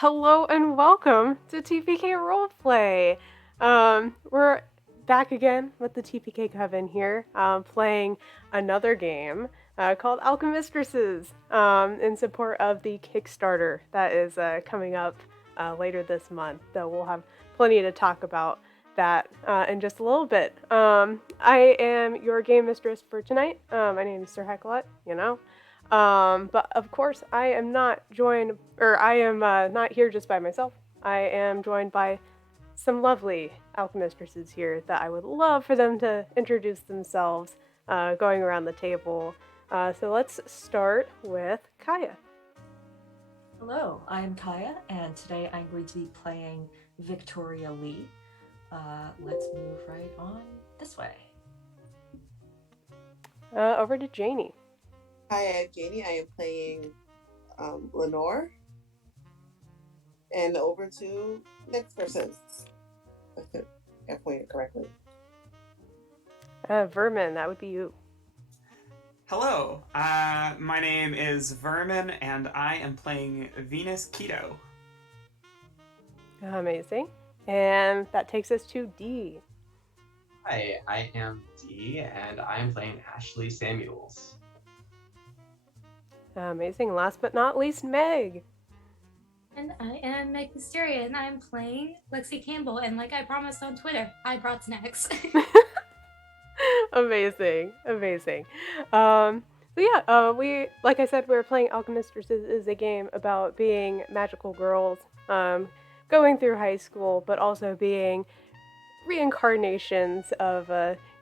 Hello and welcome to TPK Roleplay. We're back again with the TPK Coven here, playing another game called Alchemistresses in support of the Kickstarter that is coming up later this month. So we'll have plenty to talk about that in just a little bit. I am your game mistress for tonight. My name is Sir Hecklot, but of course, I am not joined, or I am not here just by myself. I am joined by some lovely alchemistresses here that I would love for them to introduce themselves going around the table. So let's start with Kaya. Hello, I'm Kaya, and today I'm going to be playing Victoria Lee. Let's move right on this way. Over to Janie. Hi, I'm Janie. I am playing Lenore. And over to next person. If I pointed correctly. Vermin, that would be you. Hello, my name is Vermin, and I am playing Venus Keto. Amazing. And that takes us to D. Hi, I am D, and I am playing Ashley Samuels. Amazing. Last but not least, Meg. And I am Meg Mysteria, and I'm playing Lexi Campbell. And like I promised on Twitter, I brought snacks. Amazing. We, like I said, we're playing Alchemistresses is a game about being magical girls, going through high school, but also being reincarnations of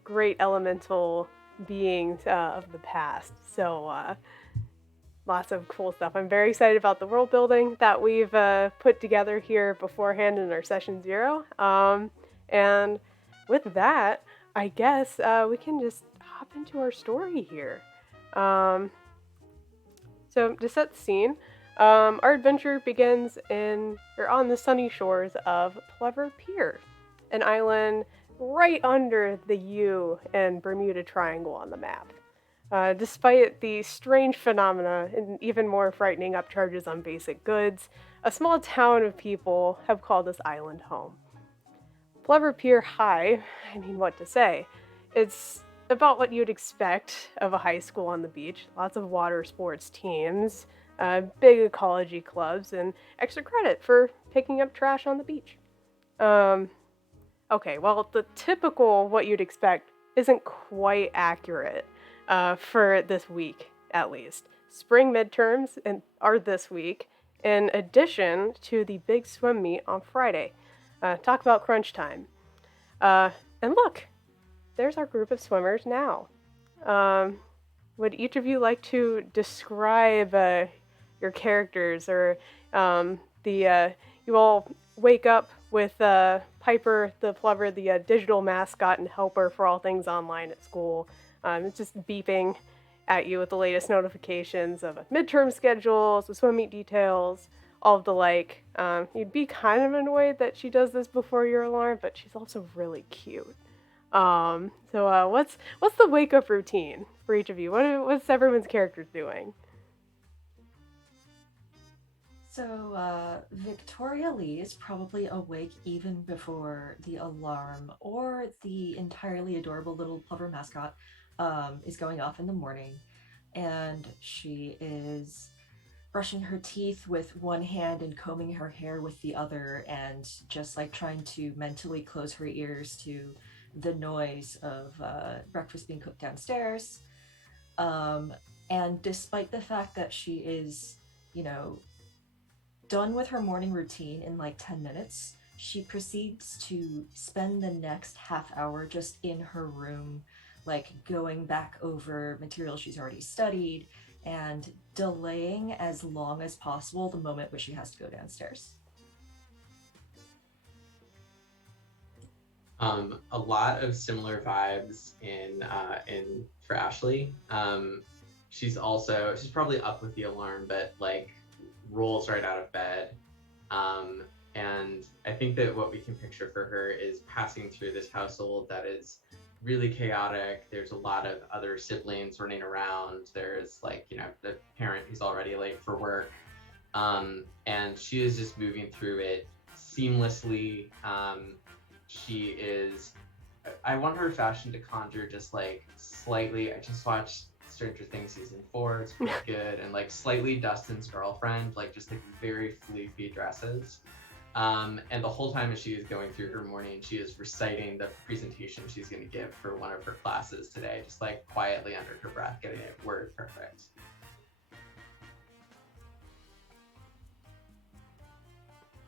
great elemental beings of the past. So, lots of cool stuff. I'm very excited about the world building that we've put together here beforehand in our session 0. And with that, I guess we can just hop into our story here. So to set the scene, our adventure begins on the sunny shores of Plover Pier, an island right under the U and Bermuda Triangle on the map. Despite the strange phenomena and even more frightening upcharges on basic goods, a small town of people have called this island home. Plover Pier High, I mean, what to say? It's about what you'd expect of a high school on the beach. Lots of water sports teams, big ecology clubs, and extra credit for picking up trash on the beach. Okay, well, the typical what you'd expect isn't quite accurate for this week, at least. Spring midterms are this week, in addition to the big swim meet on Friday. Talk about crunch time. And look, there's our group of swimmers now. Would each of you like to describe your characters, or you all wake up with Piper the Plover, the digital mascot and helper for all things online at school. It's just beeping at you with the latest notifications of midterm schedules, the swim meet details, all of the like. You'd be kind of annoyed that she does this before your alarm, but she's also really cute. So what's the wake up routine for each of you? What's everyone's characters doing? So, Victoria Lee is probably awake even before the alarm or the entirely adorable little Plover mascot is going off in the morning. And she is brushing her teeth with one hand and combing her hair with the other, and just like trying to mentally close her ears to the noise of breakfast being cooked downstairs. And despite the fact that she is, done with her morning routine in like 10 minutes, she proceeds to spend the next half hour just in her room, like going back over material she's already studied and delaying as long as possible the moment where she has to go downstairs. A lot of similar vibes in for Ashley. She's probably up with the alarm, but like rolls right out of bed. And I think that what we can picture for her is passing through this household that is really chaotic. There's a lot of other siblings running around. There's the parent who's already late for work. And she is just moving through it seamlessly. She is, I want her fashion to conjure just like slightly, I just watched Stranger Things season 4, it's pretty good, and like slightly Dustin's girlfriend, like just like very floofy dresses. And the whole time as she is going through her morning, she is reciting the presentation she's going to give for one of her classes today, just like quietly under her breath, getting it word perfect.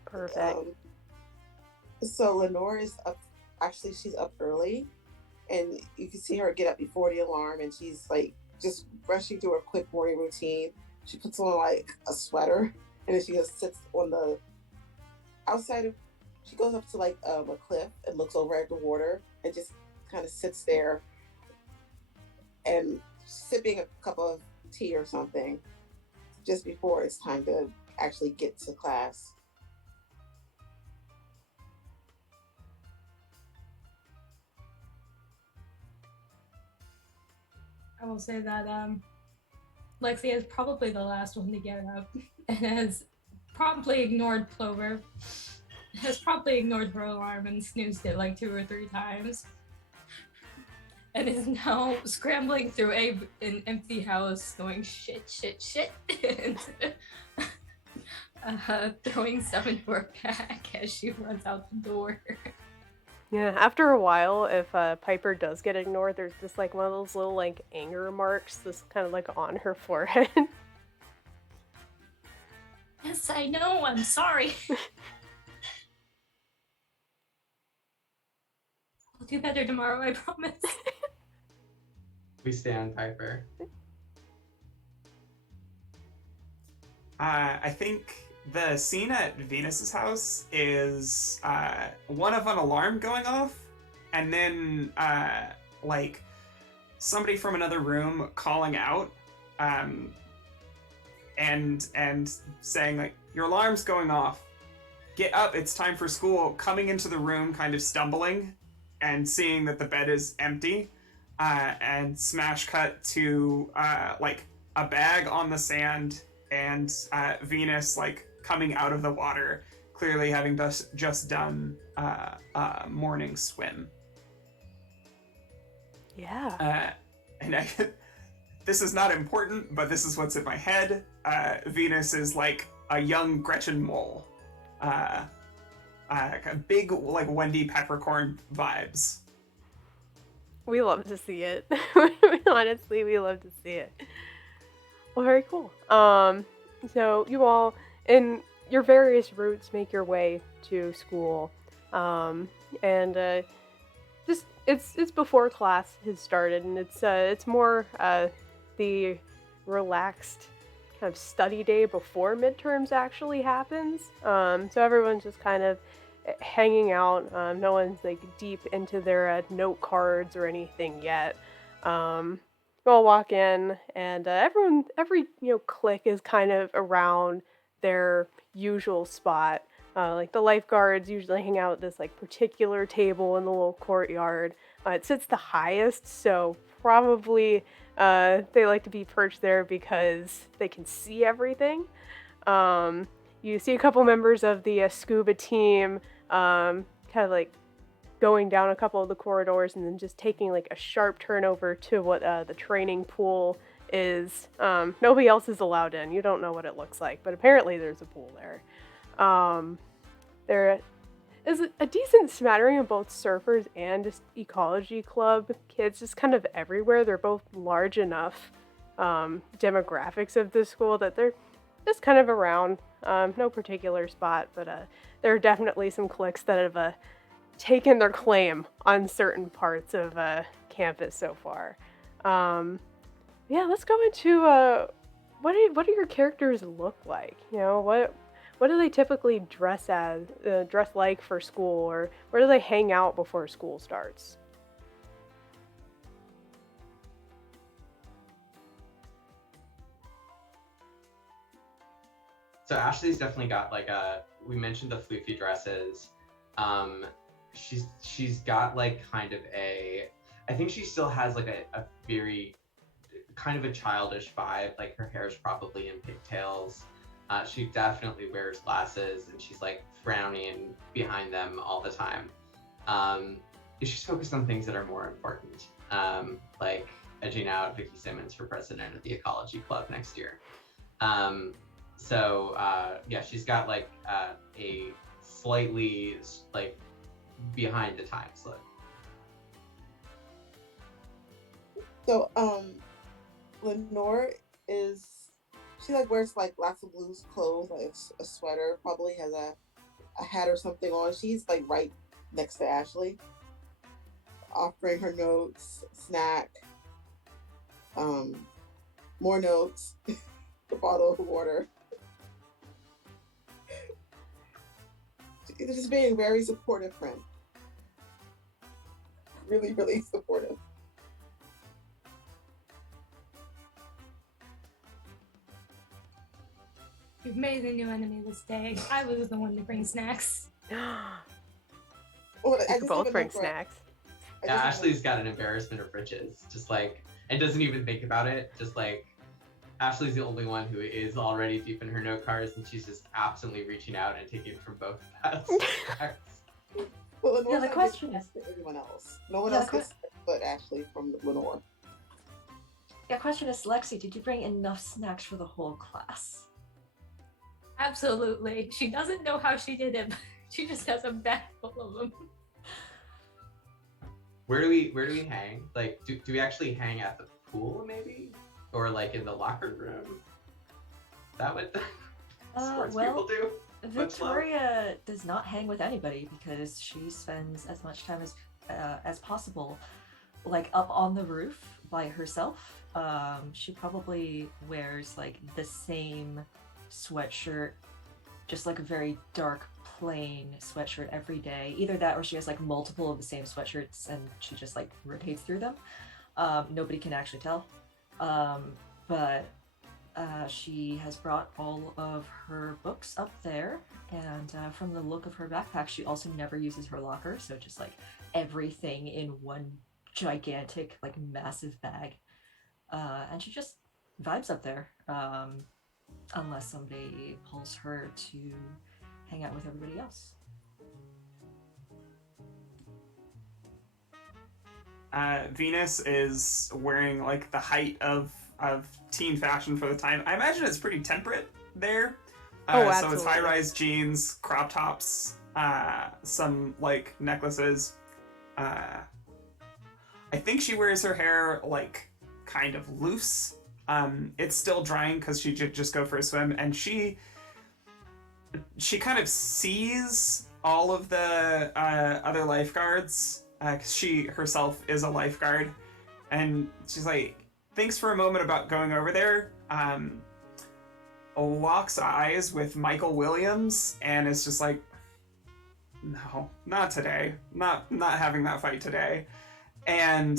Perfect. So Lenore is up. Actually, she's up early, and you can see her get up before the alarm, and she's like just rushing through her quick morning routine. She puts on like a sweater, and then she just sits on the outside of. She goes up to like a cliff and looks over at the water, and just kind of sits there and sipping a cup of tea or something, just before it's time to actually get to class. I will say that Lexi is probably the last one to get up and has promptly ignored Plover, has probably ignored her alarm and snoozed it like 2 or 3 times, and is now scrambling through an empty house going shit, and throwing stuff into her pack as she runs out the door. Yeah, after a while, if Piper does get ignored, there's just like one of those little like anger marks, just kind of like on her forehead. Yes, I know, I'm sorry. I'll do better tomorrow, I promise. We stand, Piper. I think the scene at Venus's house is one of an alarm going off, and then like somebody from another room calling out, and saying like, "Your alarm's going off. Get up! It's time for school." Coming into the room, kind of stumbling, and seeing that the bed is empty, and smash cut to like a bag on the sand. And Venus like coming out of the water, clearly having just done a morning swim. Yeah. And this is not important, but this is what's in my head. Venus is like a young Gretchen Mol. A big like Wendy Peppercorn vibes. We love to see it. Honestly, we love to see it. Well, very cool. So you all, in your various routes, make your way to school, and just it's before class has started, and it's more the relaxed kind of study day before midterms actually happens. So everyone's just kind of hanging out. No one's like deep into their note cards or anything yet. You all walk in, and every clique is kind of around their usual spot. Like the lifeguards usually hang out at this like particular table in the little courtyard. It sits the highest, so probably they like to be perched there because they can see everything. You see a couple members of the scuba team kind of like going down a couple of the corridors and then just taking like a sharp turn over to what the training pool is. Nobody else is allowed in. You don't know what it looks like, but apparently there's a pool there. There is a decent smattering of both surfers and just ecology club kids, just kind of everywhere. They're both large enough demographics of this school that they're just kind of around. No particular spot, but there are definitely some cliques that have taken their claim on certain parts of campus so far. Yeah, let's go into what do your characters look like? What do they typically dress like for school, or where do they hang out before school starts? So Ashley's definitely got like we mentioned the floofy dresses. She's got like kind of I think she still has like a very kind of a childish vibe. Like her hair is probably in pigtails. She definitely wears glasses, and she's like frowning behind them all the time. She's focused on things that are more important, like edging out Vicky Simmons for president of the Ecology Club next year. Yeah, she's got like a slightly like behind the times look. So, Lenore she like wears like lots of loose clothes, like a sweater, probably has a hat or something on. She's like right next to Ashley, offering her notes, snack, more notes, a bottle of water. She's just being a very supportive friend. Really, really supportive. You've made a new enemy this day. I was the one to bring snacks. Well, You could both bring snacks. Yeah, Ashley's got an embarrassment of riches, just like, and doesn't even think about it. Just like, Ashley's the only one who is already deep in her note cards, and she's just absolutely reaching out and taking from both paths. Well, Yeah, the question is to everyone else. No one else gets but Ashley from Lenore. Yeah, question is, Lexi, did you bring enough snacks for the whole class? Absolutely. She doesn't know how she did it, but she just has a bag full of them. Where do we hang? Like, do we actually hang at the pool, maybe? Or like in the locker room? That what sports people do? Victoria does not hang with anybody because she spends as much time as possible, like up on the roof by herself. She probably wears like the same sweatshirt, just like a very dark plain sweatshirt every day. Either that or she has like multiple of the same sweatshirts and she just like rotates through them. Nobody can actually tell. But she has brought all of her books up there, and from the look of her backpack, she also never uses her locker, so just like everything in one gigantic, like massive bag. And she just vibes up there, unless somebody pulls her to hang out with everybody else. Venus is wearing like the height of teen fashion for the time. I imagine it's pretty temperate there. Absolutely. So it's high-rise jeans, crop tops, some like necklaces. I think she wears her hair like kind of loose. It's still drying because she did just go for a swim, and she kind of sees all of the other lifeguards because she herself is a lifeguard, and she's like, thinks for a moment about going over there, locks eyes with Michael Williams, and is just like, no, not today, not having that fight today, and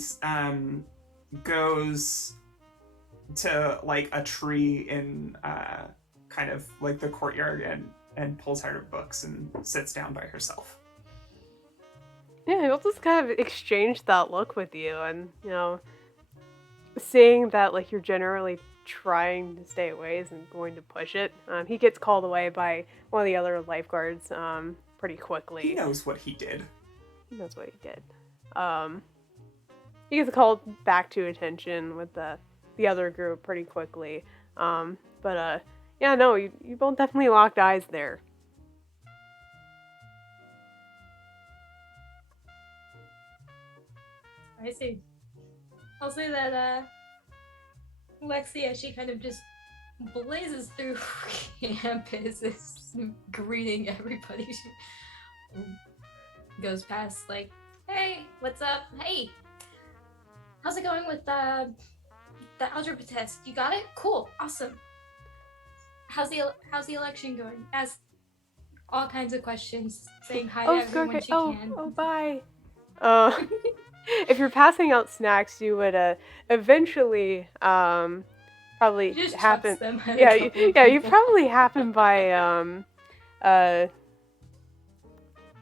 goes to like a tree in kind of like the courtyard and pulls out her books and sits down by herself. Yeah, he'll just kind of exchange that look with you, and seeing that like you're generally trying to stay away isn't going to push it. He gets called away by one of the other lifeguards pretty quickly. He knows what he did. He knows what he did. He gets called back to attention with the other group pretty quickly. You both definitely locked eyes there. I see. I'll say that Lexi, as she kind of just blazes through campus, is greeting everybody. She goes past like, hey, what's up? Hey, how's it going with the algebra test? You got it? Cool, awesome. How's the election going? Ask all kinds of questions, saying hi to everyone she can. Oh, bye. If you're passing out snacks, you would eventually probably Just happen. them You probably happen by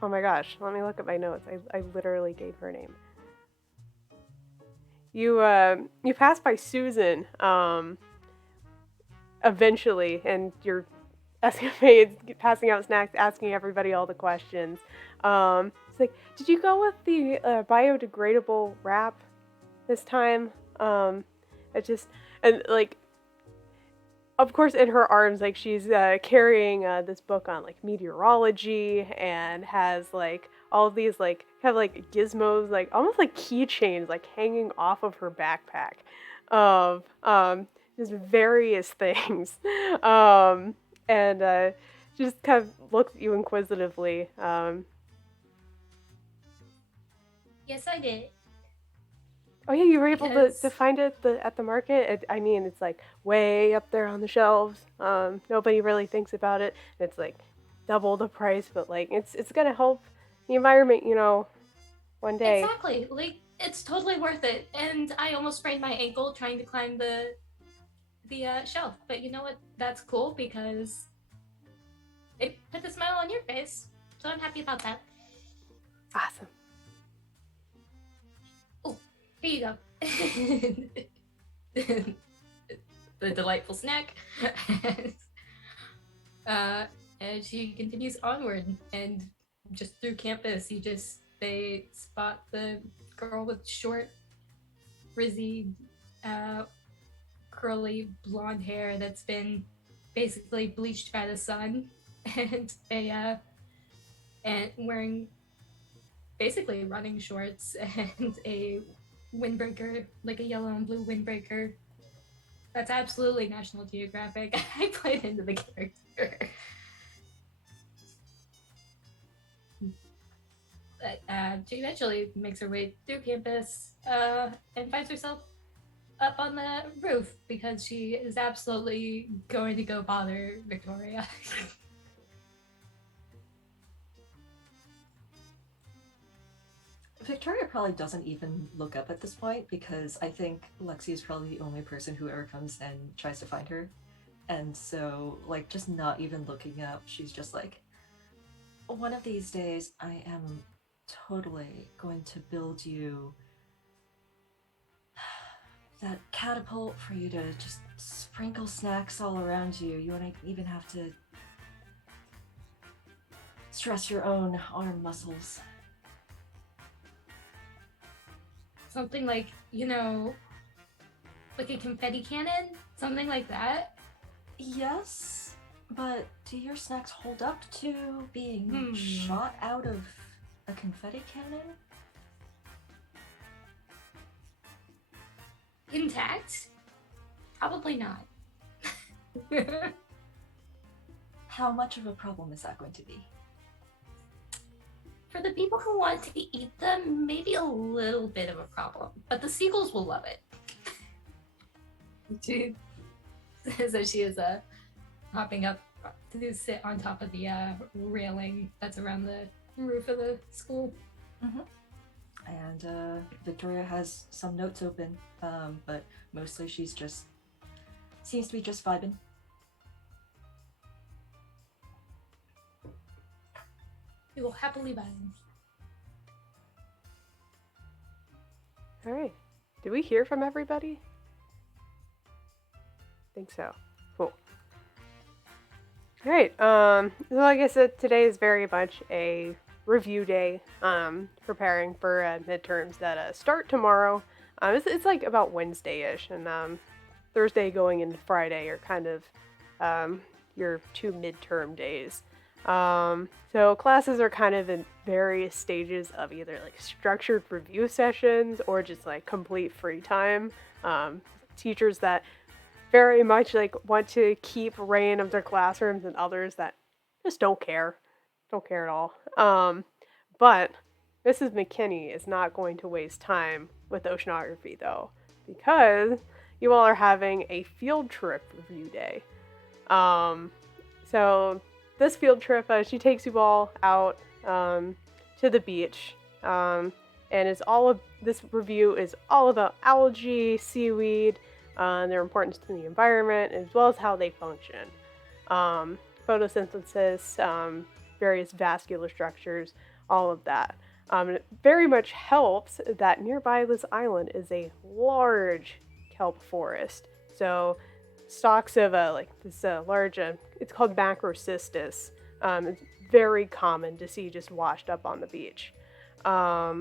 oh my gosh, let me look at my notes. I literally gave her name. You pass by Susan eventually, and you're escapades, passing out snacks, asking everybody all the questions. It's like, did you go with the biodegradable wrap this time? It just, and like, of course, in her arms, like she's carrying this book on like meteorology and has like all of these like kind of like gizmos, like almost like keychains, like hanging off of her backpack of just various things. And she just kind of looks at you inquisitively. Yes, I did. Oh yeah, you were able Because- to find it at the market. I mean, it's like way up there on the shelves. Nobody really thinks about it. It's like double the price, but like it's gonna help the environment, you know, one day. Exactly. Like it's totally worth it. And I almost sprained my ankle trying to climb the shelf. But you know what? That's cool because it put a smile on your face. So I'm happy about that. Awesome. Here you go. The delightful snack. And she continues onward, and just through campus, they spot the girl with short, frizzy, curly blonde hair that's been basically bleached by the sun, and and wearing basically running shorts and a windbreaker, like a yellow and blue windbreaker. That's absolutely National Geographic. I played into the character. But she eventually makes her way through campus and finds herself up on the roof because she is absolutely going to go bother Victoria. Victoria probably doesn't even look up at this point because I think Lexi is probably the only person who ever comes and tries to find her. And so, like, just not even looking up, she's just like, one of these days I am totally going to build you that catapult for you to just sprinkle snacks all around you. You won't even have to stress your own arm muscles. Something like, you know, like a confetti cannon? Something like that? Yes, but do your snacks hold up to being shot out of a confetti cannon? Intact? Probably not. How much of a problem is that going to be? For the people who want to eat them, maybe a little bit of a problem. But the seagulls will love it. So she is hopping up to sit on top of the railing that's around the roof of the school. Mm-hmm. And Victoria has some notes open, but mostly she's just seems to be just vibing. We will happily buy them. All right. Did we hear from everybody? I think so. Cool. All right. So like I said, today is very much a review day. Preparing for midterms that start tomorrow. It's like about Wednesday-ish, and Thursday going into Friday are kind of your two midterm days. So classes are kind of in various stages of either like structured review sessions or just like complete free time. Teachers that very much like want to keep reign of their classrooms and others that just don't care at all. But Mrs. McKinney is not going to waste time with oceanography though, because you all are having a field trip review day. So this field trip, she takes you all out to the beach, and this review is all about algae, seaweed, and their importance to the environment, as well as how they function. Photosynthesis, various vascular structures, all of that. And it very much helps that nearby this island is a large kelp forest. So stalks of like this large, it's called macrocystis. It's very common to see just washed up on the beach. Yeah,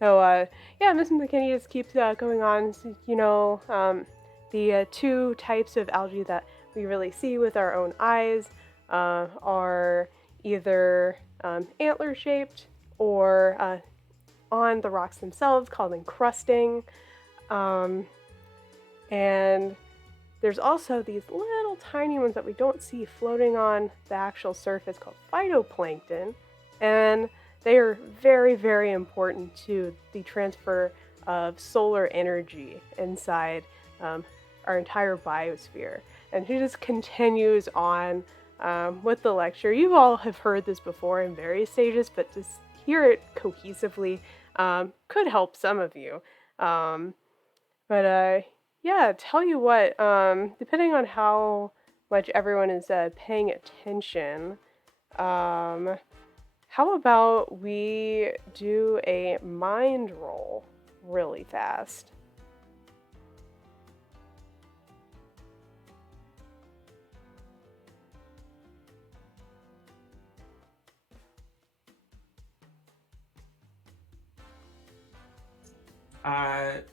Miss McKinney just keeps going on. The two types of algae that we really see with our own eyes are either antler-shaped or on the rocks themselves, called encrusting. And there's also these little tiny ones that we don't see floating on the actual surface called phytoplankton. And they are very, very important to the transfer of solar energy inside our entire biosphere. And she just continues on with the lecture. You all have heard this before in various stages, but to hear it cohesively could help some of you. Yeah, tell you what, depending on how much everyone is paying attention, how about we do a mind roll really fast?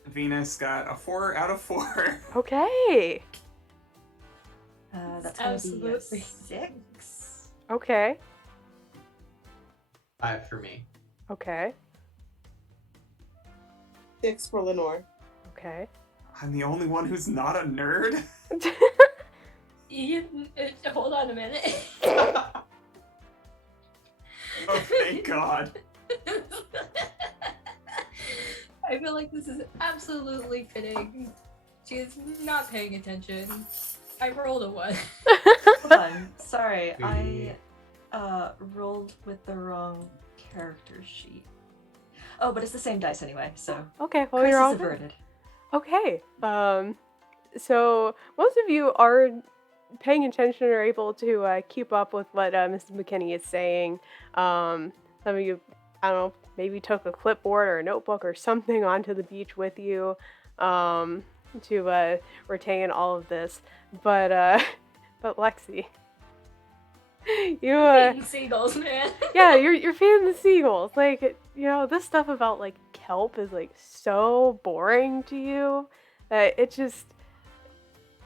Venus got a 4 out of 4. Okay. That's gonna be a Absolutely. 6. Okay. 5 for me. Okay. 6 for Lenore. Okay. I'm the only one who's not a nerd. Hold on a minute. Oh, thank God. I feel like this is absolutely fitting. She is not paying attention. I rolled a 1. Hold on. Sorry, I rolled with the wrong character sheet. Oh, but it's the same dice anyway, so Okay, well, crisis you're all averted. Okay. So most of you are paying attention or able to keep up with what Mrs. McKinney is saying. Some of you, I don't know, maybe took a clipboard or a notebook or something onto the beach with you to retain all of this. But Lexi, you Feeding seagulls, man. yeah, you're feeding the seagulls. Like, this stuff about like kelp is like so boring to you that it just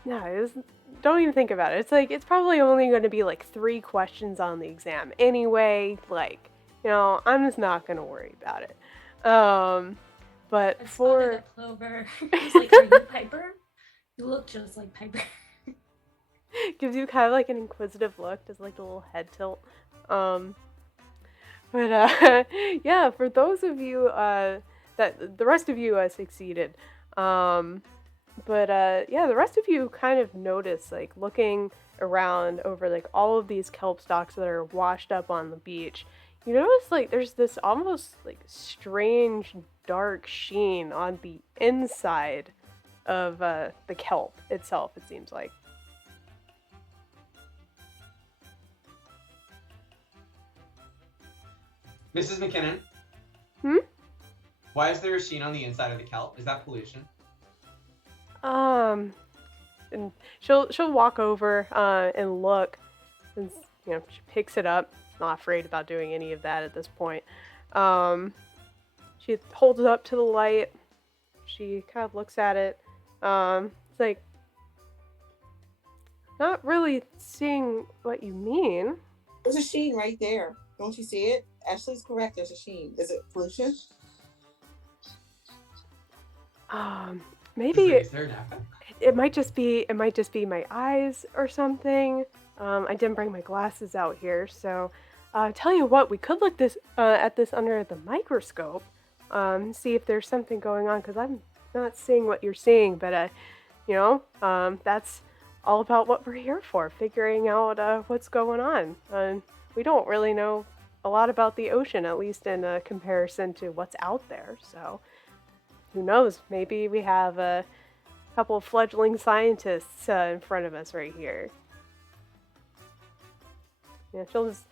don't even think about it. It's like it's probably only going to be like 3 questions on the exam anyway. Like, I'm just not going to worry about it. But I for spotted a plover. He's like, "Are you Piper? You look just like Piper." gives you kind of like an inquisitive look, just like a little head tilt. Yeah, for those of you that the rest of you succeeded. Yeah, the rest of you kind of notice, like, looking around over like all of these kelp stalks that are washed up on the beach. You notice like there's this almost like strange dark sheen on the inside of the kelp itself, it seems like. Mrs. McKinnon? Why is there a sheen on the inside of the kelp? Is that pollution? And she'll walk over and look, and she picks it up. Not afraid about doing any of that at this point. She holds it up to the light. She kind of looks at it. It's like, not really seeing what you mean. There's a sheen right there. Don't you see it? Ashley's correct. There's a sheen. Is it pollution? Maybe Is there an effect? it might just be my eyes or something. I didn't bring my glasses out here, so tell you what, we could look at this under the microscope, see if there's something going on, because I'm not seeing what you're seeing. But that's all about what we're here for, figuring out what's going on. We don't really know a lot about the ocean, at least in comparison to what's out there. So who knows? Maybe we have a couple of fledgling scientists in front of us right here. Yeah, she'll just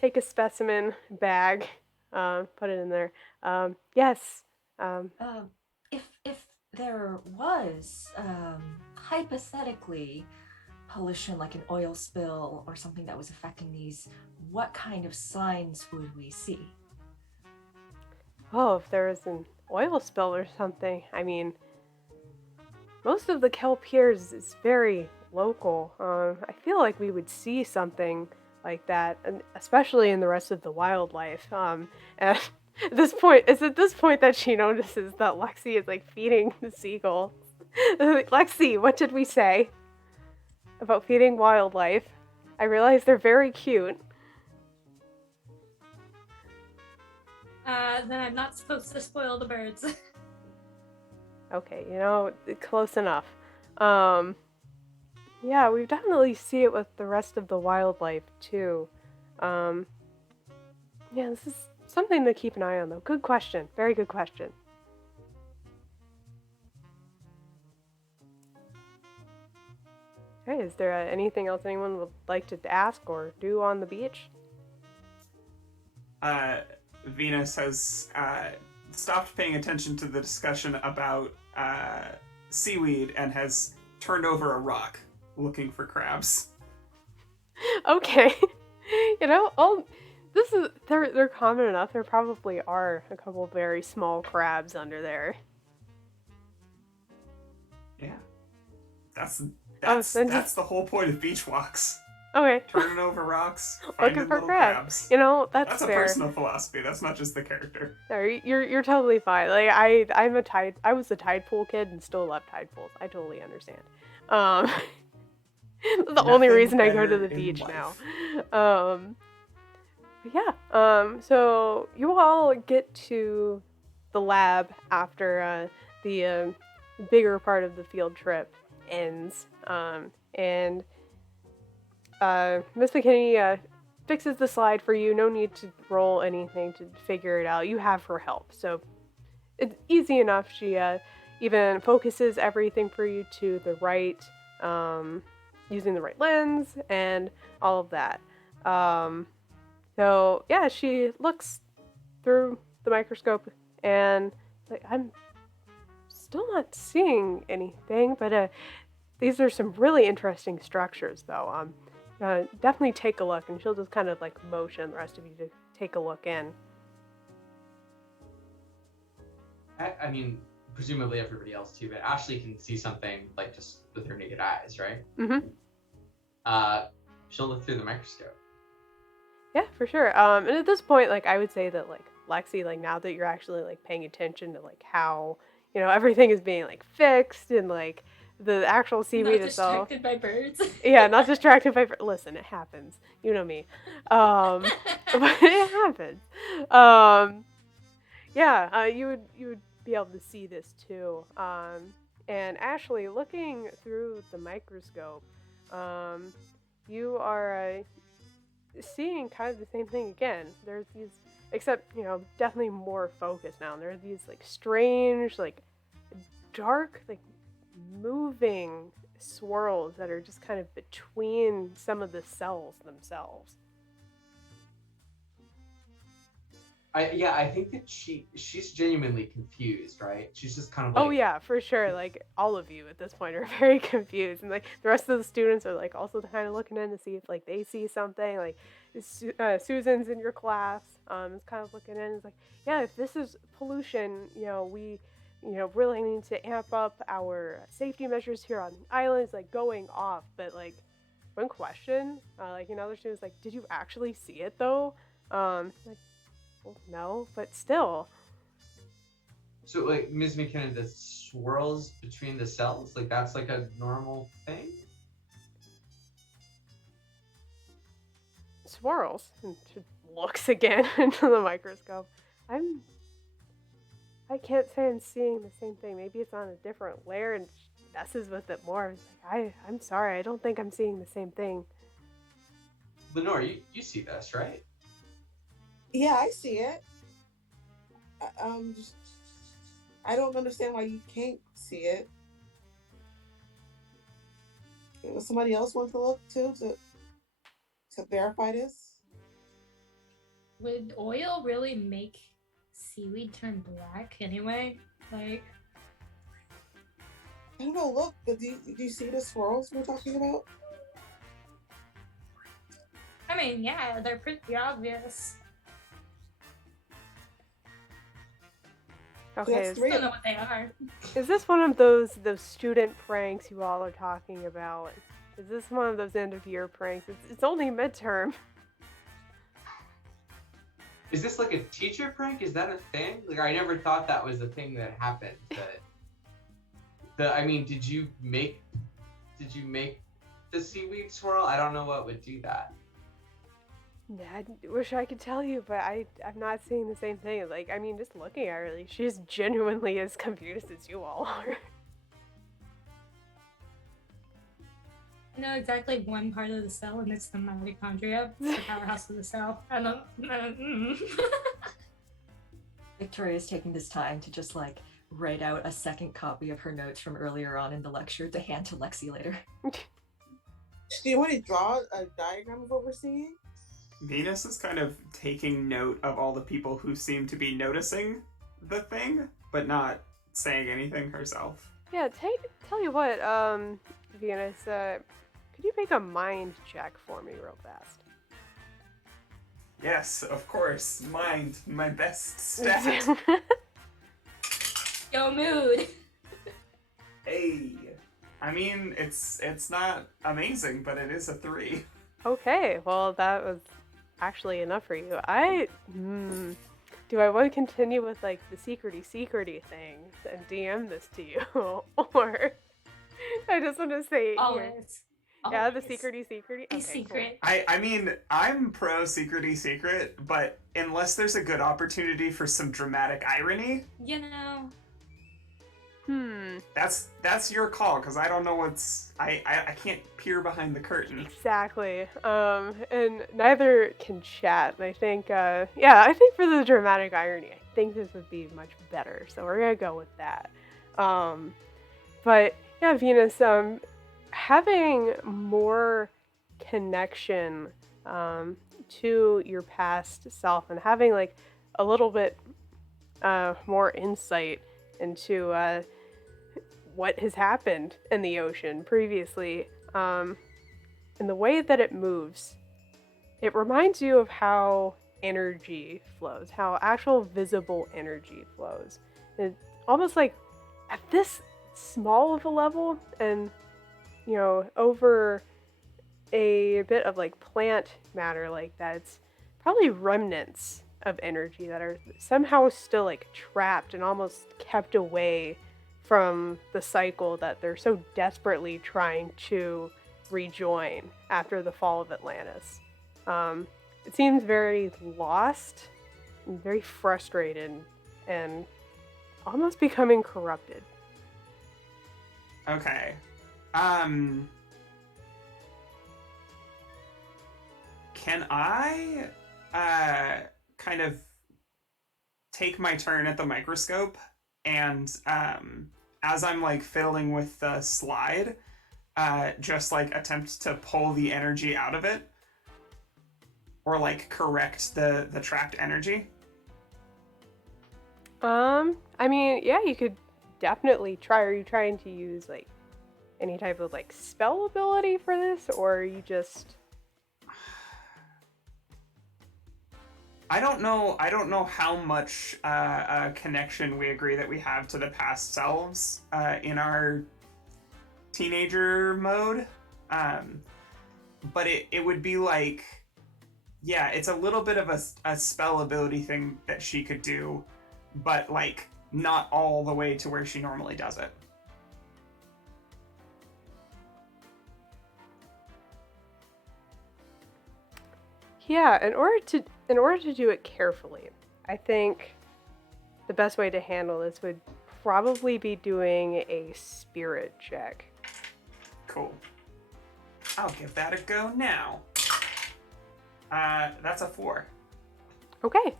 take a specimen bag, put it in there. Yes. If there was hypothetically, pollution like an oil spill or something that was affecting these, what kind of signs would we see? Oh, if there was an oil spill or something. I mean, most of the kelp here is very local. I feel like we would see something like that, and especially in the rest of the wildlife. And at this point, it's at this point that she notices that Lexi is like feeding the seagulls. Lexi, what did we say about feeding wildlife? I realize they're very cute. Then I'm not supposed to spoil the birds. Okay, close enough. Yeah, we definitely see it with the rest of the wildlife too. Yeah, this is something to keep an eye on though. Good question. Very good question. Okay, is there anything else anyone would like to ask or do on the beach? Venus has stopped paying attention to the discussion about seaweed and has turned over a rock looking for crabs. Okay. They're common enough. There probably are a couple very small crabs under there. Yeah. That's the whole point of beach walks. Okay. Turning over rocks, Looking finding for little crabs. crabs. That's a fair. personal philosophy. That's not just the character. No, you're totally fine. Like I was a tide pool kid and still love tide pools. I totally understand. That's the only Nothing reason I go to better the in beach life. now. But yeah. So you all get to the lab after the bigger part of the field trip ends. And Miss McKinney fixes the slide for you. No need to roll anything to figure it out. You have her help, so it's easy enough. She even focuses everything for you to the right, using the right lens and all of that. So yeah, she looks through the microscope and like, I'm still not seeing anything, but these are some really interesting structures though. Definitely take a look, and she'll just kind of like motion the rest of you to take a look in. I mean, presumably everybody else too, but Ashley can see something like just with her naked eyes, right? Mm-hmm. She'll look through the microscope. Yeah, for sure. And at this point, like I would say that like Lexi, like now that you're actually like paying attention to like how everything is being like fixed and like the actual seaweed Not itself. distracted by birds. Yeah, not distracted by. Listen, it happens. You know me. But it happens. Yeah, you would be able to see this too. And Ashley, looking through the microscope, you are seeing kind of the same thing again. There's these, except definitely more focused now. And there are these like strange, like dark, like moving swirls that are just kind of between some of the cells themselves. I think that she's genuinely confused, right? She's just kind of like, Oh yeah, for sure. Like all of you at this point are very confused, and like the rest of the students are like also kind of looking in to see if like they see something. Like Susan's in your class, is kind of looking in. It's like, yeah, if this is pollution, we really need to amp up our safety measures here on the island. It's like going off, but like one question, like another student's like, did you actually see it though? Like, well, no, but still. So like Ms. McKinnon, the swirls between the cells, like that's like a normal thing? Swirls, and she looks again into the microscope. I can't say I'm seeing the same thing. Maybe it's on a different layer and she messes with it more. I'm sorry, I don't think I'm seeing the same thing. Lenore, you see this, right? Yeah, I see it. I don't understand why you can't see it. Does somebody else want to look too to verify this? Would oil really make seaweed turn black anyway? Like, I don't know. Look, but do you see the swirls we're talking about? I mean, yeah, they're pretty obvious. Okay, That's is, three. Don't know what they are. is this one of those student pranks you all are talking about? Is this one of those end of year pranks? It's only midterm. Is this like a teacher prank? Is that a thing? Like, I never thought that was a thing that happened. I mean, did you make the seaweed swirl? I don't know what would do that. Yeah, I wish I could tell you, but I'm not seeing the same thing. Like, I mean, just looking at her, like, she's genuinely as confused as you all are. I know exactly one part of the cell, and it's the mitochondria, the powerhouse of the cell. I don't. Victoria's taking this time to just like write out a second copy of her notes from earlier on in the lecture to hand to Lexi later. Do you want to draw a diagram of what we're seeing? Venus is kind of taking note of all the people who seem to be noticing the thing, but not saying anything herself. Yeah, tell you what, Venus, could you make a mind check for me real fast? Yes, of course. Mind, my best stat. Yo, mood. Hey. I mean, it's not amazing, but it is a 3. Okay, well, that was actually enough for you. Do I want to continue with, like, the secrety things and DM this to you? Or I just want to say... Always. Yeah, the secrety. Okay, A secret. Cool. I mean, I'm pro secrety secret, but unless there's a good opportunity for some dramatic irony, You know. that's your call, because I don't know what's... I can't peer behind the curtain. Exactly. And neither can chat. And I think, I think for the dramatic irony, I think this would be much better. So we're gonna go with that. But yeah, Venus, having more connection to your past self and having like a little bit more insight into what has happened in the ocean previously, and the way that it moves, it reminds you of how energy flows, how actual visible energy flows. It's almost like at this small of a level, and you know, over a bit of like plant matter like that, it's probably remnants of energy that are somehow still like trapped and almost kept away from the cycle that they're so desperately trying to rejoin after the fall of Atlantis. It seems very lost and very frustrated and almost becoming corrupted. Okay. Can I kind of take my turn at the microscope and as I'm like fiddling with the slide, just like attempt to pull the energy out of it, or like correct the trapped energy? I mean, yeah, you could definitely try. Are you trying to use like any type of like spell ability for this, or are you just... I don't know how much connection we agree that we have to the past selves in our teenager mode, but it would be like, yeah, it's a little bit of a spell ability thing that she could do, but like not all the way to where she normally does it. Yeah, in order to do it carefully, I think the best way to handle this would probably be doing a spirit check. Cool. I'll give that a go now. That's a 4. Okay.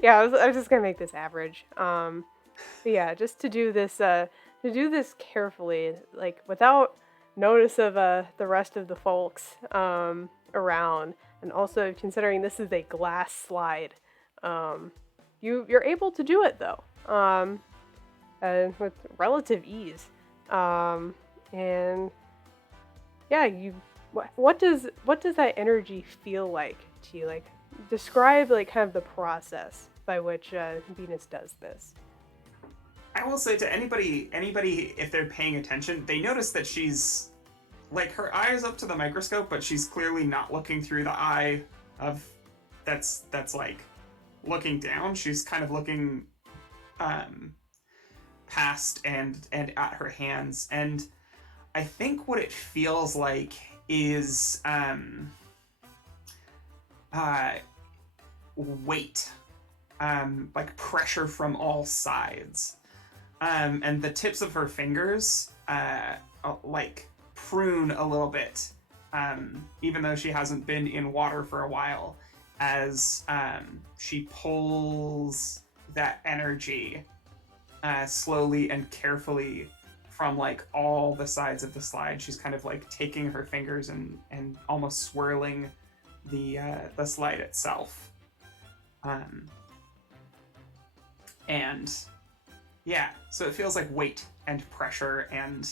Yeah, I was just gonna make this average. But yeah, just to do this carefully, like without notice of the rest of the folks around, and also considering this is a glass slide, you're able to do it though, with relative ease. And yeah, what does that energy feel like to you? Like, describe like kind of the process by which Venus does this. I will say to anybody, if they're paying attention, they notice that she's like her eye is up to the microscope, but she's clearly not looking through the eye of that's like looking down. She's kind of looking past and at her hands, and I think what it feels like is weight, like pressure from all sides, and the tips of her fingers like prune a little bit, even though she hasn't been in water for a while, as she pulls that energy slowly and carefully from like all the sides of the slide. She's kind of like taking her fingers and almost swirling the slide itself. And yeah, so it feels like weight and pressure and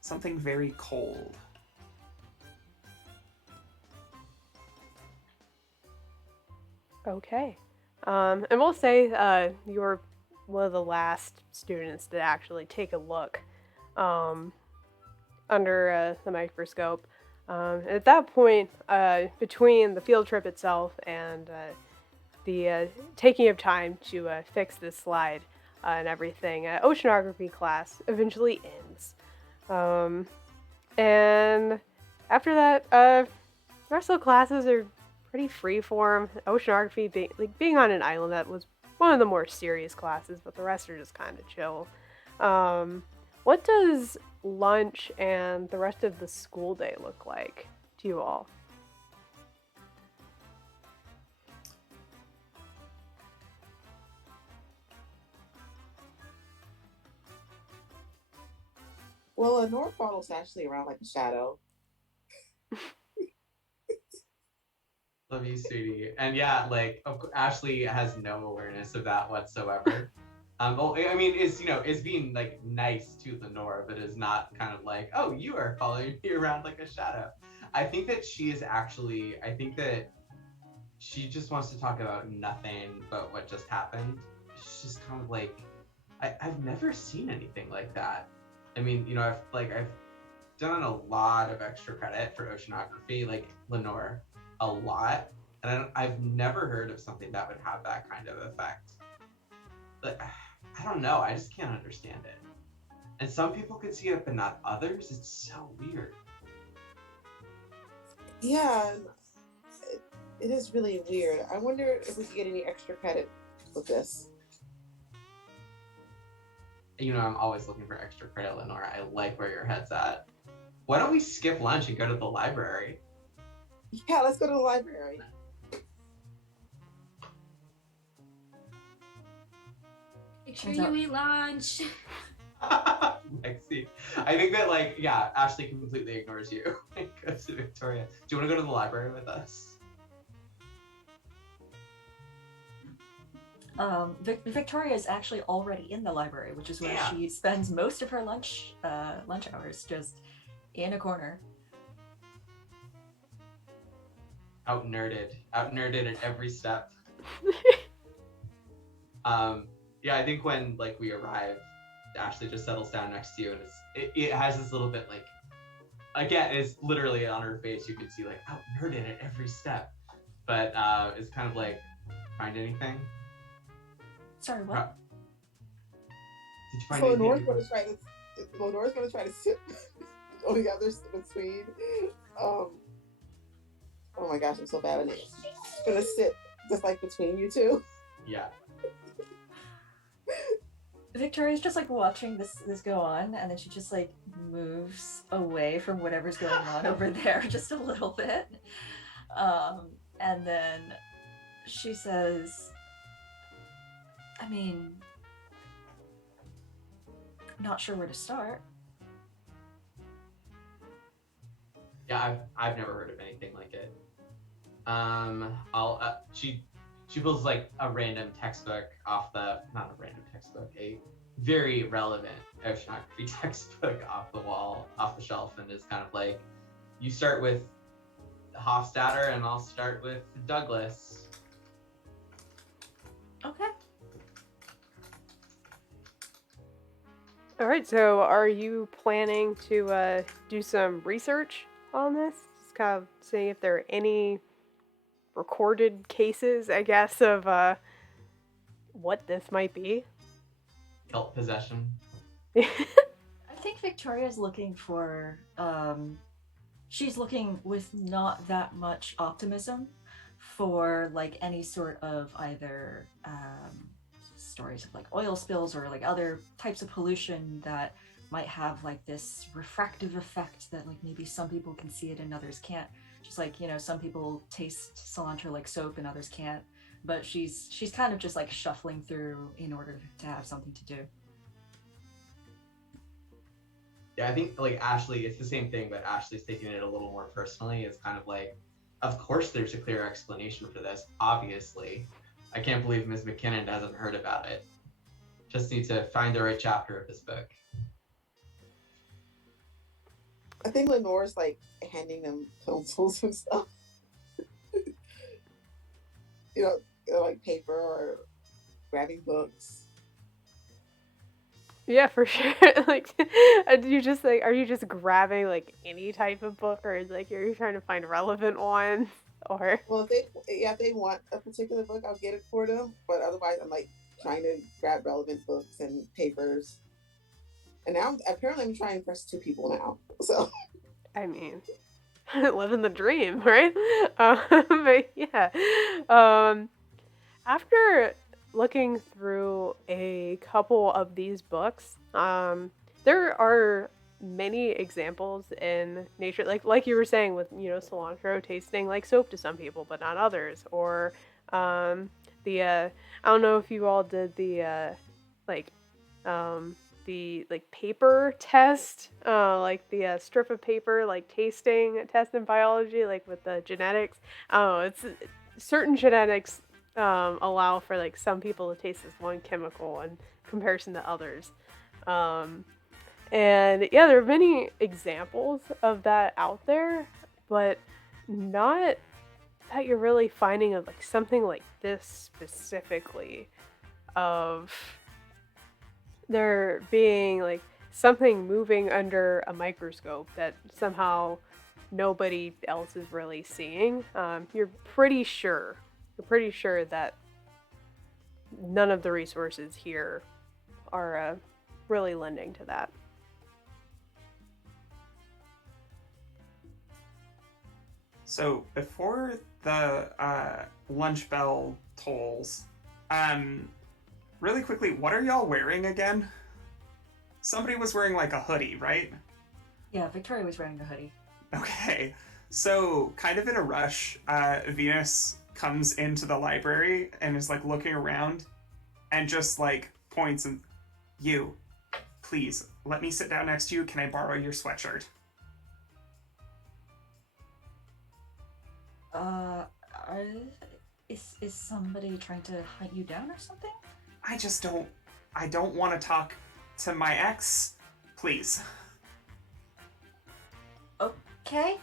something very cold. Okay. And we'll say you were one of the last students to actually take a look under the microscope. At that point, between the field trip itself and the taking of time to fix this slide and everything, oceanography class eventually ends. And after that, the rest of the classes are pretty freeform. Oceanography, being on an island, that was one of the more serious classes, but the rest are just kind of chill. What does lunch and the rest of the school day look like to you all? Well, a North bottle's actually around like a shadow. Love you, sweetie. And yeah, like Ashley has no awareness of that whatsoever. Well, I mean, is being like nice to Lenore, but is not kind of like, oh, you are following me around like a shadow. I think that she just wants to talk about nothing but what just happened. She's just kind of like, I've never seen anything like that. I mean, I've done a lot of extra credit for oceanography, like Lenore, a lot, and I've never heard of something that would have that kind of effect. But I don't know, I just can't understand it. And some people could see it, but not others. It's so weird. Yeah, it is really weird. I wonder if we could get any extra credit with this. I'm always looking for extra credit, Lenore. I like where your head's at. Why don't we skip lunch and go to the library? Yeah, let's go to the library. Make sure you eat lunch. Lexi. I think that Ashley completely ignores you and goes to Victoria. Do you want to go to the library with us? Victoria is actually already in the library, which is where she spends most of her lunch hours, just in a corner. Out nerded at every step. I think when we arrive, Ashley just settles down next to you, and it has this little bit again, it's literally on her face. You can see out nerded at every step, but it's kind of find anything? Sorry, what? Did you find so anything? Lenore's gonna try to sit on the other between. Oh my gosh, I'm so bad at it. Gonna sit just between you two. Yeah. Victoria's just watching this go on, and then she just moves away from whatever's going on over there just a little bit, and then she says, I mean, not sure where to start. Yeah, I've never heard of anything like it. She She pulls like a random textbook off the, not a random textbook, a very relevant oceanography textbook off the wall, off the shelf, and is kind of like, you start with Hofstadter and I'll start with Douglas. Okay. All right, so are you planning to do some research on this? Just kind of seeing if there are any recorded cases, I guess, of what this might be. Cult possession. I think Victoria's looking for, she's looking with not that much optimism for like any sort of either stories of like oil spills or like other types of pollution that might have like this refractive effect that like maybe some people can see it and others can't. Just like, you know, some people taste cilantro like soap and others can't. But she's kind of just like shuffling through in order to have something to do. Yeah, I think like Ashley, it's the same thing, but Ashley's taking it a little more personally. It's kind of like, of course there's a clear explanation for this, obviously. I can't believe Ms. McKinnon hasn't heard about it. Just need to find the right chapter of this book. I think Lenore's like handing them pencils and stuff. you know, like paper or grabbing books. Yeah, for sure. Like, are you just grabbing like any type of book, or like are you trying to find relevant ones, or? Well, if they want a particular book, I'll get it for them. But otherwise, I'm like trying to grab relevant books and papers. And now I'm trying to impress 2 people now. So, I mean, living the dream, right? But yeah. After looking through a couple of these books, there are many examples in nature, like you were saying with, you know, cilantro tasting like soap to some people, but not others. Or I don't know if you all did the paper test, like the strip of paper, like tasting test in biology, like with the genetics. Oh, it's certain genetics allow for like some people to taste this one chemical in comparison to others. And yeah, there are many examples of that out there, but not that you're really finding of like something like this specifically, of there being like something moving under a microscope that somehow nobody else is really seeing. You're pretty sure that none of the resources here are really lending to that. So before the lunch bell tolls, really quickly, what are y'all wearing again? Somebody was wearing like a hoodie, right? Yeah, Victoria was wearing a hoodie. Okay, so kind of in a rush, Venus comes into the library and is like looking around and just like points and, you, please, let me sit down next to you. Can I borrow your sweatshirt? Is somebody trying to hunt you down or something? I don't want to talk to my ex, please. Okay.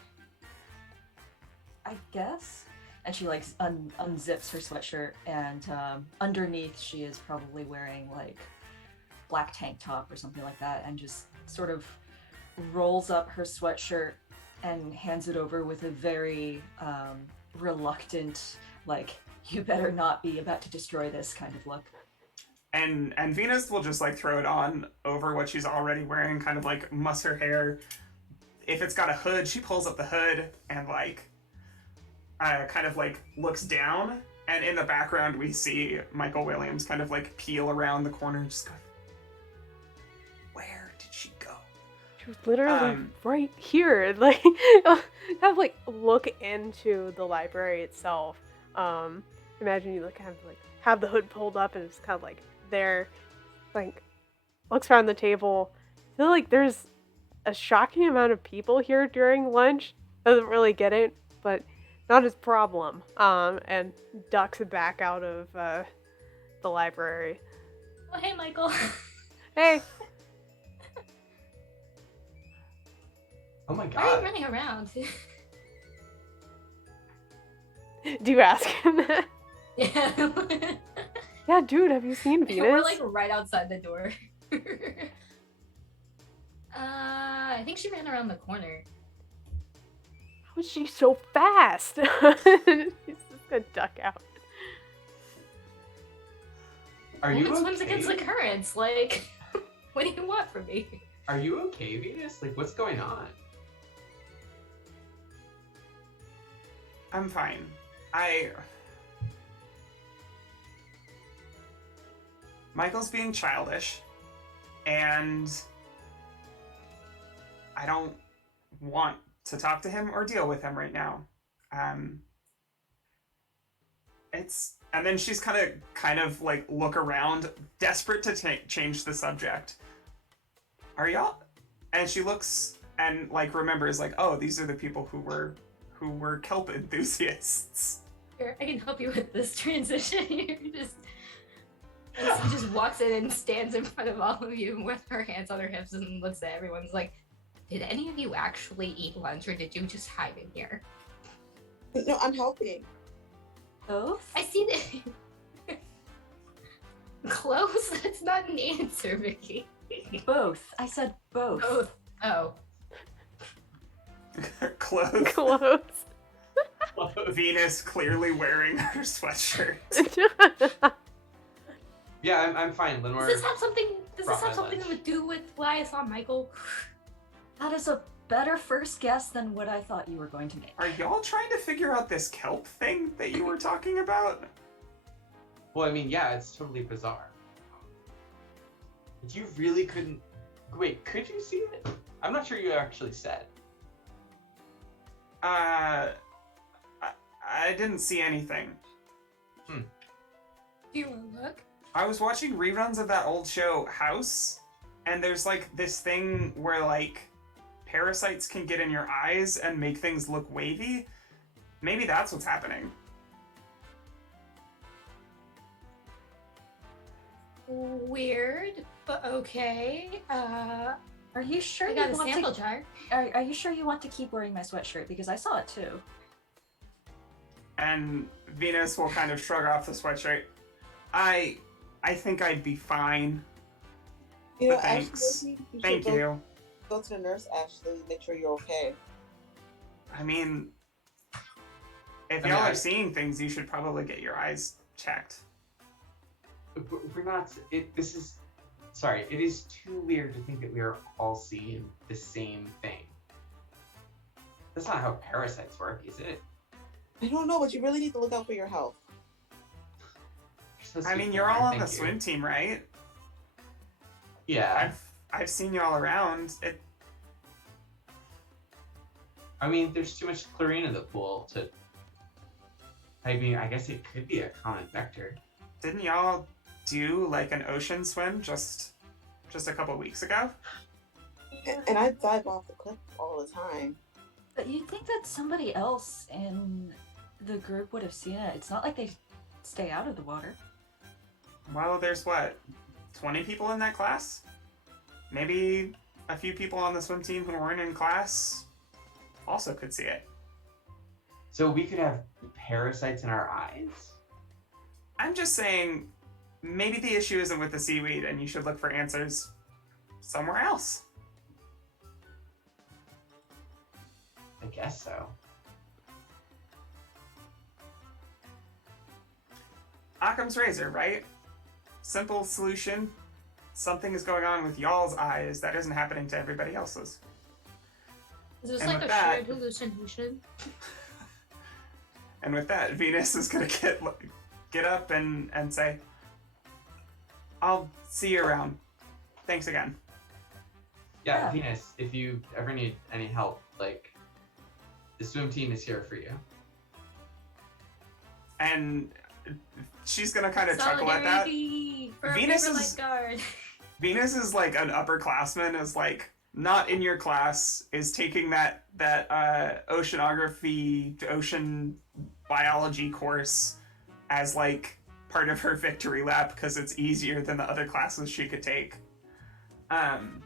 I guess. And she like unzips her sweatshirt, and underneath she is probably wearing like black tank top or something like that, and just sort of rolls up her sweatshirt and hands it over with a very reluctant, like, you better not be about to destroy this kind of look. And Venus will just like throw it on over what she's already wearing, kind of like muss her hair. If it's got a hood, she pulls up the hood and like kind of like looks down, and in the background we see Michael Williams kind of like peel around the corner and just go, where did she go? She was literally right here. Like, kind of like look into the library itself. Imagine you like kind of like have the hood pulled up and it's kind of like there, like looks around the table. I feel like there's a shocking amount of people here during lunch. Doesn't really get it, but not his problem. And ducks back out of the library. Oh, hey, Michael. Hey, Oh my Why are you god. running around? do you ask him that? Yeah. Yeah, dude, have you seen Venus? We're like right outside the door. I think she ran around the corner. How is she so fast? She's just gonna duck out. Are you Woman swims okay? against the currents. Like, what do you want from me? Are you okay, Venus? Like, what's going on? I'm fine. Michael's being childish, and I don't want to talk to him or deal with him right now. And then she's kind of like look around, desperate to change the subject. Are y'all? And she looks and like remembers like, oh, these are the people who were kelp enthusiasts. Here, I can help you with this transition. And she just walks in and stands in front of all of you with her hands on her hips and looks at everyone's like, did any of you actually eat lunch or did you just hide in here? No, I'm helping. Both? I see that. Close? That's not an answer, Vicky. Both. I said both. Both. Oh. Clothes. Close. Venus clearly wearing her sweatshirt. Yeah, I'm fine. Lenore. Does this have something brought my to lunch. do with why I saw Michael? That is a better first guess than what I thought you were going to make. Are y'all trying to figure out this kelp thing that you were talking about? Well, I mean, yeah, it's totally bizarre. But you really couldn't. Wait, could you see it? I'm not sure you actually said. I didn't see anything. Do you want to look? I was watching reruns of that old show, House, and there's like this thing where like parasites can get in your eyes and make things look wavy. Maybe that's what's happening. Weird, but okay. Are you sure I got you a want sample to? jar. Are you sure you want to keep wearing my sweatshirt? Because I saw it too. And Venus will kind of shrug off the sweatshirt. I think I'd be fine. You know, But thanks. Ashley, you Thank should you. go to the nurse, Ashley, make sure you're okay. I mean, if I y'all mean, are seeing things, you should probably get your eyes checked. We're not. This is. Sorry, it is too weird to think that we are all seeing the same thing. That's not how parasites work, is it? I don't know, but you really need to look out for your health. You're supposed I to be mean, you're fine, all on thank the you. swim team, right? Yeah. I've seen y'all around. I mean, there's too much chlorine in the pool to. I mean, I guess it could be a common vector. Didn't y'all do like an ocean swim just a couple weeks ago? And I dive off the cliff all the time. But you'd think that somebody else in the group would have seen it. It's not like they stay out of the water. Well, there's what, 20 people in that class? Maybe a few people on the swim team who weren't in class also could see it. So we could have parasites in our eyes? I'm just saying, maybe the issue isn't with the seaweed and you should look for answers somewhere else. I guess so. Occam's razor, right? Simple solution. Something is going on with y'all's eyes that isn't happening to everybody else's. Is this And like with a that- shared hallucination? And with that, Venus is gonna get up and say, I'll see you around. Thanks again. Yeah, Yeah. Venus, if you ever need any help, like, the swim team is here for you. And she's gonna kind of chuckle at that. Solidarity for Venus Paper is- Lifeguard. Venus is like an upperclassman, is like, not in your class, is taking that oceanography, ocean biology course as like part of her victory lap because it's easier than the other classes she could take. And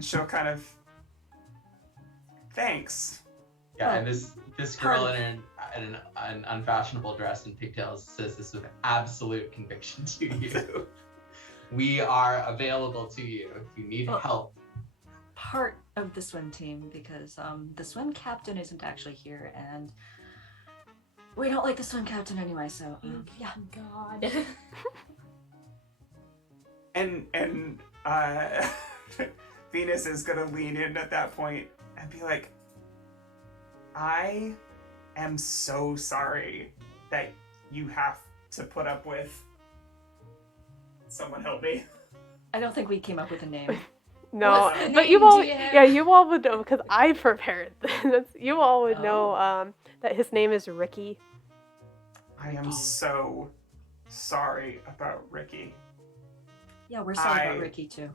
she'll kind of thanks. Yeah, and this girl in an unfashionable dress and pigtails says this with absolute conviction to you. We are available to you if you need help. Part of the swim team, because the swim captain isn't actually here, and we don't like the swim captain anyway, so yeah. God. And Venus is gonna lean in at that point and be like, I am so sorry that you have to put up with. Someone help me. I don't think we came up with a name. No, What's the but name, you all, GM? yeah, you all would know because I prepared this. You all would know that his name is Ricky. I am so sorry about Ricky. Yeah, we're sorry about Ricky too.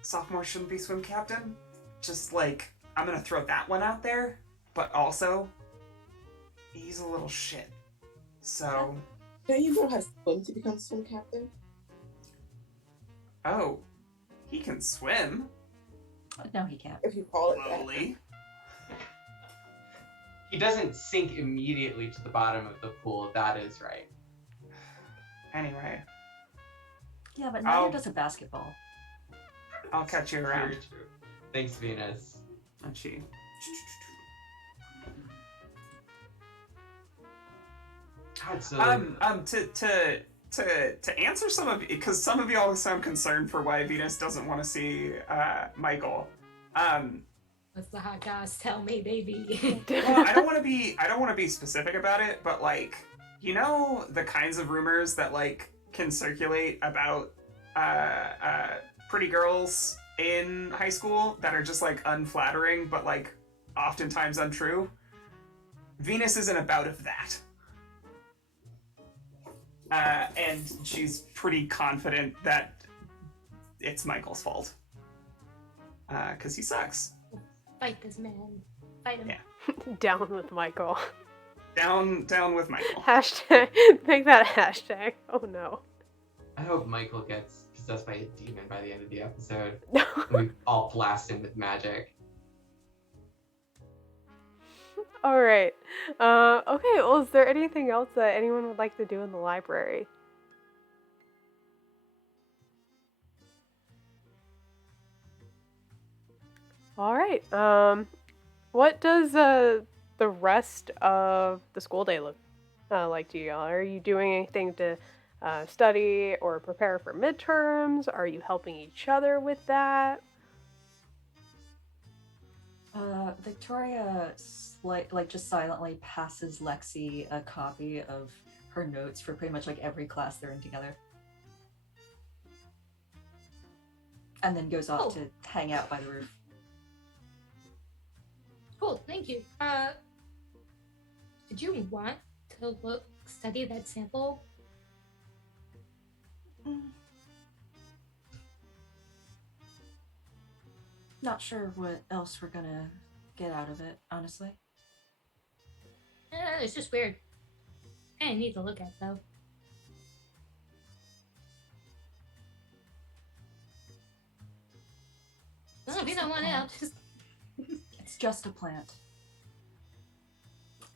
Sophomore shouldn't be swim captain. Just like, I'm gonna throw that one out there, but also, he's a little shit. So. Don't you know how to swim to become swim captain? Oh, he can swim. No, he can't. If you call it Slowly. He doesn't sink immediately to the bottom of the pool, that is right. Anyway. Yeah, but neither does a basketball. I'll catch you around. Very true. Thanks, Venus. And she. God, so to answer some of, because some of y'all sound concerned for why Venus doesn't want to see Michael. What's the hot goss? Tell me, baby. Well, I don't want to be specific about it, but like, you know, the kinds of rumors that like can circulate about pretty girls in high school that are just like unflattering, but like oftentimes untrue. Venus isn't about of that. And she's pretty confident that it's Michael's fault. Because he sucks. Fight this man. Fight him. Yeah. Down with Michael. Down with Michael. Hashtag. Make that a hashtag. Oh no. I hope Michael gets possessed by a demon by the end of the episode. No. And we all blast him with magic. All right. Okay. Well, is there anything else that anyone would like to do in the library? All right. What does the rest of the school day look like to y'all? Are you doing anything to study or prepare for midterms? Are you helping each other with that? Victoria like just silently passes Lexi a copy of her notes for pretty much like every class they're in together. And then goes off to hang out by the roof. Cool, thank you. Did you want to study that sample? Not sure what else we're gonna get out of it, honestly. It's just weird. I need to look at though. No, if you don't want it, I'll just... It's just a plant.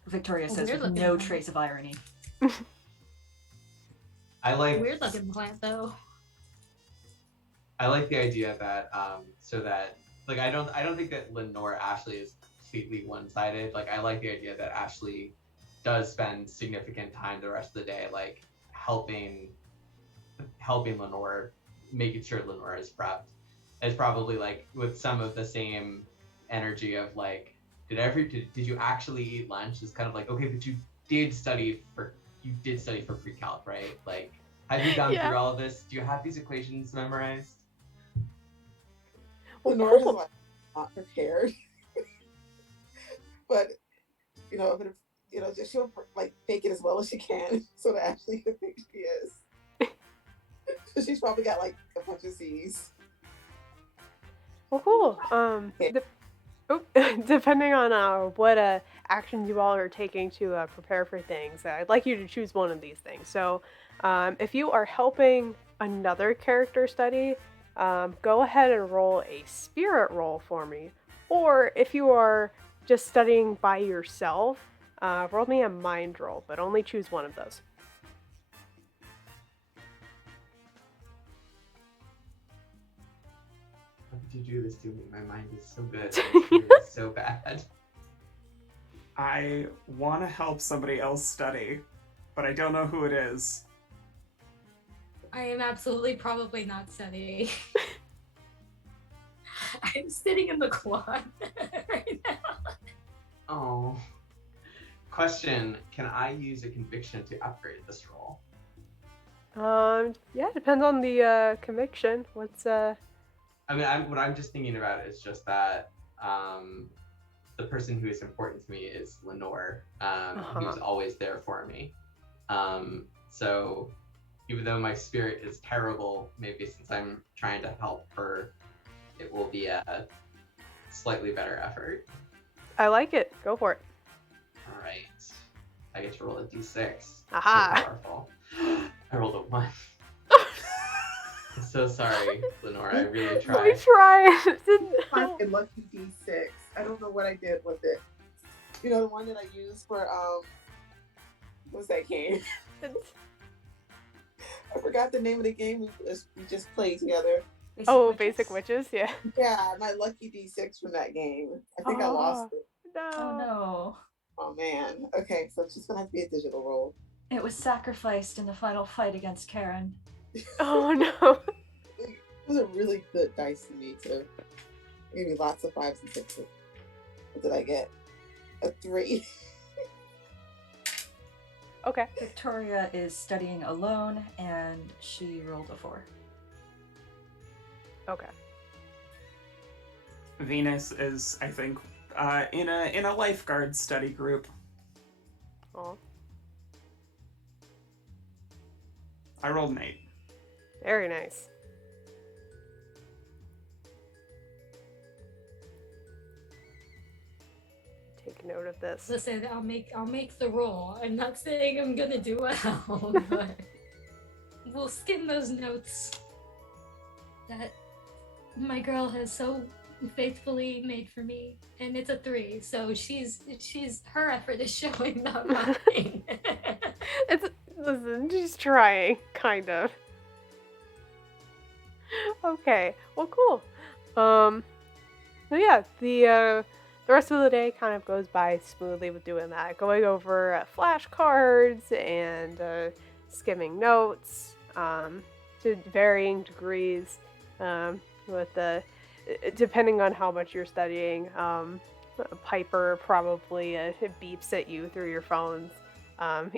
Victoria A says with weird-looking no plant. trace of irony. I like Weird looking plant though. I like the idea that so that like I don't think that Lenore Ashley is completely one-sided. Like I like the idea that Ashley does spend significant time the rest of the day like helping Lenore, making sure Lenore is prepped. It's probably like with some of the same energy of like did you actually eat lunch? It's kind of like, okay, but you did study for pre-calc, right? Like have you gone through all of this? Do you have these equations memorized? Lenore is like not prepared. But you know, just she'll like fake it as well as she can so that Ashley can think she is. So she's probably got like a bunch of C's. Well, cool. Yeah. Depending on what actions you all are taking to prepare for things, I'd like you to choose one of these things. So, if you are helping another character study, go ahead and roll a spirit roll for me. Or if you are just studying by yourself, roll me a mind roll, but only choose one of those. How could you do this to me? My mind is so good. It's so bad. I want to help somebody else study, but I don't know who it is. I am absolutely probably not studying. I'm sitting in the quad right now. Oh. Question, can I use a conviction to upgrade this roll? Yeah, depends on the conviction. What's I mean, what I'm just thinking about is just that the person who is important to me is Lenore, who's always there for me. So even though my spirit is terrible, maybe since I'm trying to help her, it will be a slightly better effort. I like it. Go for it. All right. I get to roll a d6. Aha. So powerful. I rolled a 1. I'm so sorry, Lenore. I really We tried. tried. A lucky D6. I don't know what I did with it. You know, the one that I used for what's that game? I forgot the name of the game we just played together. Basic Witches, yeah. Yeah, my lucky D6 from that game. I think I lost it. No. Oh no. Oh man. Okay, so it's just gonna have to be a digital roll. It was sacrificed in the final fight against Karen. Oh no. It was a really good dice to me too. It gave me lots of 5s and 6s. What did I get? A 3. Okay. Victoria is studying alone, and she rolled a 4. Okay. Venus is, I think, in a lifeguard study group. Oh, I rolled an 8. very nice. Take note of this. Listen, I'll make the roll. I'm not saying I'm gonna do well, but we'll skim those notes that my girl has so faithfully made for me, and it's a 3. So she's her effort is showing, not mine. Listen, she's trying, kind of. Okay, well, cool. So yeah, the rest of the day kind of goes by smoothly with doing that, going over flashcards and skimming notes to varying degrees. With depending on how much you're studying, Piper probably beeps at you through your phones,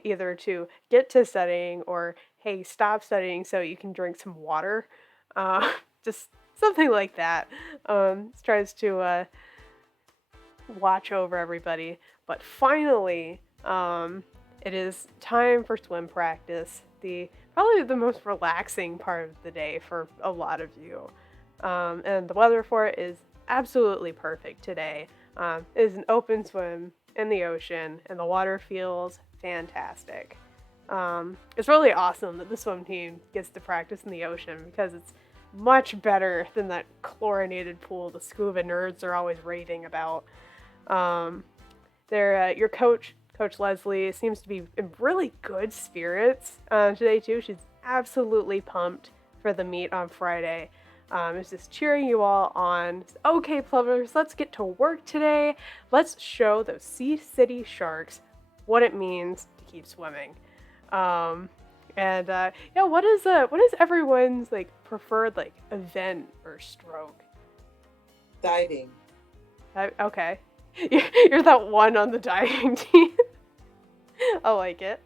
either to get to studying or hey, stop studying so you can drink some water, just something like that. Tries to watch over everybody, but finally, it is time for swim practice. Probably the most relaxing part of the day for a lot of you. And the weather for it is absolutely perfect today. It is an open swim in the ocean, and the water feels fantastic. It's really awesome that the swim team gets to practice in the ocean because it's much better than that chlorinated pool the scuba nerds are always raving about. Your coach, Coach Leslie, seems to be in really good spirits today too. She's absolutely pumped for the meet on Friday. Is just cheering you all on. Okay, Plovers, let's get to work today. Let's show those Sea City Sharks what it means to keep swimming. What is everyone's like preferred like event or stroke? Diving. Okay, you're that one on the diving team. I like it.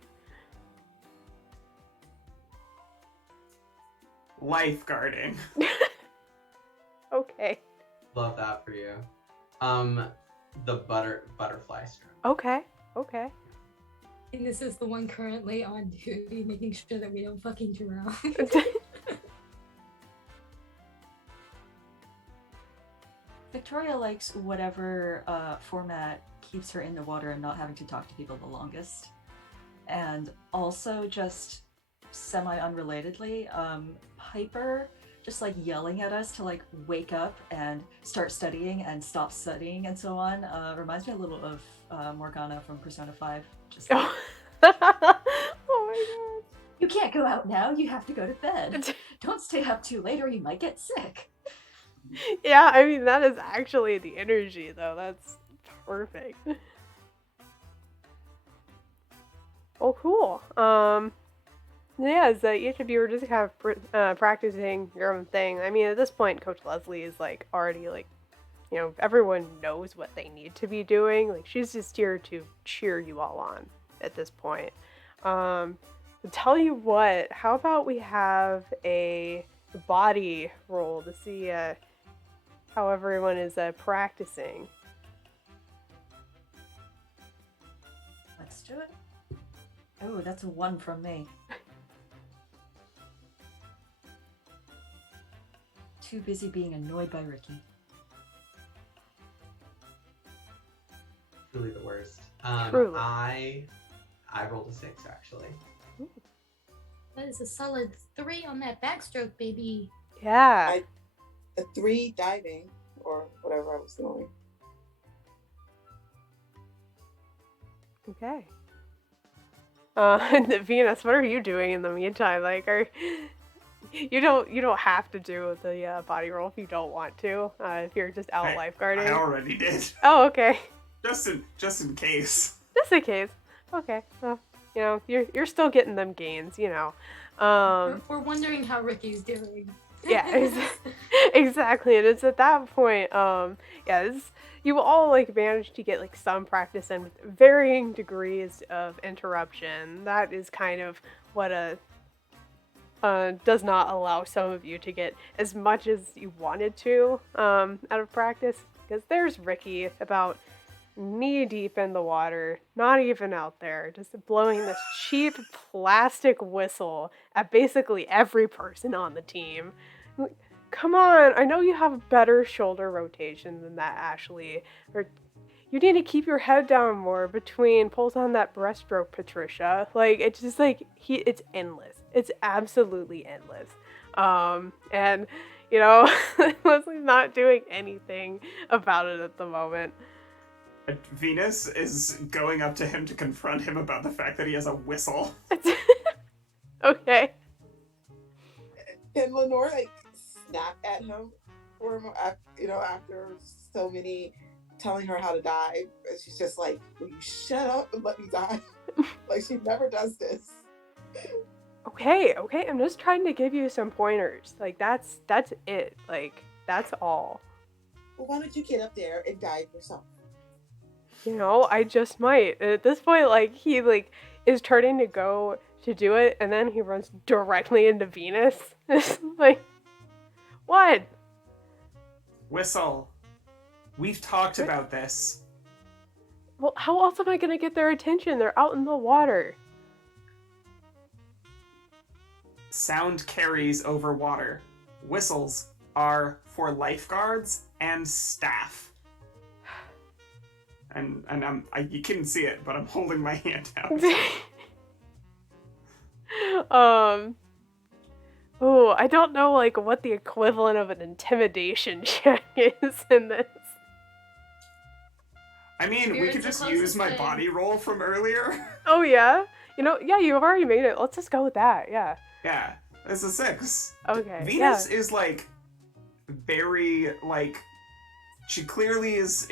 Lifeguarding. Okay. Love that for you. The butterfly stroke. Okay. Venus is the one currently on duty, making sure that we don't fucking drown. Victoria likes whatever format keeps her in the water and not having to talk to people the longest. And also, just semi-unrelatedly, Piper just like yelling at us to like wake up and start studying and stop studying and so on reminds me a little of Morgana from Persona 5. Just like, Oh my god. you can't go out now, you have to go to bed. Don't stay up too late or you might get sick. Yeah, I mean, that is actually the energy, though. That's perfect. Oh, cool. Yeah, so each of you are just kind of practicing your own thing. I mean, at this point, Coach Leslie is, like, already, like, you know, everyone knows what they need to be doing. Like, she's just here to cheer you all on at this point. To tell you what, how about we have a body roll to see how everyone is practicing. Let's do it. Oh, that's a 1 from me. Too busy being annoyed by Ricky. Truly the worst. Truly. I rolled a 6 actually. That is a solid 3 on that backstroke, baby. Yeah. A 3 diving or whatever I was doing. Okay. Venus, what are you doing in the meantime? Like, you don't have to do the body roll if you don't want to. If you're just out lifeguarding. I already did. Oh, okay. Just in case. Just in case. Okay. Well, you know, you're still getting them gains, you know. We're wondering how Ricky's doing. Yeah, exactly. And it's at that point, you all like manage to get like some practice in with varying degrees of interruption. That is kind of what does not allow some of you to get as much as you wanted to out of practice, because there's Ricky about knee deep in the water, not even out there, just blowing this cheap plastic whistle at basically every person on the team. Come on, I know you have better shoulder rotation than that, Ashley. Or you need to keep your head down more between pulls on that breaststroke, Patricia. Like, it's just like it's endless. It's absolutely endless. And you know, Leslie's not doing anything about it at the moment. Venus is going up to him to confront him about the fact that he has a whistle. Okay. Can Lenore like snap at him for him, after so many telling her how to dive, and she's just like, "Will you shut up and let me dive?" Like, she never does this. Okay, I'm just trying to give you some pointers. Like, that's it. Like, that's all. Well, why don't you get up there and dive yourself? You know, I just might. At this point, like, he, like, is turning to go to do it, and then he runs directly into Venus. It's like, what? Whistle. We've talked about this. Well, how else am I gonna get their attention? They're out in the water. Sound carries over water. Whistles are for lifeguards and staff. And you couldn't see it, but I'm holding my hand out. Oh, I don't know, like, what the equivalent of an intimidation check is in this. I mean, we could just use my body roll from earlier. Oh, yeah? You know, yeah, you've already made it. Let's just go with that, yeah. Yeah, it's a 6. Okay, Venus is, like, very, like... She clearly is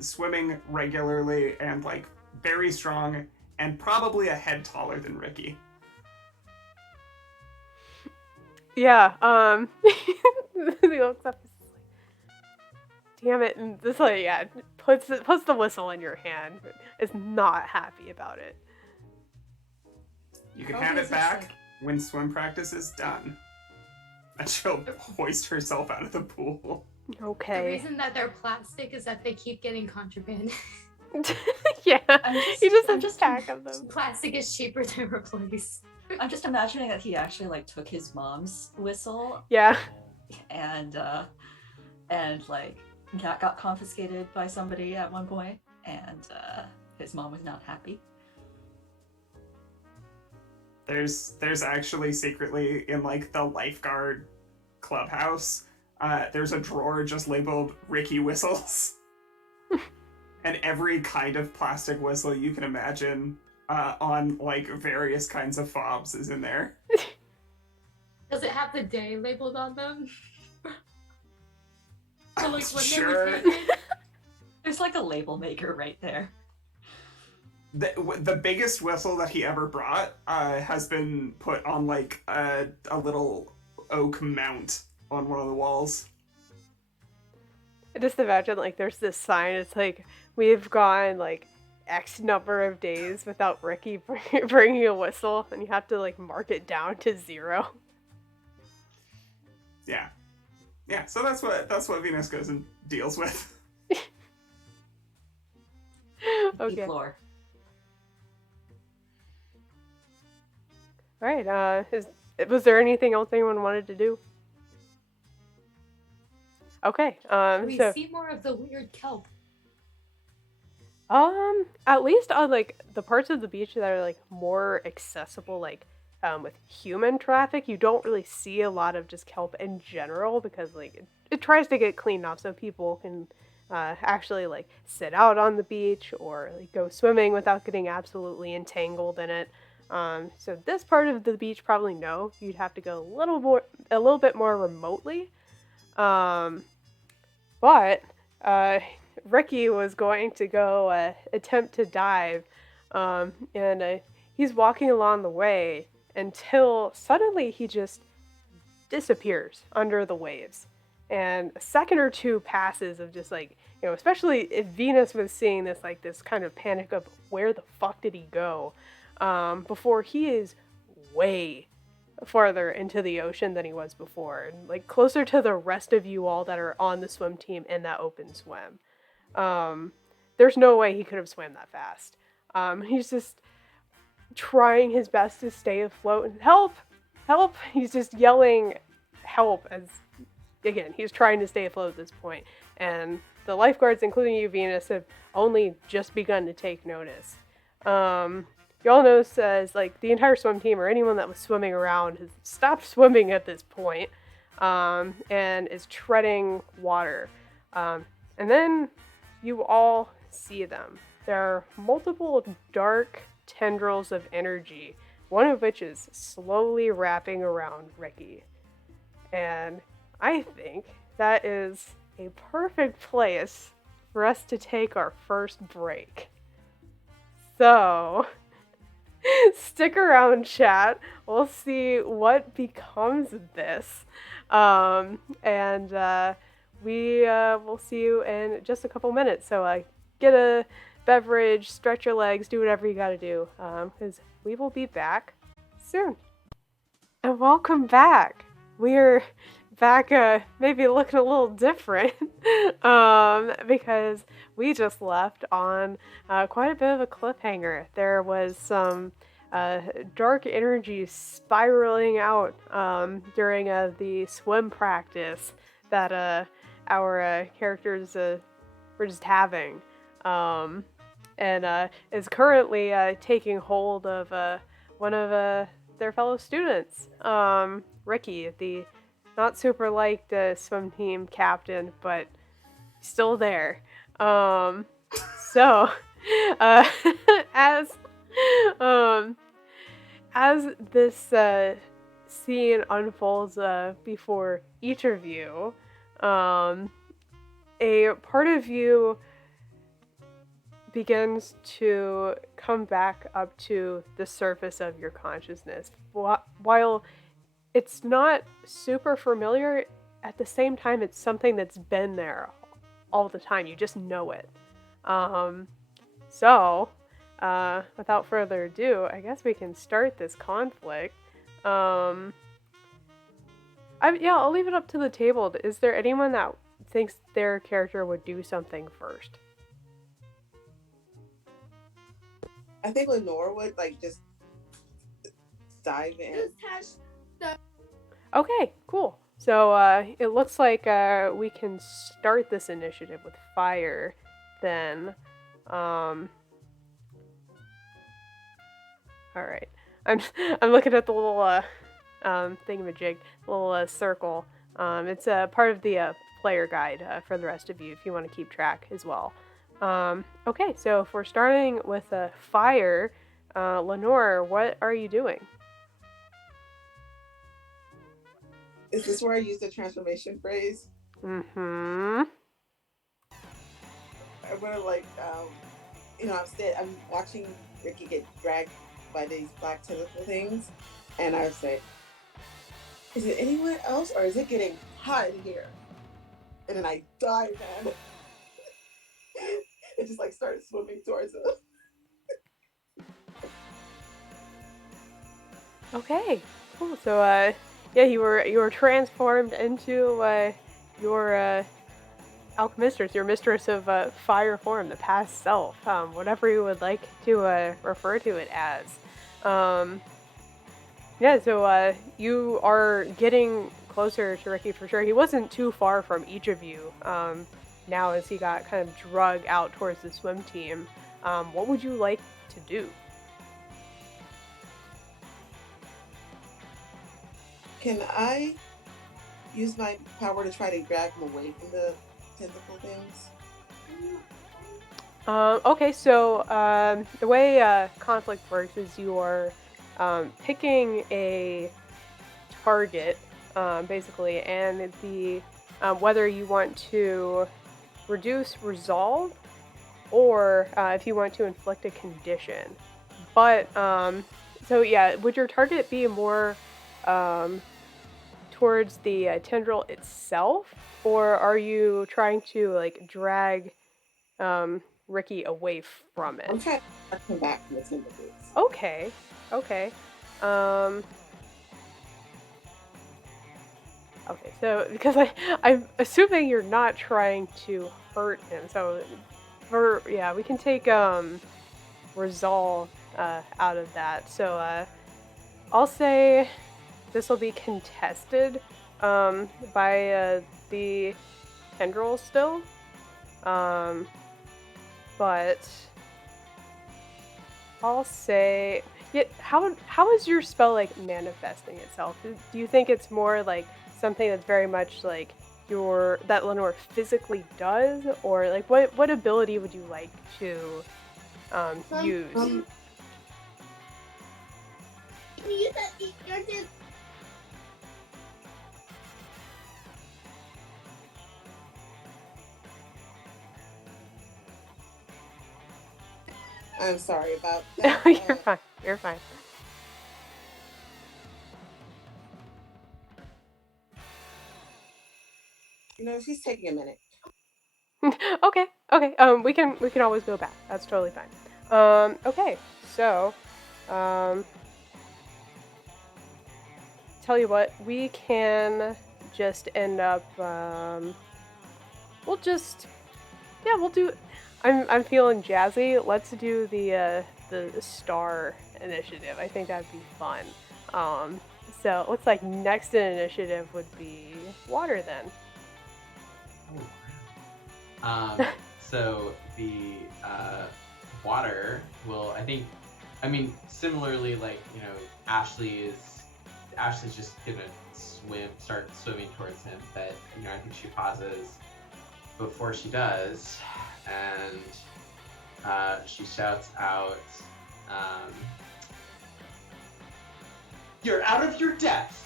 swimming regularly and, like, very strong and probably a head taller than Ricky. Yeah, he looks up, damn it, and this, like, yeah, puts the whistle in your hand, but is not happy about it. You can have it back when swim practice is done. And she'll hoist herself out of the pool. Okay. The reason that they're plastic is that they keep getting contraband. Yeah, he just has a just pack of them. Plastic is cheaper to replace. I'm just imagining that he actually like took his mom's whistle Yeah. and like that got confiscated by somebody at one point, and his mom was not happy. There's actually secretly in like the lifeguard clubhouse, there's a drawer just labeled Ricky whistles. And every kind of plastic whistle you can imagine on like various kinds of fobs is in there. Does it have the day labeled on them? Or like when Sure. they were taken? There's like a label maker right there. The biggest whistle that he ever brought has been put on like a little oak mount on one of the walls. I just imagine like there's this sign. It's like we've gone like X number of days without Ricky bringing a whistle, and you have to like mark it down to 0. Yeah. So that's what Venus goes and deals with. Okay. Floor. All right. Was there anything else anyone wanted to do? Okay. We So see more of the weird kelp. at least on like the parts of the beach that are like more accessible, like with human traffic, you don't really see a lot of just kelp in general because like it tries to get cleaned off so people can actually like sit out on the beach or like go swimming without getting absolutely entangled in it. So this part of the beach, probably no. You'd have to go a little bit more remotely. But Ricky was going to go attempt to dive, and he's walking along the way until suddenly he just disappears under the waves. And a second or two passes of just like, especially if Venus was seeing this, like this kind of panic of where the fuck did he go, before he is way farther into the ocean than he was before, and like closer to the rest of you all that are on the swim team in that open swim. There's no way he could have swam that fast. He's just trying his best to stay afloat and help. He's just yelling help as, again, he's trying to stay afloat at this point. And the lifeguards, including you, Venus, have only just begun to take notice. You all notice as like the entire swim team or anyone that was swimming around has stopped swimming at this point, and is treading water. And then you all see them. There are multiple dark tendrils of energy, one of which is slowly wrapping around Ricky. And I think that is a perfect place for us to take our first break. So, stick around, chat. We'll see what becomes of this. And we will see you in just a couple minutes. So get a beverage, stretch your legs, do whatever you gotta do. Because we will be back soon. And welcome back. We're back maybe looking a little different because we just left on quite a bit of a cliffhanger. There was some dark energy spiraling out during the swim practice that our characters were just having, and is currently taking hold of one of their fellow students, Ricky, the not super liked swim team captain, but still there. So as this scene unfolds before each of you, a part of you begins to come back up to the surface of your consciousness. While it's not super familiar, at the same time, it's something that's been there all the time. You just know it. So, without further ado, I guess we can start this conflict. I'll leave it up to the table. Is there anyone that thinks their character would do something first? I think Lenore would like just dive in. Okay, cool. So it looks like we can start this initiative with fire then. All right. I'm I'm looking at the little thingamajig, little circle. It's a part of the player guide for the rest of you if you want to keep track as well. Okay, so if we're starting with fire, Lenore, what are you doing? Is this where I use the transformation phrase? Mm-hmm. I'm gonna like, I'm watching Ricky get dragged by these black tentacle things, and I say, "Is it anyone else, or is it getting hot in here?" And then I dive in. It just like started swimming towards us. Okay, cool. So, yeah, you were transformed into your Alchemistress, your mistress of fire form, the past self, whatever you would like to refer to it as. Yeah, so you are getting closer to Ricky for sure. He wasn't too far from each of you now as he got kind of drug out towards the swim team. What would you like to do? Can I use my power to try to drag him away from the tentacle things? Okay, so the way conflict works is you are picking a target, basically, and the whether you want to reduce resolve or if you want to inflict a condition. But so yeah, would your target be more towards the tendril itself, or are you trying to like drag Ricky away from it? I'm trying to come back from the tentacles. Okay. Um, okay, so because I'm assuming you're not trying to hurt him, so we can take resolve out of that. So I'll say this will be contested by the tendrils still, but I'll say, how is your spell like manifesting itself? Do you think it's more like something that's very much like that Lenore physically does, or like what ability would you like to use? I'm sorry about that. You're fine. You're fine. She's taking a minute. Okay. We can always go back. That's totally fine. Okay. So, tell you what, we can just end up. We'll do. I'm feeling jazzy. Let's do the star initiative. I think that'd be fun. So it looks like next in initiative would be water then. So the water will, similarly, like, Ashley's just gonna start swimming towards him, but, I think she pauses before she does, and she shouts out, "You're out of your depth!"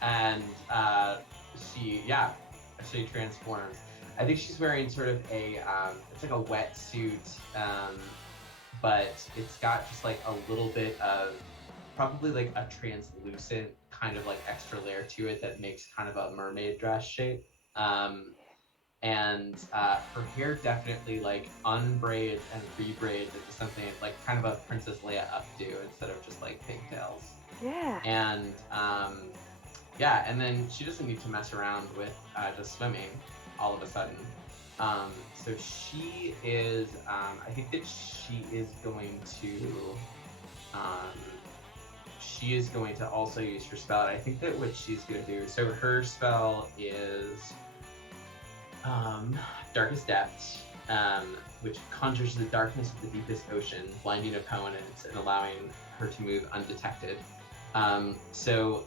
And she transforms. I think she's wearing sort of it's like a wetsuit, but it's got just like a little bit of probably like a translucent kind of like extra layer to it that makes kind of a mermaid dress shape. And her hair definitely like unbraids and rebraids into something like kind of a Princess Leia updo instead of just like pigtails. Yeah. And and then she doesn't need to mess around with just swimming all of a sudden. So she is, I think that she is going to also use her spell. And I think that what she's going to do, so her spell is Darkest Depths, which conjures the darkness of the deepest ocean, blinding opponents and allowing her to move undetected. So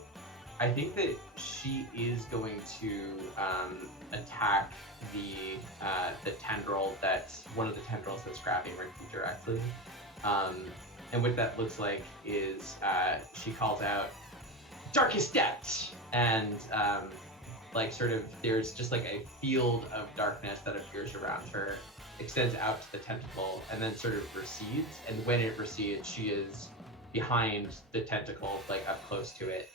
I think that she is going to attack the tendril that's one of the tendrils that's grabbing Ricky directly. And what that looks like is she calls out Darkest Depths, and like sort of there's just like a field of darkness that appears around her, extends out to the tentacle, and then sort of recedes. And when it recedes, she is behind the tentacle, like up close to it,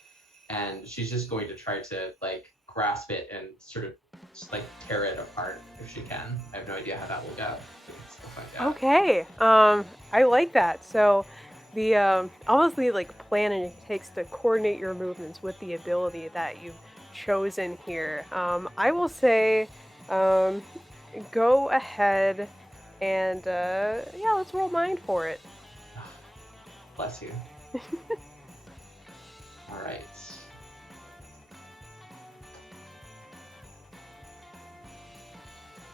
and she's just going to try to like grasp it and sort of just like tear it apart if she can. I have no idea how that will go. We'll find out. Okay. I like that. So the obviously like planning it takes to coordinate your movements with the ability that you've chosen here. I will say go ahead and yeah, let's roll mind for it. Bless you. All right.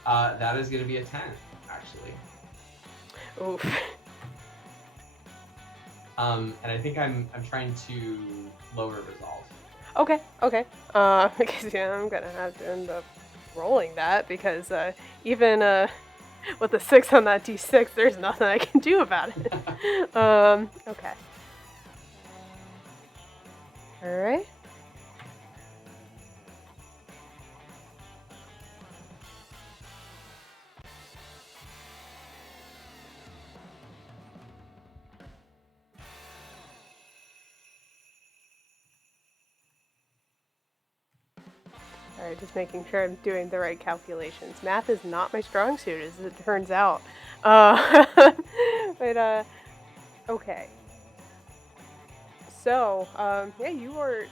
That is going to be a 10, actually. Oof. And I think I'm trying to lower resolve. Okay. Because yeah, I'm gonna have to end up rolling that because even with a 6 on that d6, there's nothing I can do about it. Okay. All right. Alright, just making sure I'm doing the right calculations. Math is not my strong suit, as it turns out. But, okay. So, yeah, you were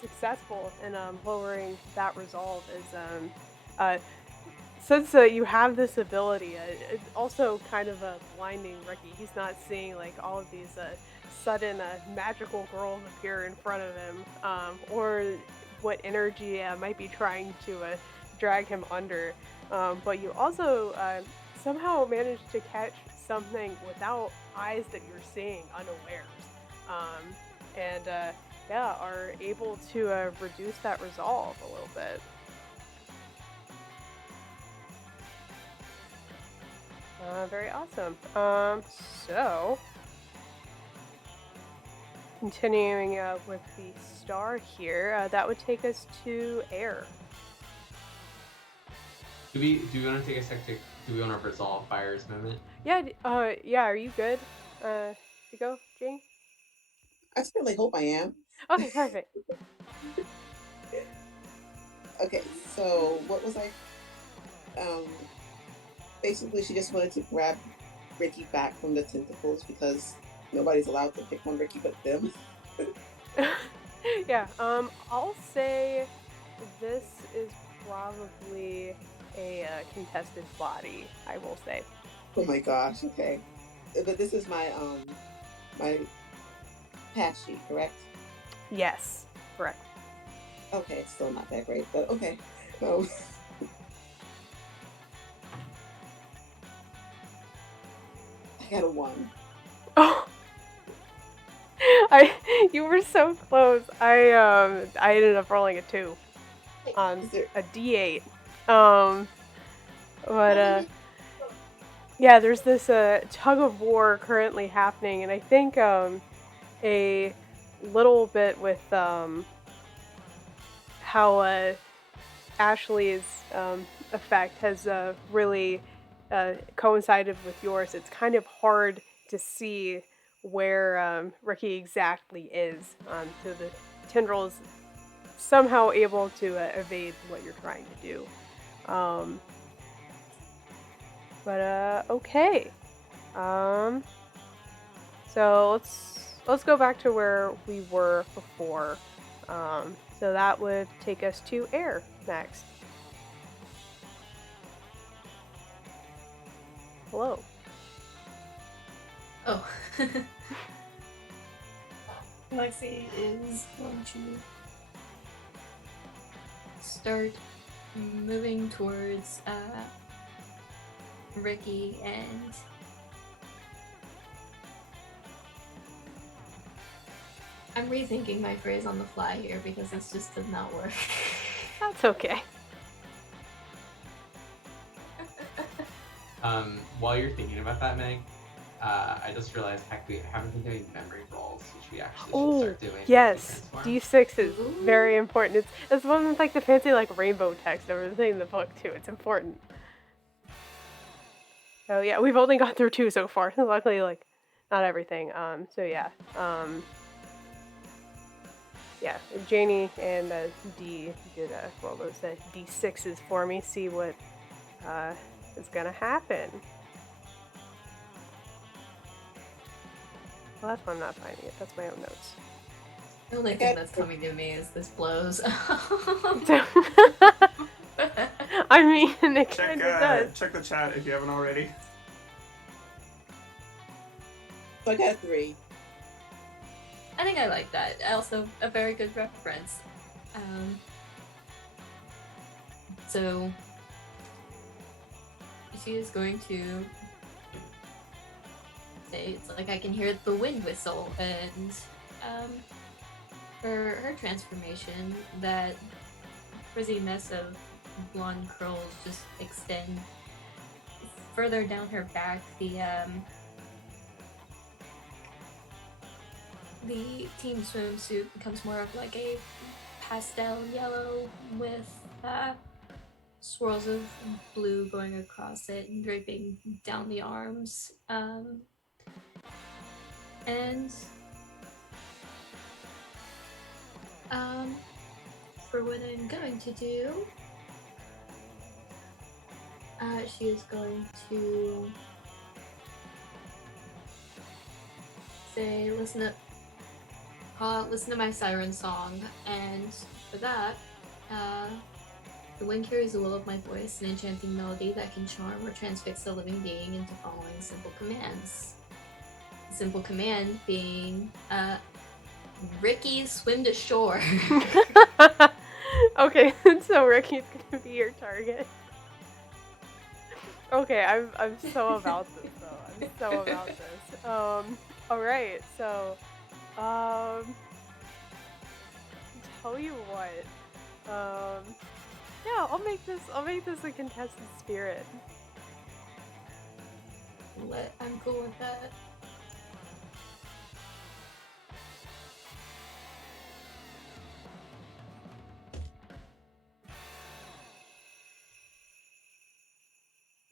successful in lowering that resolve. Since you have this ability, it's also kind of blinding Ricky. He's not seeing like all of these sudden magical girls appear in front of him, or what energy might be trying to drag him under. But you also somehow managed to catch something without eyes that you're seeing unawares. And yeah, are able to reduce that resolve a little bit. Very awesome. So, continuing with the star here, that would take us to air. Do we want to take a sec to? Do we want to resolve Fire's moment? Yeah. Yeah. Are you good? To go, Jane? I certainly hope I am. Okay. Perfect. Okay, so what was I? Basically, she just wanted to grab Ricky back from the tentacles because nobody's allowed to pick on Ricky but them. Yeah. I'll say this is probably a contested body. I will say. Oh my gosh. Okay, but this is my my pass sheet, correct? Yes. Correct. Okay, it's still not that great, but okay. I got a 1. Oh. You were so close. I ended up rolling a 2 on a d8. But yeah, there's this tug of war currently happening, and I think a little bit with how Ashley's effect has really coincided with yours. It's kind of hard to see where Ricky exactly is. So the tendril is somehow able to evade what you're trying to do. But okay. So let's go back to where we were before. So that would take us to air next. hello. Oh. Lexi is going to start moving towards Ricky and I'm rethinking my phrase on the fly here because this just did not work. That's okay. While you're thinking about that, Meg, I just realized heck, we haven't been doing memory rolls, which we actually should start doing. Yes, as we D6 is very important. It's one with like the fancy like rainbow text and everything in the book too. It's important. Oh yeah, we've only got through 2 so far. Luckily, like not everything. So yeah. Yeah, Janie and D did roll those D6s for me. See what is gonna happen. Well, that's why I'm not finding it. That's my own notes. The only thing that's coming to me is this blows. I mean, it kind of does. Check the chat if you haven't already. So I got 3. I think I like that. Also, a very good reference. So she is going to say, it's like I can hear the wind whistle, and for her transformation, that frizzy mess of blonde curls just extend further down her back. The team swimsuit becomes more of like a pastel yellow with swirls of blue going across it and draping down the arms. For what I'm going to do, she is going to say, listen to my siren song, and for that, the wind carries the will of my voice, an enchanting melody that can charm or transfix a living being into following simple commands. The simple command being, Ricky, swim to shore. Okay, so Ricky's gonna be your target. Okay, I'm so about this though. I'm so about this. Alright, so tell you what. Yeah, I'll make this a contested spirit. I'm cool with that.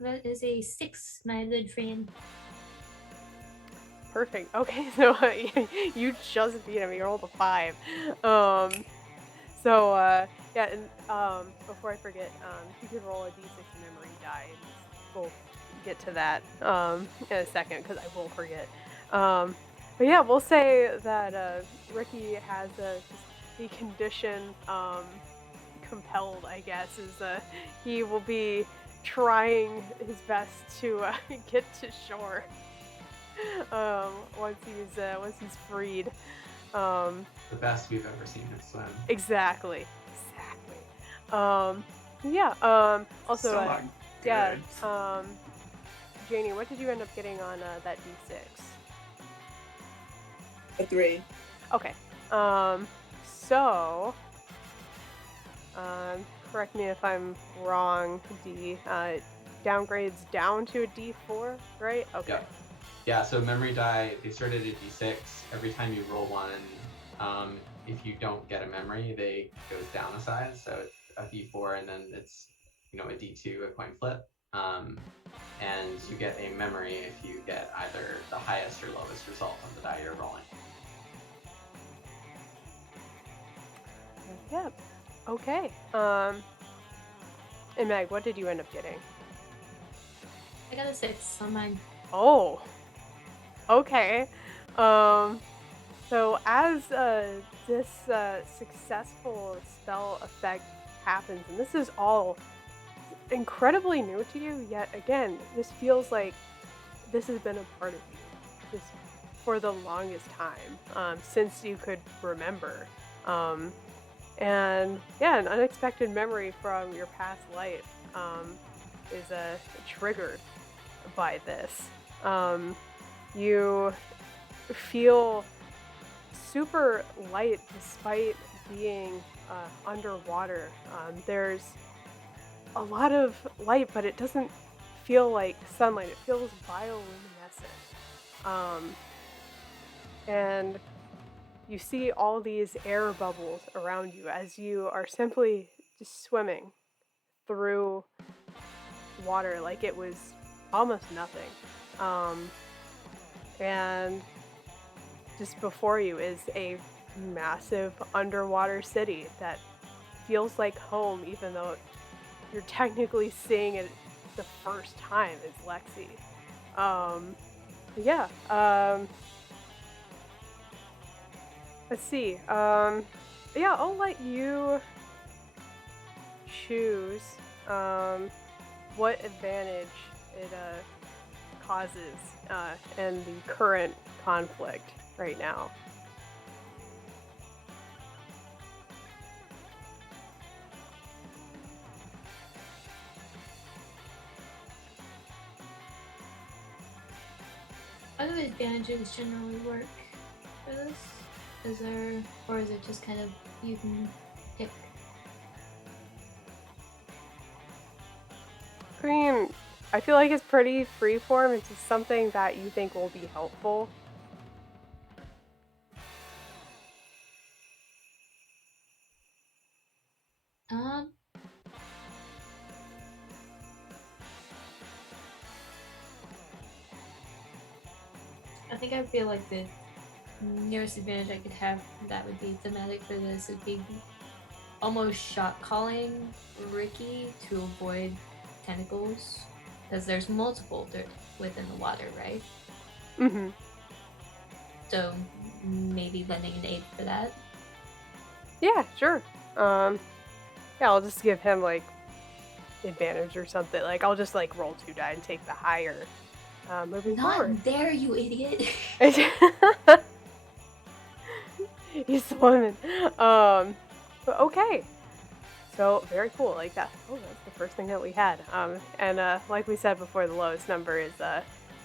That is a 6, my good friend. Perfect. Okay, so you just beat him. You rolled a 5. Yeah, and before I forget, you can roll a d6 memory die, and we'll get to that in a second because I will forget. But yeah, we'll say that Ricky has just the condition compelled, I guess, is he will be trying his best to get to shore once he's freed. The best we've ever seen him swim. Exactly. Yeah. Also, Still not yeah. good. Janie, what did you end up getting on that d6? A 3. Okay. So, correct me if I'm wrong. D downgrades down to a D4, right? Okay. Yep. Yeah. So memory die, they start at a D6. Every time you roll one, if you don't get a memory, they goes down a size. So it's a D4, and then it's a D2, a coin flip. And you get a memory if you get either the highest or lowest result on the die you're rolling. Yeah. Okay. And Meg, what did you end up getting? I got a 6 on mine. Oh. Okay. So as this successful spell effect happens, and this is all incredibly new to you, yet again, this feels like this has been a part of you just for the longest time, since you could remember. And yeah, an unexpected memory from your past life is triggered by this. You feel super light despite being underwater. There's a lot of light, but it doesn't feel like sunlight. It feels bioluminescent. And you see all these air bubbles around you as you are simply just swimming through water like it was almost nothing. And just before you is a massive underwater city that feels like home, even though you're technically seeing it the first time as Lexi. Yeah. Let's see. Yeah, I'll let you choose what advantage it causes in the current conflict right now. How do advantages generally work for this? Is there, or is it just kind of you can pick? I mean, I feel like it's pretty freeform. It's just something that you think will be helpful. I think I feel like the nearest advantage I could have that would be thematic for this would be almost shot calling Ricky to avoid tentacles, because there's multiple within the water, right? Mm-hmm. So maybe lending an aid for that. Yeah, sure. Yeah, I'll just give him like advantage or something. Like I'll just like roll 2 die and take the higher. Moving forward. Not there, you idiot. He's swimming. But okay. So very cool. Like that. Oh, that's the first thing that we had. And like we said before, the lowest number is a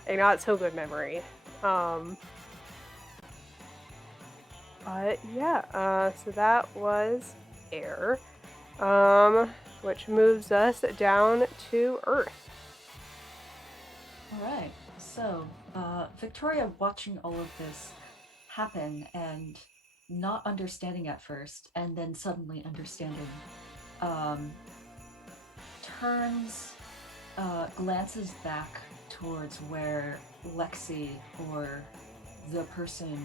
not so good memory. But yeah. So that was air. Which moves us down to Earth. All right. So, Victoria watching all of this happen and not understanding at first, and then suddenly understanding, glances back towards where Lexi, or the person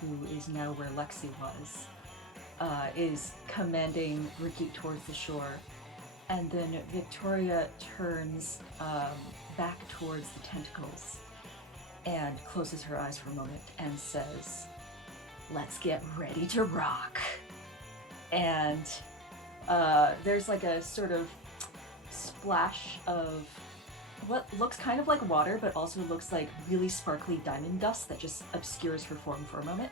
who is now where Lexi was, is commanding Ricky towards the shore. And then Victoria turns back towards the tentacles and closes her eyes for a moment and says, "Let's get ready to rock." And there's like a sort of splash of what looks kind of like water, but also looks like really sparkly diamond dust that just obscures her form for a moment.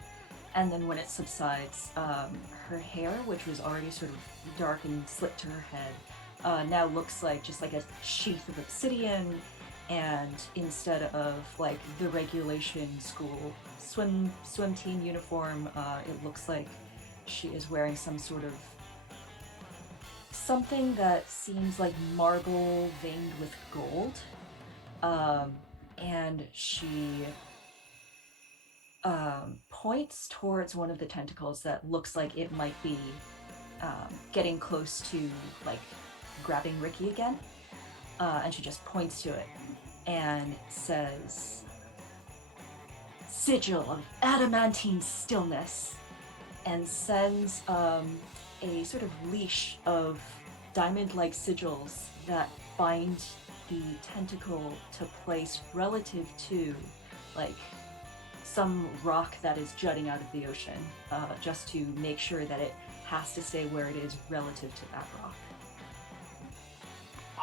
And then when it subsides, her hair, which was already sort of dark and slicked to her head, now looks like just like a sheath of obsidian, and instead of like the regulation school swim team uniform, it looks like she is wearing some sort of something that seems like marble veined with gold, and she points towards one of the tentacles that looks like it might be getting close to like grabbing Ricky again, and she just points to it and says, "Sigil of adamantine stillness," and sends a sort of leash of diamond-like sigils that bind the tentacle to place relative to like some rock that is jutting out of the ocean, just to make sure that it has to stay where it is relative to that rock.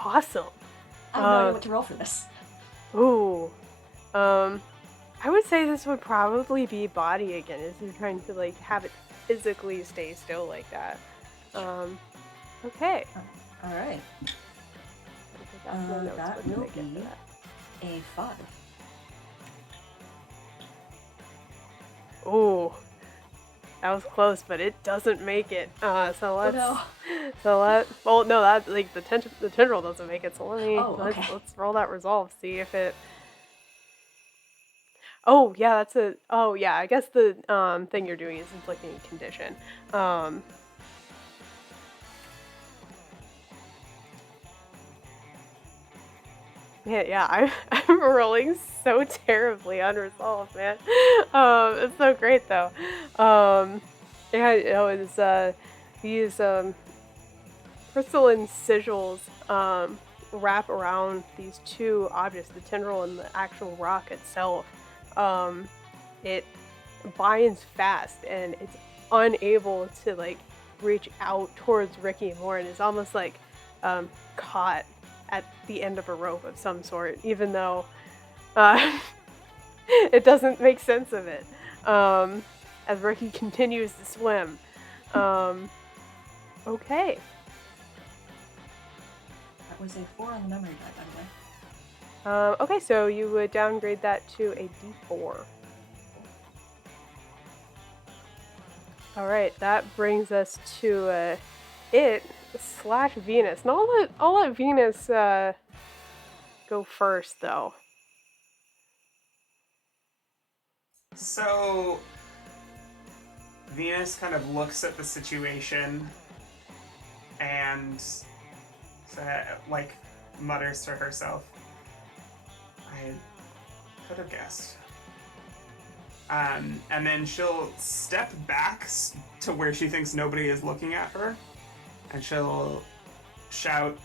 Awesome. I have no idea what to roll for this. Ooh. I would say this would probably be body again, as you're trying to like have it physically stay still like that. Okay. All right. That will be a 5. Ooh. That was close, but it doesn't make it. So let's. no. Well, no, that like the tendril doesn't make it. So okay. let's roll that resolve. See if it. Oh yeah, that's a. Oh yeah, I guess the thing you're doing is inflicting a condition. Yeah, I'm rolling so terribly unresolved, man. It's so great though. Yeah, it's these crystalline sigils wrap around these two objects, the tendril and the actual rock itself. It binds fast and it's unable to like reach out towards Ricky more, and it's almost like caught at the end of a rope of some sort, even though it doesn't make sense of it. As Ricky continues to swim. Okay. That was a 4 on the memory die, by the way. Okay, so you would downgrade that to a D4. Alright, that brings us to it/Venus. And I'll let Venus go first, though. So Venus kind of looks at the situation and like mutters to herself, I could have guessed. And then she'll step back to where she thinks nobody is looking at her, and she'll shout,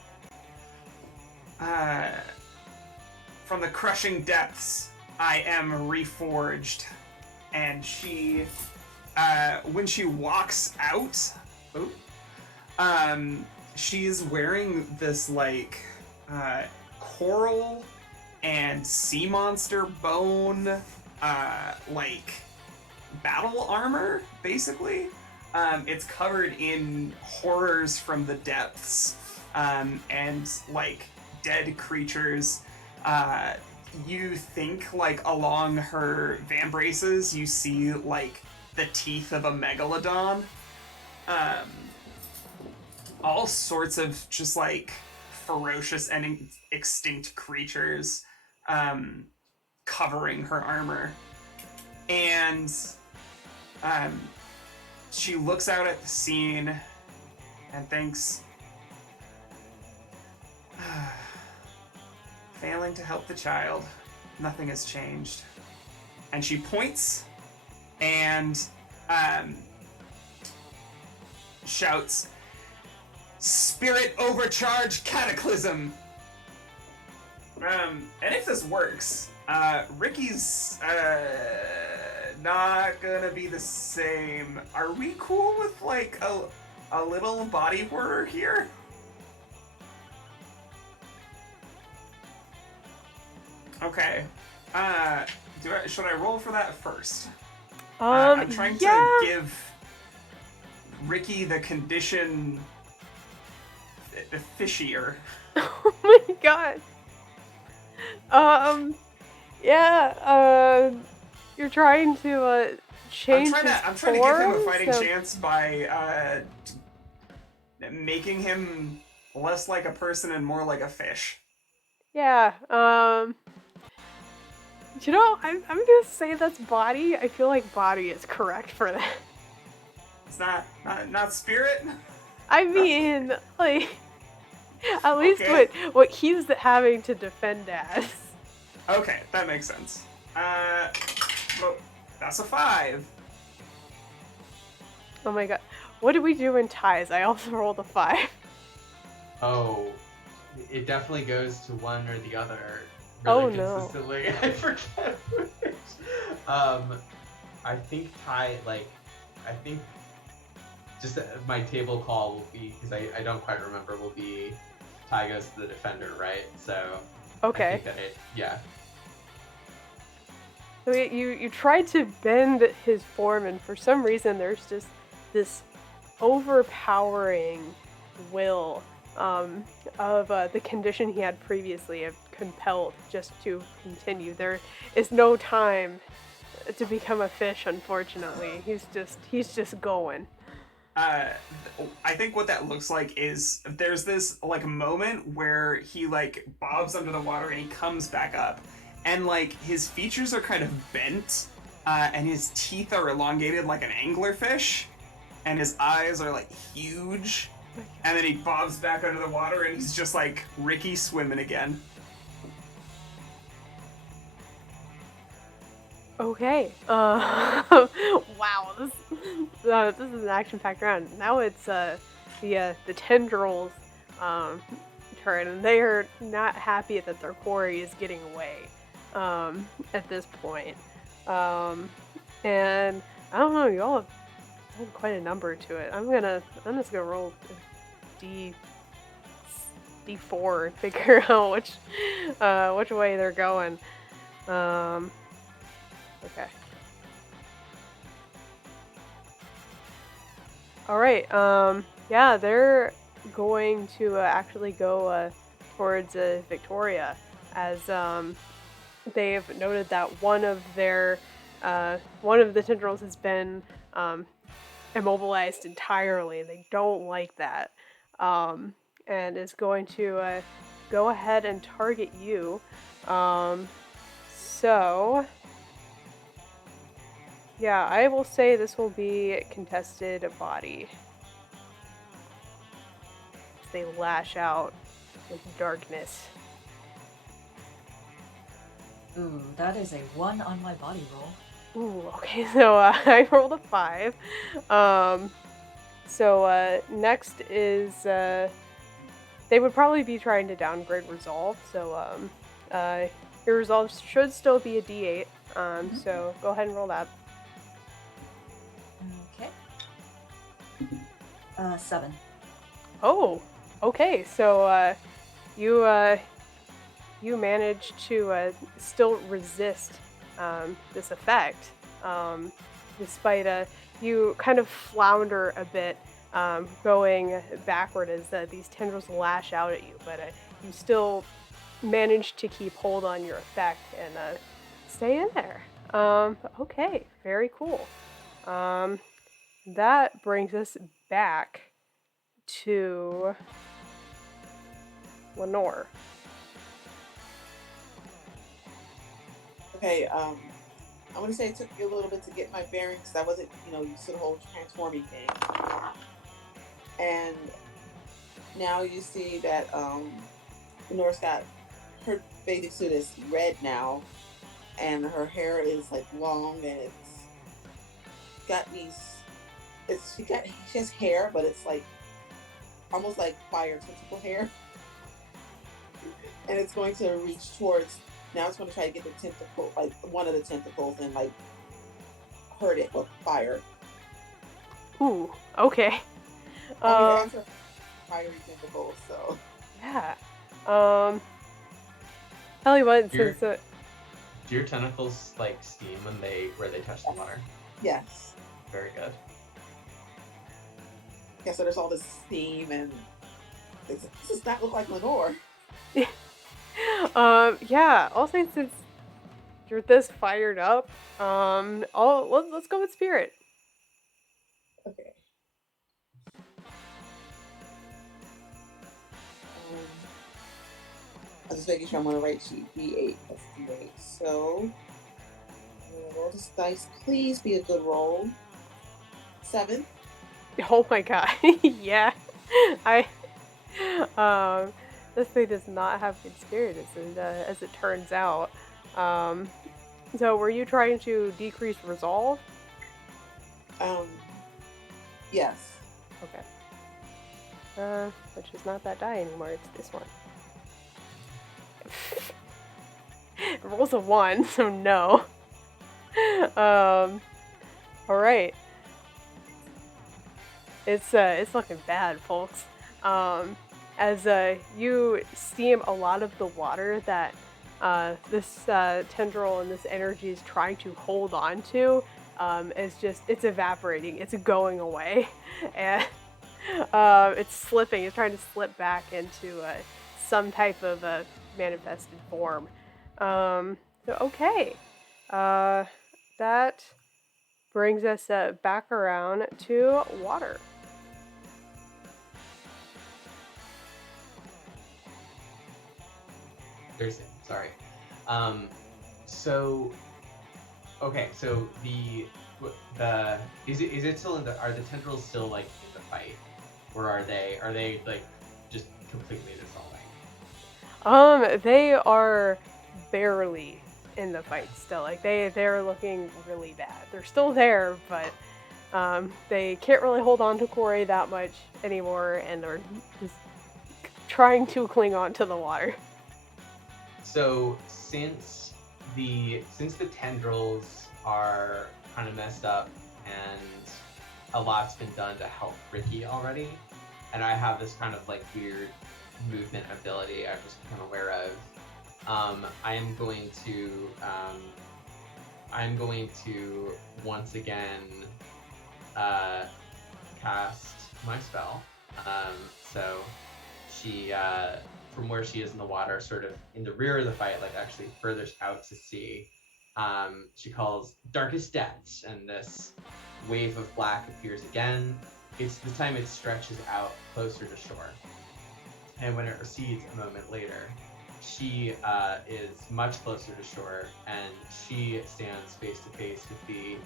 from the crushing depths, I am reforged. And she, when she walks out, she's wearing this like coral and sea monster bone like battle armor, basically. It's covered in horrors from the depths and like dead creatures. You think like along her vambraces you see like the teeth of a megalodon. All sorts of just like ferocious and extinct creatures covering her armor. And she looks out at the scene and thinks, failing to help the child, nothing has changed. And she points and shouts, Spirit Overcharge Cataclysm! And if this works, Ricky's not gonna be the same. Are we cool with like a little body horror here? Okay. Should I roll for that first? I'm trying to give Ricky the condition fishier. Oh my god. You're trying to change I'm trying to give him a fighting chance by making him less like a person and more like a fish. Yeah, you know, I'm gonna say that's body. I feel like body is correct for that. It's not spirit? I mean, like, at least Okay. what he's having to defend as. Okay, that makes sense. Well, that's a 5. Oh my god. What did we do in ties? I also rolled a 5. Oh, it definitely goes to one or the other Oh, really no. consistently. I forget which. I think tie, I think just my table call will be, because I don't quite remember, will be tie goes to the defender, right? So Okay. I think that yeah. So you tried to bend his form, and for some reason there's just this overpowering will of the condition he had previously of compelled just to continue. There is no time to become a fish, unfortunately. He's just going. I think what that looks like is there's this like moment where he like bobs under the water and he comes back up, and like his features are kind of bent, and his teeth are elongated like an anglerfish, and his eyes are like huge, and then he bobs back under the water and he's just like Ricky swimming again. Okay. Wow. This is an action-packed round. Now it's the tendrils turn, and they are not happy that their quarry is getting away at this point. And I don't know, y'all have done quite a number to it. I'm just gonna roll D4 and figure out which way they're going. Okay. Alright, yeah, they're going to actually go towards Victoria, as they've noted that one of the tendrils has been immobilized entirely. They don't like that, and is going to go ahead and target you. So yeah, I will say this will be contested body. They lash out with darkness. Ooh, that is a 1 on my body roll. Ooh, okay, so I rolled a 5. So next is they would probably be trying to downgrade resolve. So your resolve should still be a D8. So go ahead and roll that. Okay. 7. Oh, okay. So you manage to still resist this effect, despite you kind of flounder a bit, going backward as these tendrils lash out at you, but you still manage to keep hold on your effect and stay in there. Okay, very cool. That brings us back to Lenore. Okay, I'm gonna say it took me a little bit to get my bearings because I wasn't, used to the whole transforming thing. And now you see that Lenore's got her bathing suit is red now, and her hair is like long, and it's got she has hair, but it's like almost like fire tentacle hair, and it's going to reach towards. Now it's going to try to get the tentacle, like one of the tentacles, and like hurt it with fire. Ooh, okay. After fiery tentacles, so yeah. Tell you what, Do since your tentacles like steam where they touch the water? yes. Very good. Yeah, so there's all this steam, and this does not look like Lenore. yeah, I'll say since you're this fired up, let's go with spirit. Okay. I'm just making sure I'm on the right sheet. D8 plus D8. So I'm gonna roll this dice. Please be a good roll. 7. Oh my god, yeah. This thing does not have good spirit as it turns out. So were you trying to decrease resolve? Yes. Okay. Which is not that die anymore, it's this one. It rolls a 1, so no. Alright. It's looking bad, folks. as you steam a lot of the water that this tendril and this energy is trying to hold on to. It's evaporating, it's going away, and it's slipping, it's trying to slip back into some type of manifested form. So okay, that brings us back around to water. Thursday, sorry. So is it still are the tendrils still like in the fight, or are they like just completely dissolving? They are barely in the fight still. Like they're looking really bad. They're still there, but they can't really hold on to Corey that much anymore, and they're just trying to cling on to the water. So since the tendrils are kind of messed up and a lot's been done to help Ricky already, and I have this kind of like weird movement ability I've just become aware of, I am going to once again cast my spell. So she from where she is in the water, sort of in the rear of the fight, like actually further out to sea, she calls Darkest Depths, and this wave of black appears again. This time it stretches out closer to shore, and when it recedes a moment later, she is much closer to shore, and she stands face to face with the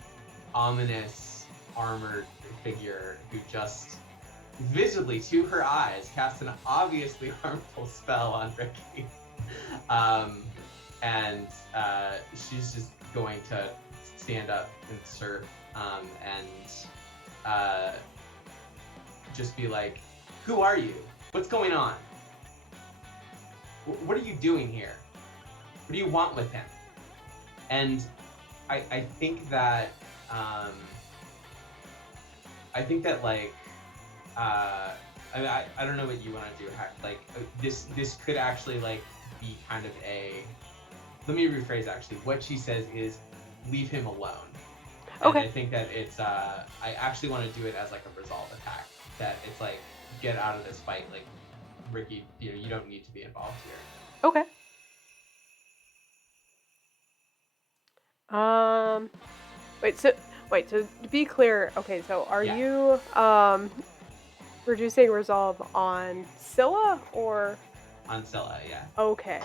ominous armored figure who just visibly to her eyes cast an obviously harmful spell on Ricky. And she's just going to stand up and surf and just be like, "Who are you? What's going on? What are you doing here? What do you want with him?" And I think that like I mean, I don't know what you want to do. Like this could actually like be kind of a. Let me rephrase. Actually, what she says is, leave him alone. Okay. And I think that it's. I actually want to do it as like a resolve attack. That it's like, get out of this fight. Like, Ricky, you don't need to be involved here. Okay. Wait, so to be clear, okay, so are you reducing resolve on Scylla or on Scylla, yeah. Okay.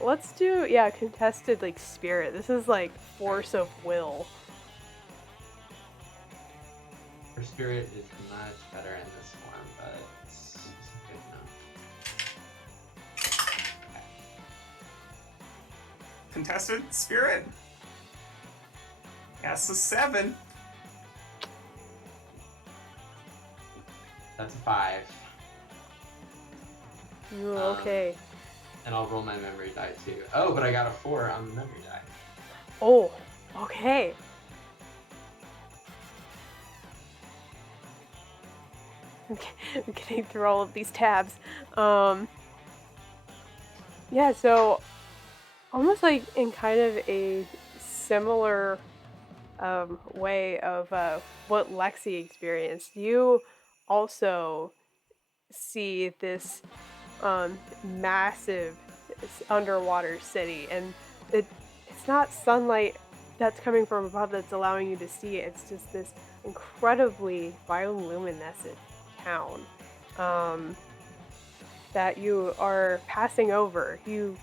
Let's do contested like spirit. This is like force of will. Her spirit is much better in this form, but it's good enough. Okay. Contested spirit. That's a 7. That's a 5. Ooh, okay. And I'll roll my memory die too. Oh, but I got a 4 on the memory die. Oh, okay. I'm getting through all of these tabs. Yeah, so almost like in kind of a similar way of what Lexi experienced, you also see this massive underwater city, and it's not sunlight that's coming from above that's allowing you to see it. It's just this incredibly bioluminescent town that you are passing over. You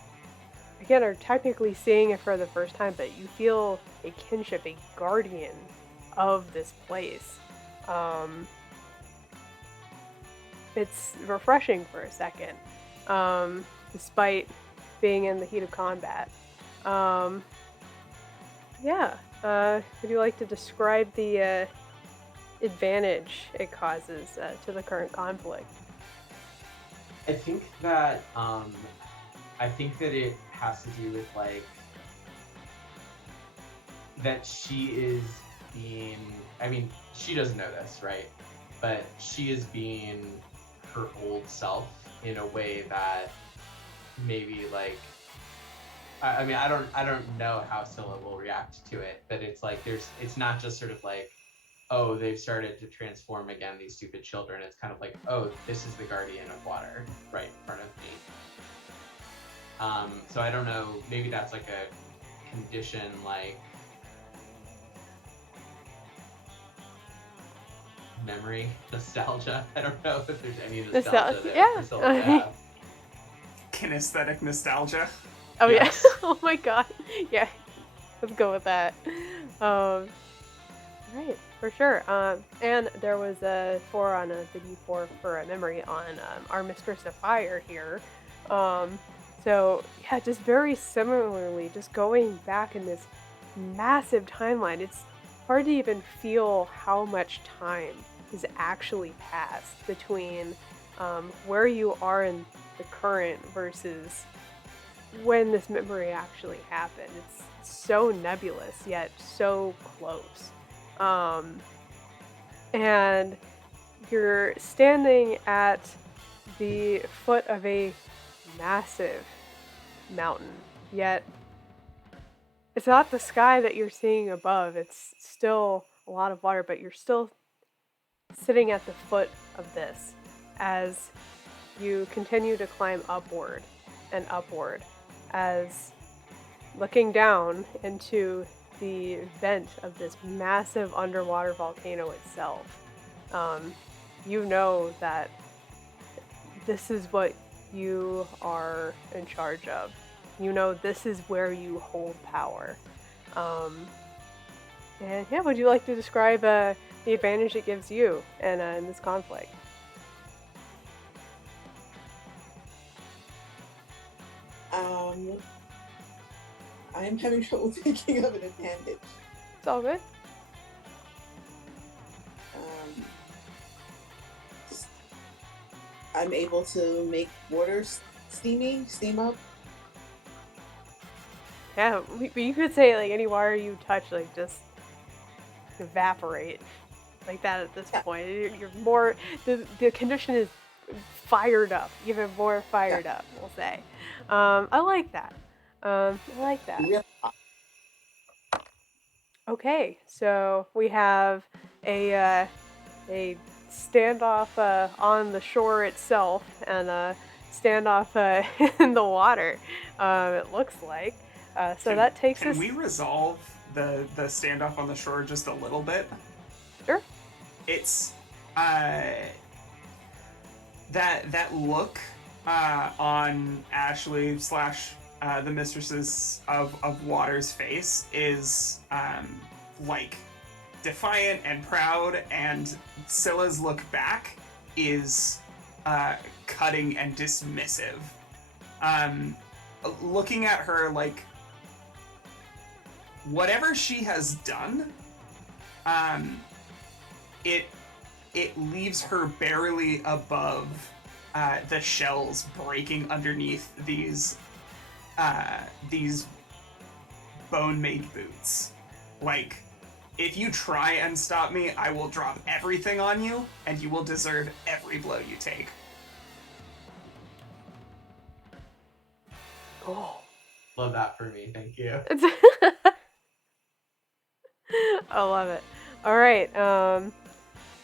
again are technically seeing it for the first time, but you feel a kinship, a guardian of this place. It's refreshing for a second, despite being in the heat of combat. Would you like to describe the advantage it causes to the current conflict? I think that it has to do with like that she is being, I mean, she doesn't know this, right? But she is being her old self in a way that maybe like, I mean, I don't know how Scylla will react to it, but it's like it's not just sort of like, oh, they've started to transform again, these stupid children. It's kind of like, oh, this is the guardian of water right in front of me. So I don't know, maybe that's like a condition like memory, nostalgia. I don't know if there's any nostalgia there. Yeah. For Scylla to have. Kinesthetic nostalgia. Oh Yes. yeah. Oh my god. Yeah. Let's go with that. Right, for sure. And there was a 4 on a D4 for a memory on our Mistress of Fire here. So yeah, just very similarly, just going back in this massive timeline. It's hard to even feel how much time has actually passed between where you are in the current versus when this memory actually happened. It's so nebulous yet so close. And you're standing at the foot of a massive mountain, yet it's not the sky that you're seeing above. It's still a lot of water, but you're still sitting at the foot of this as you continue to climb upward and upward, as looking down into the vent of this massive underwater volcano itself. You know that this is what you are in charge of. You know this is where you hold power. And yeah, would you like to describe the advantage it gives you in this conflict? I am having trouble thinking of an advantage. It's all good. I'm able to make water steam up. Yeah, you could say like any water you touch, like just evaporate like that at this point. You're more, the condition is fired up, even more fired up, we'll say. I like that. Really hot. Okay, so we have a standoff on the shore itself and a standoff in the water. It looks like. So that takes us. Can we resolve the standoff on the shore just a little bit? Sure. It's that look on Ashley / the Mistresses of Water's face is like defiant and proud, and Scylla's look back is cutting and dismissive. Looking at her like whatever she has done, it leaves her barely above the shells breaking underneath these bone-made boots. Like, if you try and stop me, I will drop everything on you, and you will deserve every blow you take. Oh. Love that for me, thank you. I love it. All right.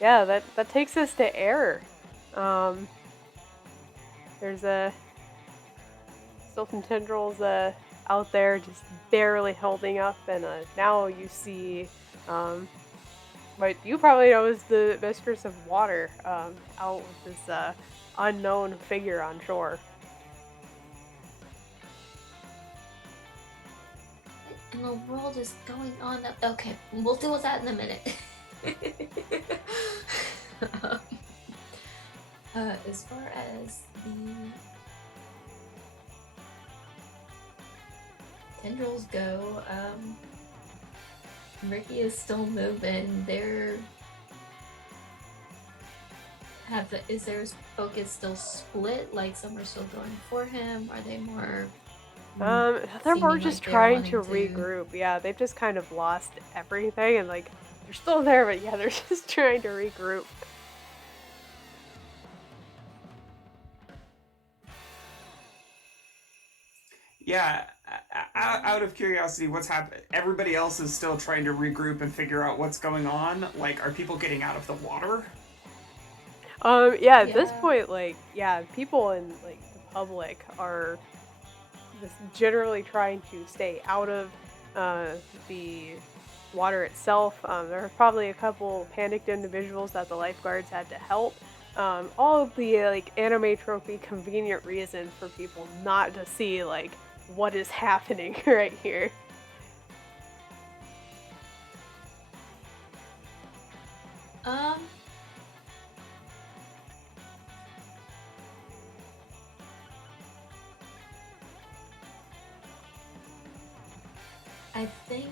Yeah, that takes us to air. There's still some tendrils out there, just barely holding up, and now you see what you probably know is the Mistress of Water out with this unknown figure on shore. And the world is going on. Okay, we'll deal with that in a minute. As far as the tendrils go, Ricky is still moving. Is their focus still split? Like some are still going for him? Are they more? They're more just like trying to wanting regroup. Yeah, they've just kind of lost everything, and like They're still there, but yeah, they're just trying to regroup. Yeah, out of curiosity, what's happening? Everybody else is still trying to regroup and figure out what's going on. Like, are people getting out of the water? Yeah, at this Yeah. point, like, yeah, people in, like, the public are just generally trying to stay out of the water itself. There are probably a couple panicked individuals that the lifeguards had to help. All of the, like, anime trophy convenient reason for people not to see, like, what is happening right here. I think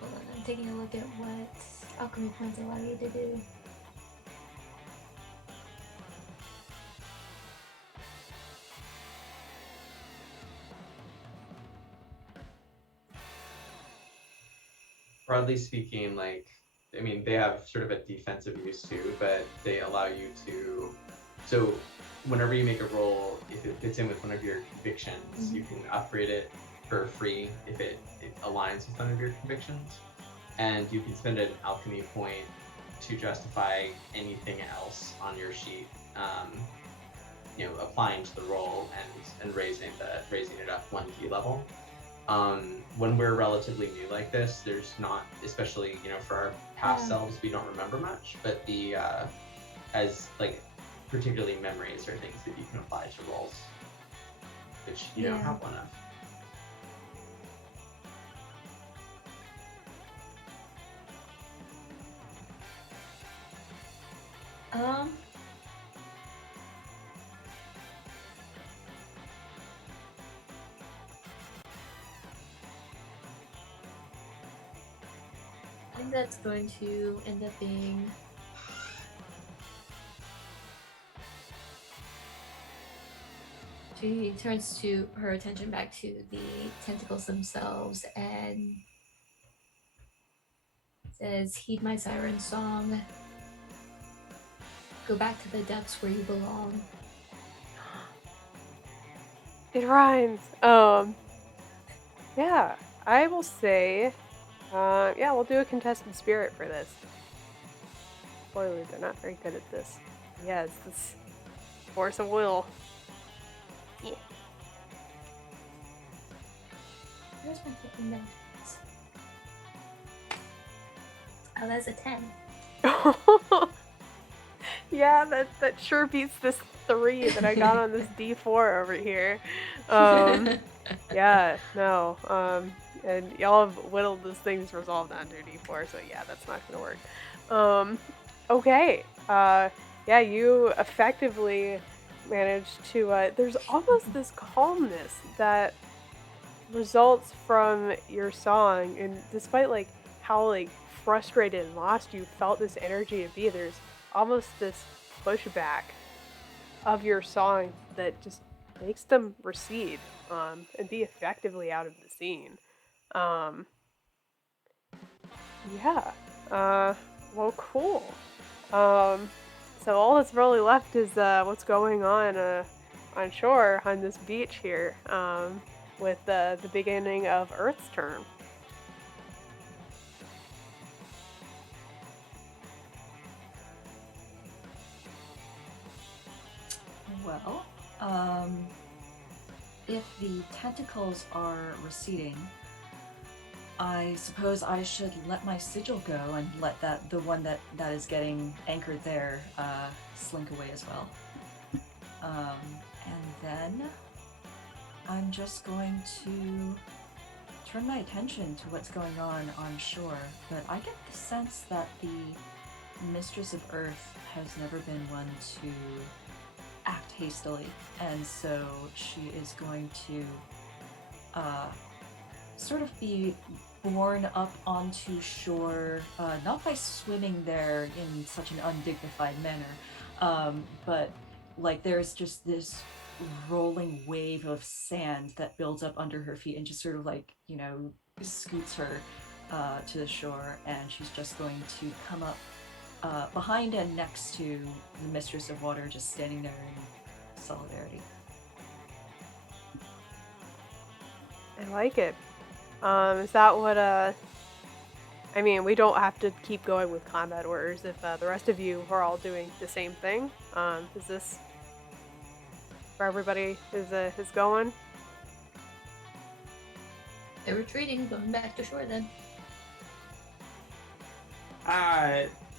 hold on, I'm taking a look at what alchemy points allow you to do. Broadly speaking, like, I mean, they have sort of a defensive use too, but they allow you to. So, whenever you make a roll, if it fits in with one of your convictions, you can upgrade it for free if it aligns with one of your convictions, and you can spend an alchemy point to justify anything else on your sheet. Applying to the roll and raising it up 1 key level. When we're relatively new like this, there's not, especially for our past selves, we don't remember much, but the as like particularly memories are things that you can apply to rolls, which you don't have one of. I think that's going to end up being she turns to her attention back to the tentacles themselves and says, "Heed my siren song. Go back to the depths where you belong." It rhymes. Yeah, I will say, yeah, we'll do a contested spirit for this. Spoiler, they're not very good at this. Yeah, it's this force of will. Yeah. Where's my fucking notes? Oh, that's a 10. Yeah, that sure beats this 3 that I got on this D4 over here. Yeah, no. And y'all have whittled this thing's resolved onto D4, so yeah, that's not gonna work. Okay. Yeah, you effectively managed to, there's almost this calmness that results from your song, and despite, like, how, like, frustrated and lost you felt this energy to be, there's almost this pushback of your song that just makes them recede, and be effectively out of the scene. Yeah. Well, cool. So all that's really left is what's going on shore on this beach here, with the beginning of Earth's turn. Well, if the tentacles are receding, I suppose I should let my sigil go and let the one that is getting anchored there slink away as well. And then I'm just going to turn my attention to what's going on shore. But I get the sense that the Mistress of Earth has never been one to act hastily, and so she is going to sort of be borne up onto shore, not by swimming there in such an undignified manner, but like there's just this rolling wave of sand that builds up under her feet and just sort of like, scoots her to the shore, and she's just going to come up behind and next to the Mistress of Water, just standing there in solidarity. I like it. Is that what, I mean, we don't have to keep going with combat orders if the rest of you are all doing the same thing. Is this where everybody is going? They're retreating, going back to shore then.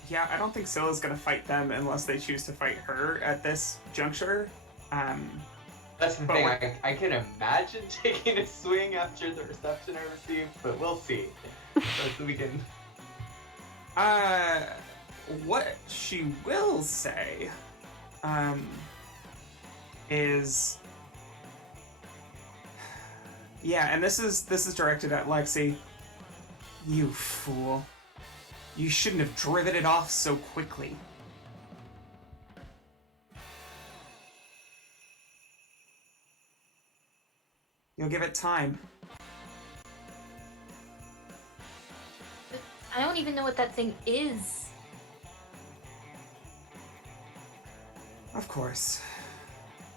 Yeah, I don't think Scylla's gonna fight them unless they choose to fight her at this juncture. That's the But thing. what- I can imagine taking a swing after the reception I received, but we'll see. So we can. What she will say, is, yeah, and this is directed at Lexi. You fool! You shouldn't have driven it off so quickly. You'll give it time. But I don't even know what that thing is. Of course.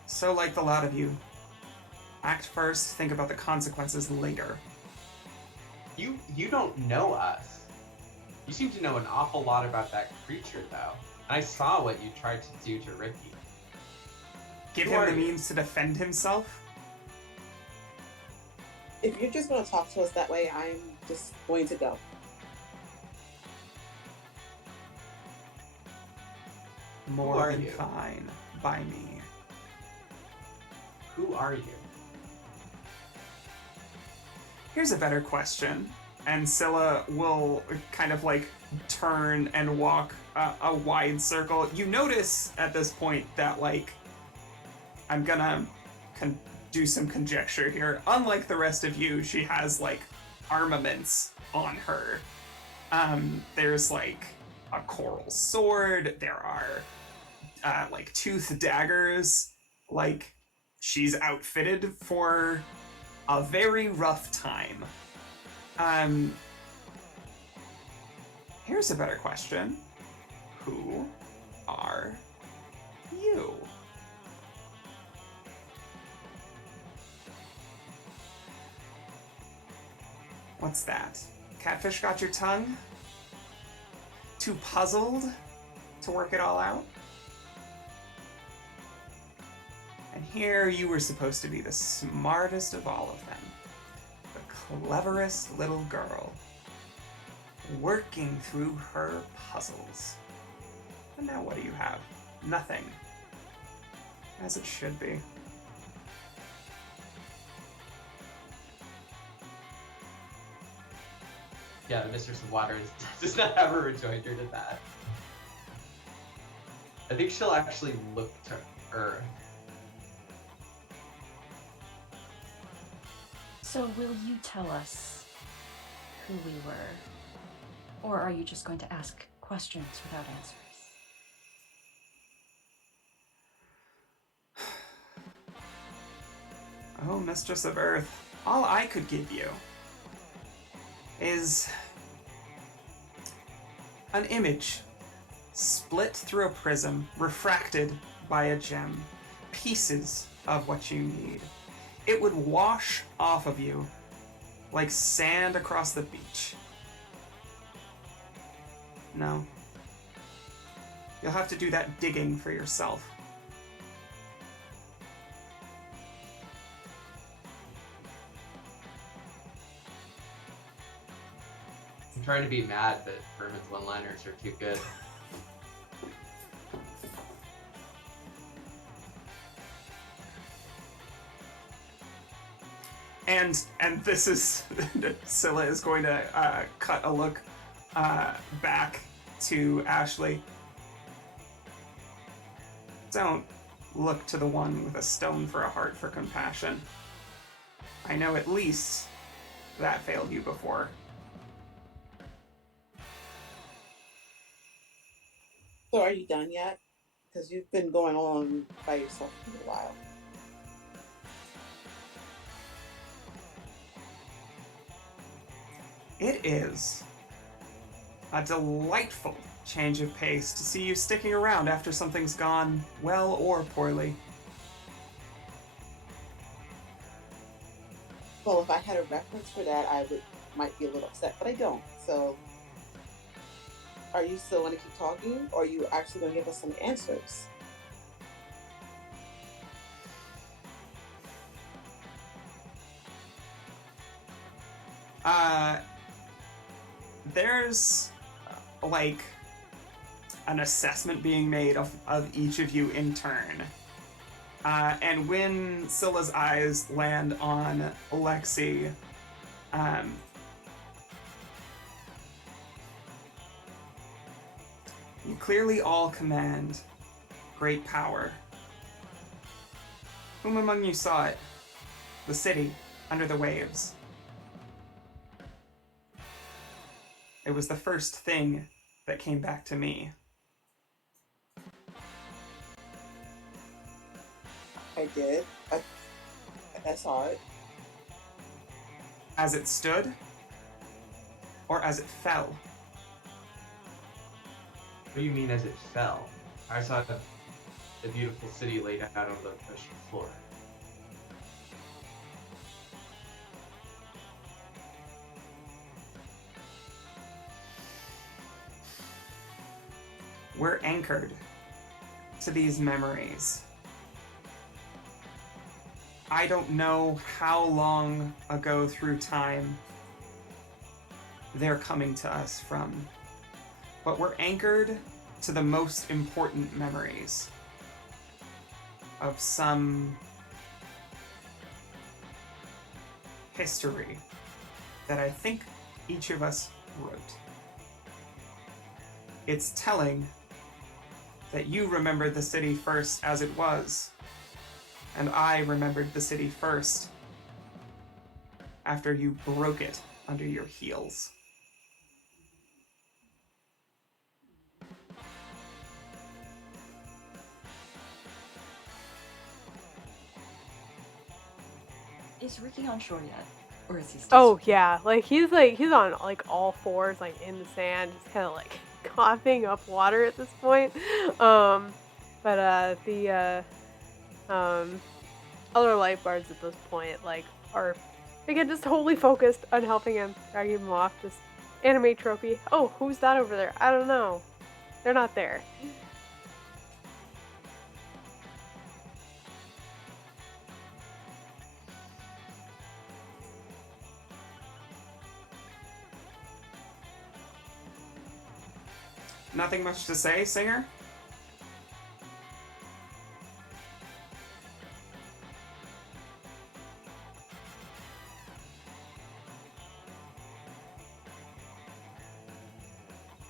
So like the lot of you. Act first, think about the consequences later. You don't know us. You seem to know an awful lot about that creature, though. And I saw what you tried to do to Ricky. Give Who him are the you? means to defend himself? If you're just going to talk to us that way, I'm just going to go. More are than you? fine by me. Who are you? Here's a better question. And Scylla will kind of like turn and walk a wide circle. You notice at this point that like, I'm gonna do some conjecture here. Unlike the rest of you, she has like armaments on her. There's like a coral sword. There are like tooth daggers. Like she's outfitted for a very rough time. Here's a better question. Who are you? What's that? Catfish got your tongue? Too puzzled to work it all out? And here you were supposed to be the smartest of all of them. The cleverest little girl. Working through her puzzles. And now what do you have? Nothing. As it should be. Yeah, the Mistress of Water does not have a rejoinder to that. I think she'll actually look to Earth. So will you tell us who we were? Or are you just going to ask questions without answers? Oh, Mistress of Earth, all I could give you is an image split through a prism, refracted by a gem, pieces of what you need. It would wash off of you like sand across the beach. No. You'll have to do that digging for yourself. I'm trying to be mad, but Herman's one-liners are too good. And this is Scylla is going to cut a look back to Ashley. Don't look to the one with a stone for a heart for compassion. I know at least that failed you before. So are you done yet? Because you've been going on by yourself for a while. It is a delightful change of pace to see you sticking around after something's gone well or poorly. Well, if I had a reference for that, might be a little upset, but I don't. So, are you still going to keep talking, or are you actually going to give us some answers? There's like an assessment being made of each of you in turn. And when Scylla's eyes land on Lexi, you clearly all command great power. Whom among you saw it? The city under the waves. It was the first thing that came back to me. I did. I saw it. As it stood, or as it fell? What do you mean as it fell? I saw the beautiful city laid out on the ocean floor. We're anchored to these memories. I don't know how long ago through time they're coming to us from, but we're anchored to the most important memories of some history that I think each of us wrote. It's telling that you remembered the city first as it was, and I remembered the city first after you broke it under your heels. Is Ricky on shore yet? Or is he still swimming? Yeah, he's on like all fours, like in the sand, just kind of like coughing up water at this point. But the other lifeguards at this point like are again just wholly focused on helping him, dragging him off. Just anime trophy. Oh, who's that over there? I don't know. They're not there. Nothing much to say, Singer?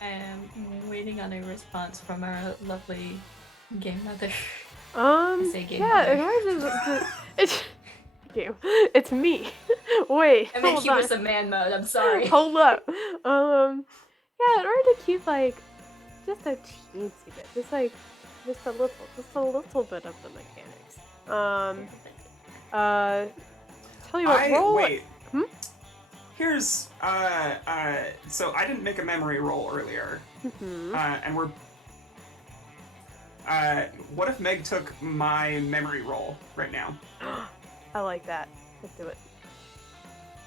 I am waiting on a response from our lovely game mother. Say game Yeah, mother. it's me. Wait, I meant hold he on. was a man mode. I'm sorry. Hold up. Yeah, in order to keep like just a teensy bit, just a little bit of the mechanics. Tell you what, roll. Wait. Hmm? Here's so I didn't make a memory roll earlier. Mm-hmm. And we're what if Meg took my memory roll right now? I like that. Let's do it.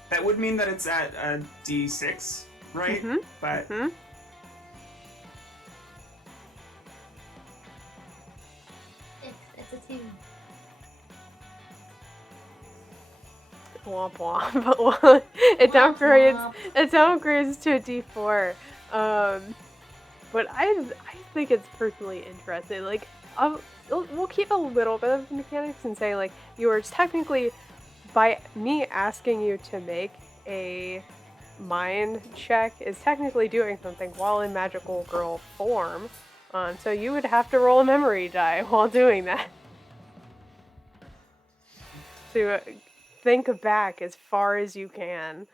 That would mean that it's at a D6, right? Mm-hmm. But Mm-hmm. It's a 2. Womp womp. But it downgrades to a D4. But I think it's personally interesting. Like, we'll keep a little bit of the mechanics and say like you are technically, by me asking you to make a mind check, is technically doing something while in magical girl form. So you would have to roll a memory die while doing that. To think back as far as you can.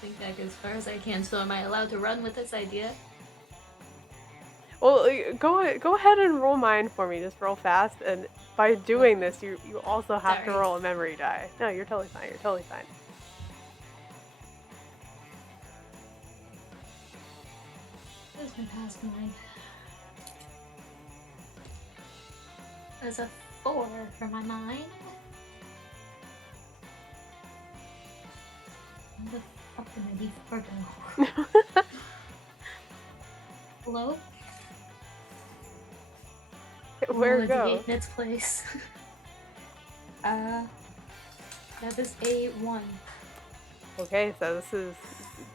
Think back as far as I can. So am I allowed to run with this idea? Well, go ahead and roll mine for me, just real fast. And by doing this, you also have to Sorry. roll a memory die. No, you're totally fine. You're totally fine. Where's my past mine? There's a 4 for my mind. Where the fuck did my D4 go? Hello? Where Roll a go? D8 in its place. That is a 1. Okay, so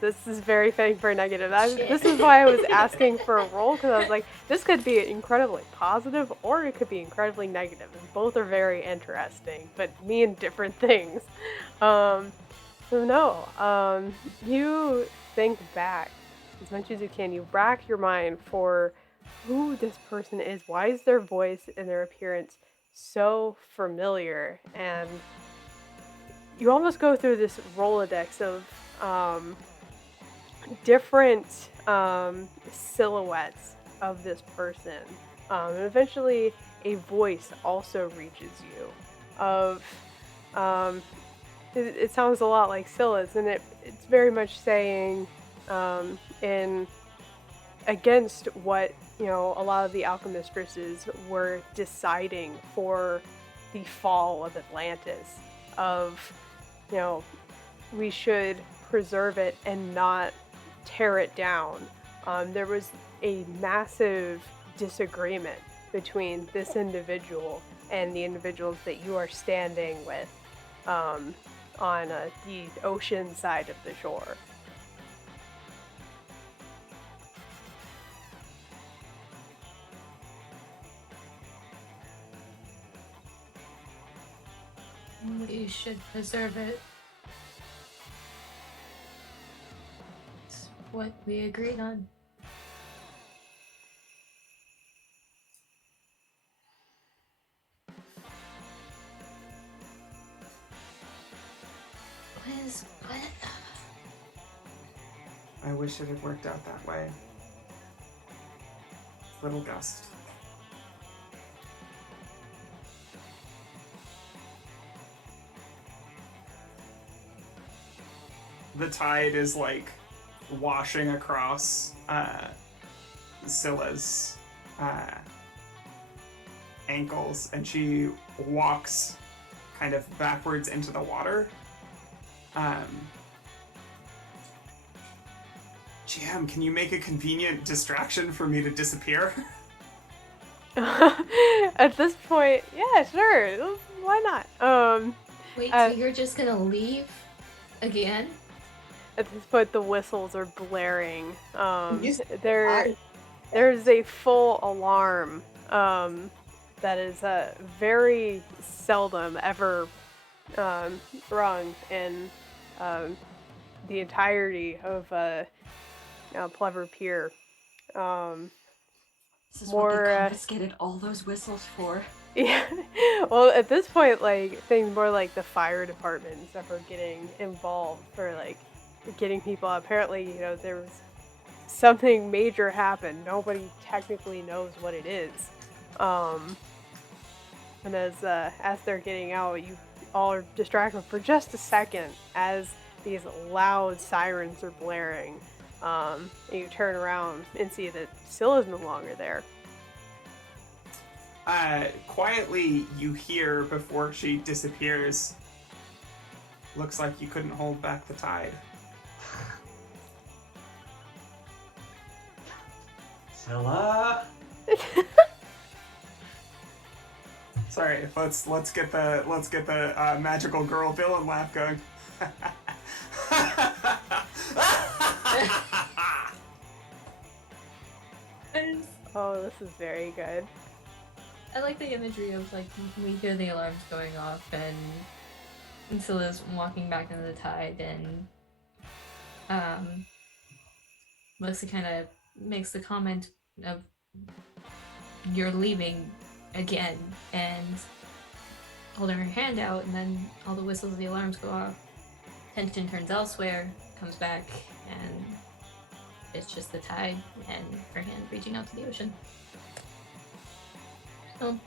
this is very fitting for a negative. Shit. This is why I was asking for a roll, because I was like, this could be incredibly positive or it could be incredibly negative, and both are very interesting, but mean different things. So no, you think back as much as you can. You rack your mind for who this person is. Why is their voice and their appearance so familiar? And you almost go through this Rolodex of different silhouettes of this person. And eventually a voice also reaches you of, it sounds a lot like Scylla's, and it's very much saying in against what, a lot of the Alchemistresses were deciding for the fall of Atlantis, of, we should preserve it and not tear it down. There was a massive disagreement between this individual and the individuals that you are standing with on the ocean side of the shore. We should preserve it. It's what we agreed on. What? I wish it had worked out that way. Little Gust. The tide is like washing across Scylla's ankles, and she walks kind of backwards into the water. GM, can you make a convenient distraction for me to disappear? At this point, yeah, sure. Why not? Wait, so you're just gonna leave again? At this point, the whistles are blaring. You- There's a full alarm that is very seldom ever rung in the entirety of Plover Pier. This is More, what they confiscated all those whistles for. Yeah. Well, at this point, like, things more like the fire department and stuff are getting involved for, like, getting people out. Apparently, there was something major happened. Nobody technically knows what it is. And as they're getting out, you all are distracted for just a second as these loud sirens are blaring. And you turn around and see that Scylla's no longer there. Quietly, you hear before she disappears. Looks like you couldn't hold back the tide. Scylla! Sorry, let's get the magical girl villain laugh going. Oh, this is very good. I like the imagery of like we hear the alarms going off and Scylla's walking back into the tide and Leslie kind of makes the comment of you're leaving again and holding her hand out, and then all the whistles of the alarms go off. Tension turns elsewhere, comes back, and it's just the tide and her hand reaching out to the ocean. So.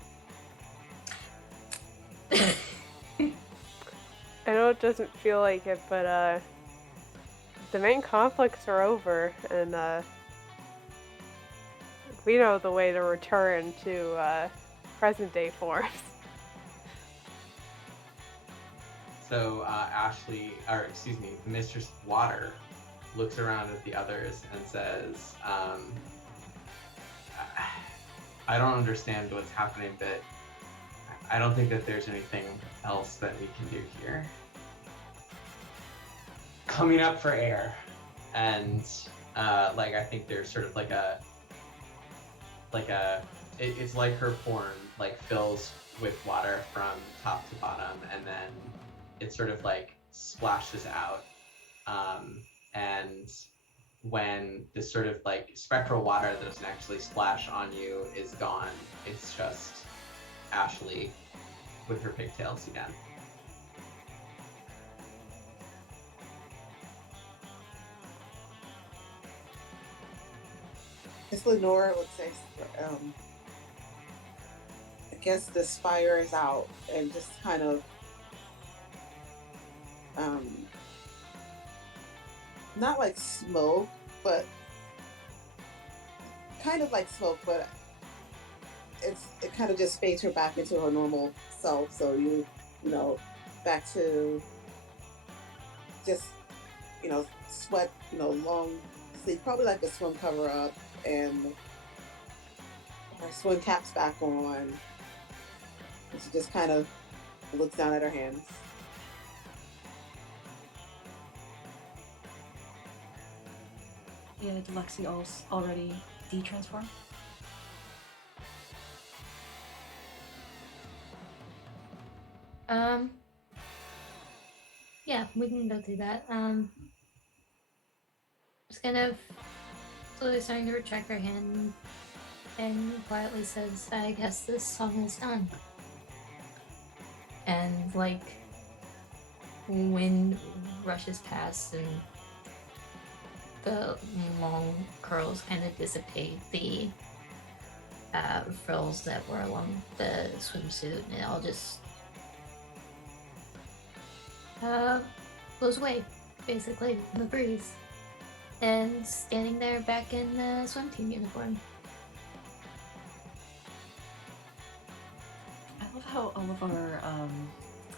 I know it doesn't feel like it, but the main conflicts are over, and we know the way to return to present day forms. So Mistress Water looks around at the others and says, I don't understand what's happening, but I don't think that there's anything else that we can do here. Coming up for air. And I think there's sort of it's like her form fills with water from top to bottom, and then it sort of splashes out. And when this sort of spectral water that doesn't actually splash on you is gone, it's just Ashley with her pigtails again. Miss Lenore would say, I guess this fire is out, and just kind of not like smoke, but kind of like smoke, but it kind of just fades her back into her normal self. So you know, back to just, sweat, long sleep, probably like a swim cover up, and her swim cap's back on. And she just kind of looks down at her hands. Yeah, did Lexi already de-transform? Yeah, we can go through that. Just kind of slowly starting to retract her hand and quietly says, I guess this song is done. And wind rushes past and the long curls kind of dissipate the frills that were along the swimsuit, and it all just blows away, basically, in the breeze. And standing there back in the swim team uniform. I love how all of our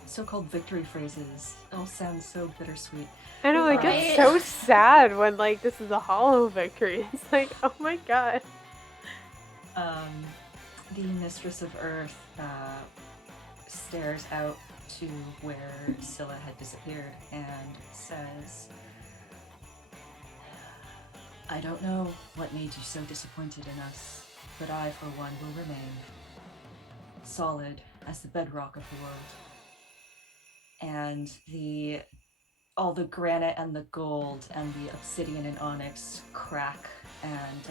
so-called victory phrases all sound so bittersweet. I know, it's so sad when this is a hollow victory. It's oh my god. The Mistress of Earth stares out to where Scylla had disappeared and says, I don't know what made you so disappointed in us, but I, for one, will remain solid as the bedrock of the world. And all the granite and the gold and the obsidian and onyx crack, and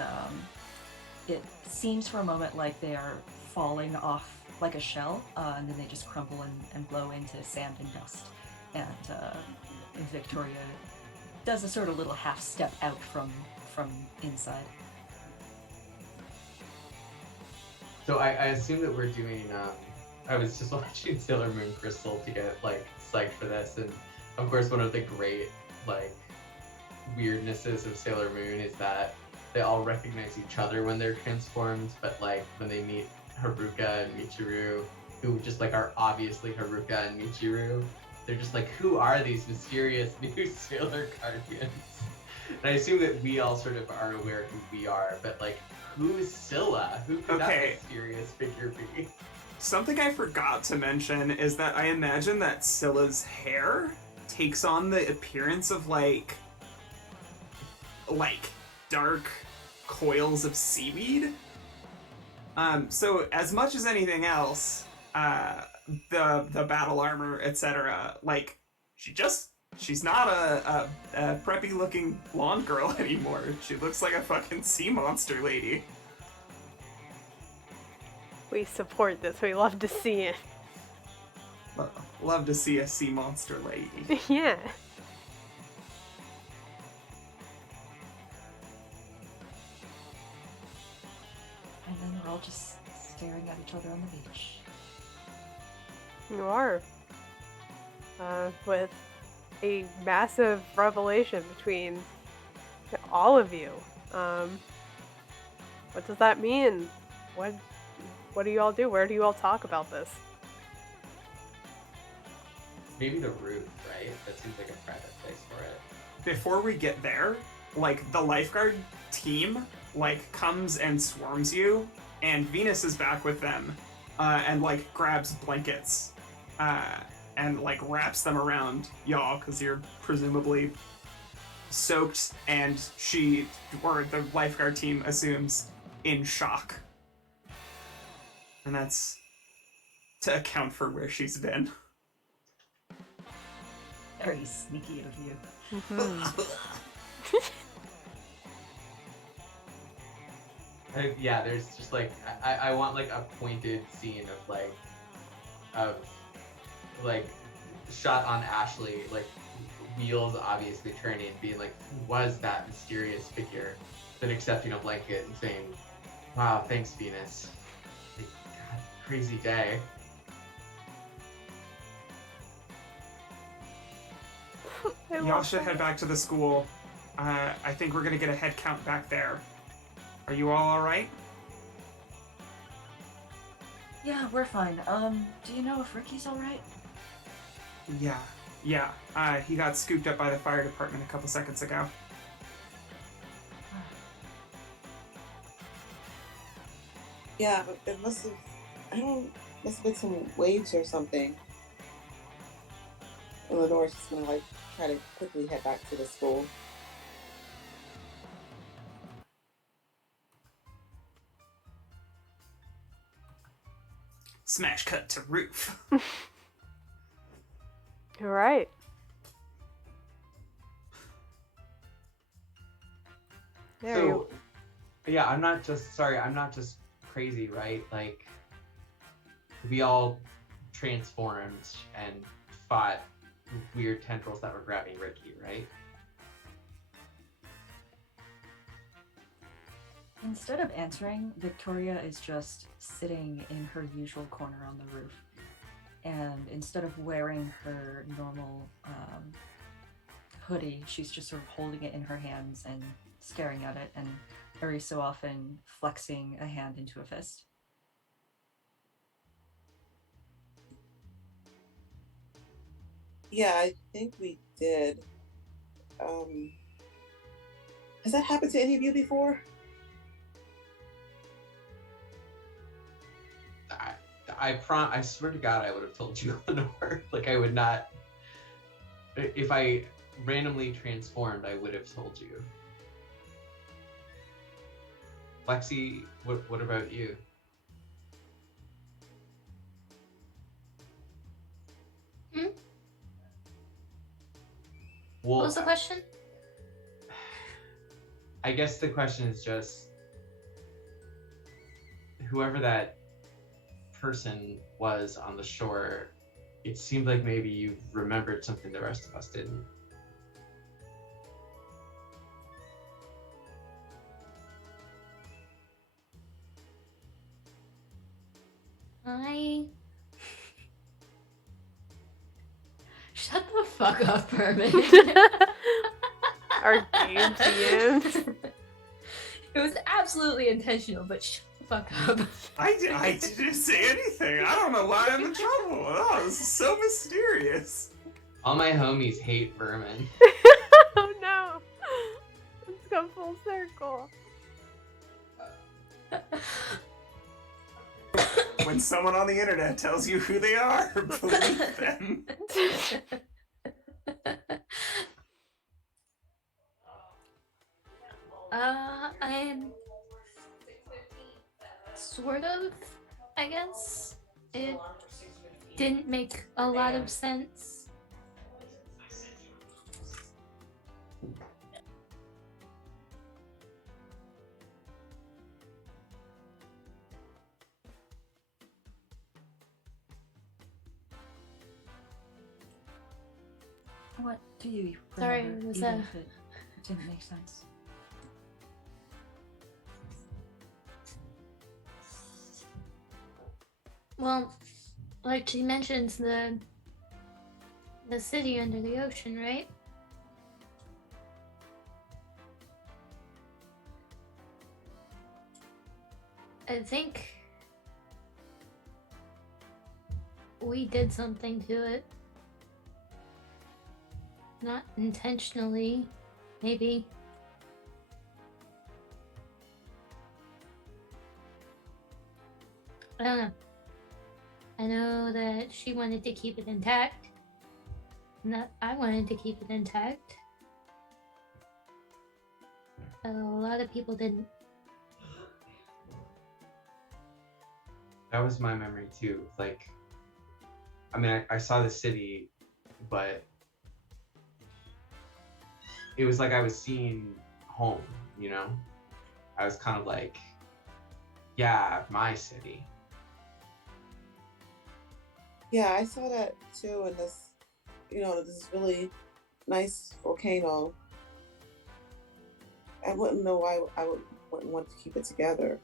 it seems for a moment like they are falling off like a shell, and then they just crumble and blow into sand and dust. And Victoria does a sort of little half step out from inside. So I assume that we're doing, I was just watching Sailor Moon Crystal to get psyched for this, and of course one of the great weirdnesses of Sailor Moon is that they all recognize each other when they're transformed, but when they meet Haruka and Michiru, who just are obviously Haruka and Michiru, they're just who are these mysterious new Sailor Guardians? And I assume that we all sort of are aware who we are, but who is Scylla? Who could that mysterious figure be? Something I forgot to mention is that I imagine that Scylla's hair takes on the appearance of dark coils of seaweed. So as much as anything else, the battle armor, etc., she's not a preppy looking blonde girl anymore. She looks like a fucking sea monster lady. We support this. We love to see it. Love to see a sea monster lady. Yeah. just staring at each other on the beach. You are. With a massive revelation between all of you. What does that mean? What do you all do? Where do you all talk about this? Maybe the roof, right? That seems like a private place for it. Before we get there, like, the lifeguard team, like, comes and swarms you, and Venus is back with them, and, like, grabs blankets, and, like, wraps them around y'all, because you're presumably soaked, and she, or the lifeguard team assumes, in shock. And that's to account for where she's been. Very sneaky of you. Yeah, there's just like I want like a pointed scene of shot on Ashley, like wheels obviously turning, being like, who was that mysterious figure? Then accepting a blanket and saying, wow, thanks, Venus. Like, God, crazy day. Y'all should head back to the school. I think we're gonna get a head count back there. Are you all alright? Yeah, we're fine. Do you know if Ricky's alright? Yeah. He got scooped up by the fire department a couple seconds ago. Yeah, but it must have been some waves or something. And Lenore's just gonna like try to quickly head back to the school. Smash cut to roof. All right. There you. Yeah, I'm not just crazy, right? Like, we all transformed and fought weird tendrils that were grabbing Ricky, right? Instead of answering, Victoria is just sitting in her usual corner on the roof. And instead of wearing her normal hoodie, she's just sort of holding it in her hands and staring at it, and every so often flexing a hand into a fist. Yeah, I think we did. Has that happened to any of you before? I swear to God, I would have told you, Lenore. Like, I would not. If I randomly transformed, I would have told you. Lexi, what about you? What Well, was the question? I guess the question is just, whoever that person was on the shore, it seemed like maybe you remembered something the rest of us didn't. Shut the fuck up, Herman. Our game GMs. It was absolutely intentional, but shut the fuck up. I didn't say anything. I don't know why I'm in trouble. Oh, this is so mysterious. All my homies hate vermin. Oh no. Let's go full circle. When someone on the internet tells you who they are, believe them. I'm sort of, I guess. It didn't make a lot of sense. What do you Sorry, remember, it was, even if it didn't make sense? Well, like she mentions the city under the ocean, right? I think we did something to it. Not intentionally, maybe. I don't know. I know that she wanted to keep it intact, and that I wanted to keep it intact. A lot of people didn't. That was my memory too. Like, I mean, I saw the city, but it was like I was seeing home, you know? I was kind of like, yeah, my city. Yeah, I saw that too in this, this really nice volcano. I wouldn't know why wouldn't want to keep it together.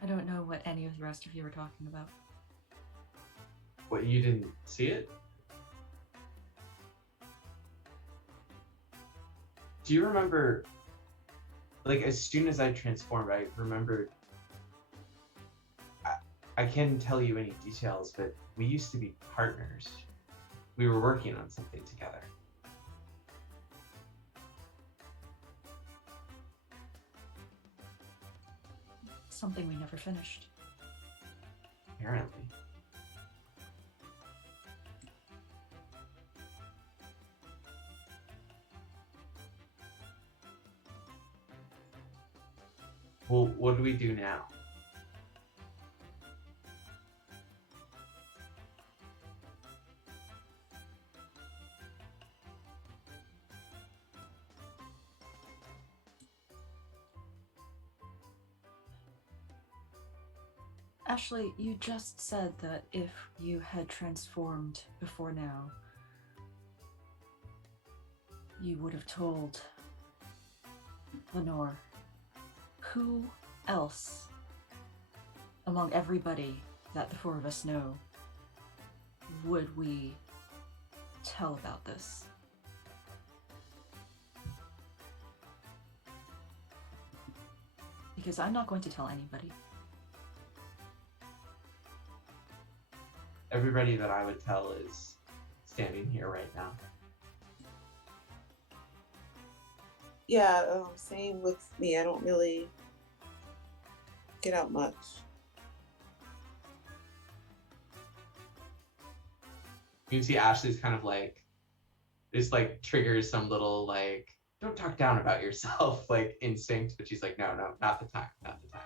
I don't know what any of the rest of you are talking about. What, you didn't see it? Do you remember, like, as soon as I transformed, I remembered, I can't tell you any details, but we used to be partners. We were working on something together. Something we never finished. Apparently. Well, what do we do now? Ashley, you just said that if you had transformed before now, you would have told Lenore. Who else, among everybody that the four of us know, would we tell about this? Because I'm not going to tell anybody. Everybody that I would tell is standing here right now. Yeah, same with me. I don't really get out much. You can see Ashley's kind of like, this like triggers some little like, don't talk down about yourself, like instinct, but she's like, no, not the time, not the time.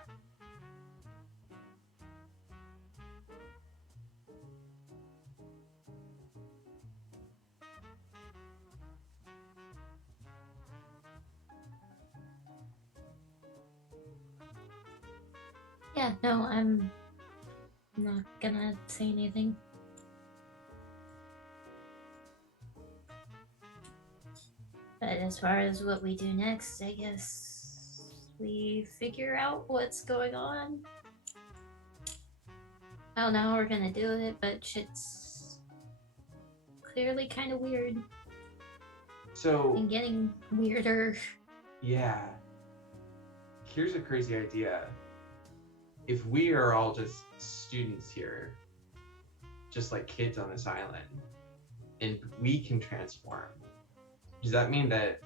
Yeah, no, I'm not gonna say anything. But as far as what we do next, I guess we figure out what's going on. I don't know how we're gonna do it, but shit's clearly kind of weird. So, And getting weirder. yeah. Here's a crazy idea. If we are all just students here, just like kids on this island, and we can transform, does that mean that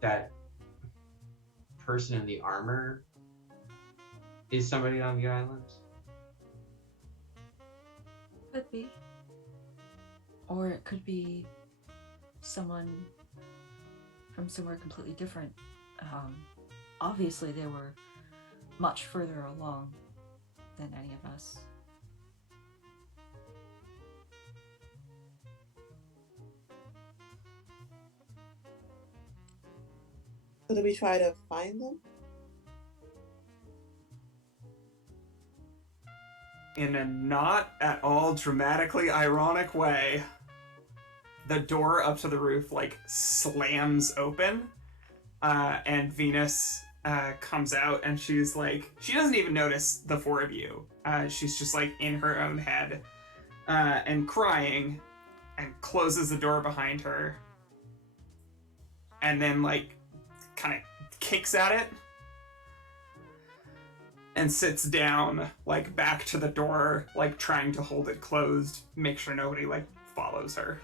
that person in the armor is somebody on the island? Could be. Or it could be someone from somewhere completely different. Obviously, they were much further along than any of us. So do we try to find them? In a not at all dramatically ironic way, the door up to the roof like slams open, and Venus comes out, and she's like, she doesn't even notice the four of you. She's just like in her own head and crying, and closes the door behind her, and then like kind of kicks at it and sits down like back to the door, like trying to hold it closed, make sure nobody like follows her.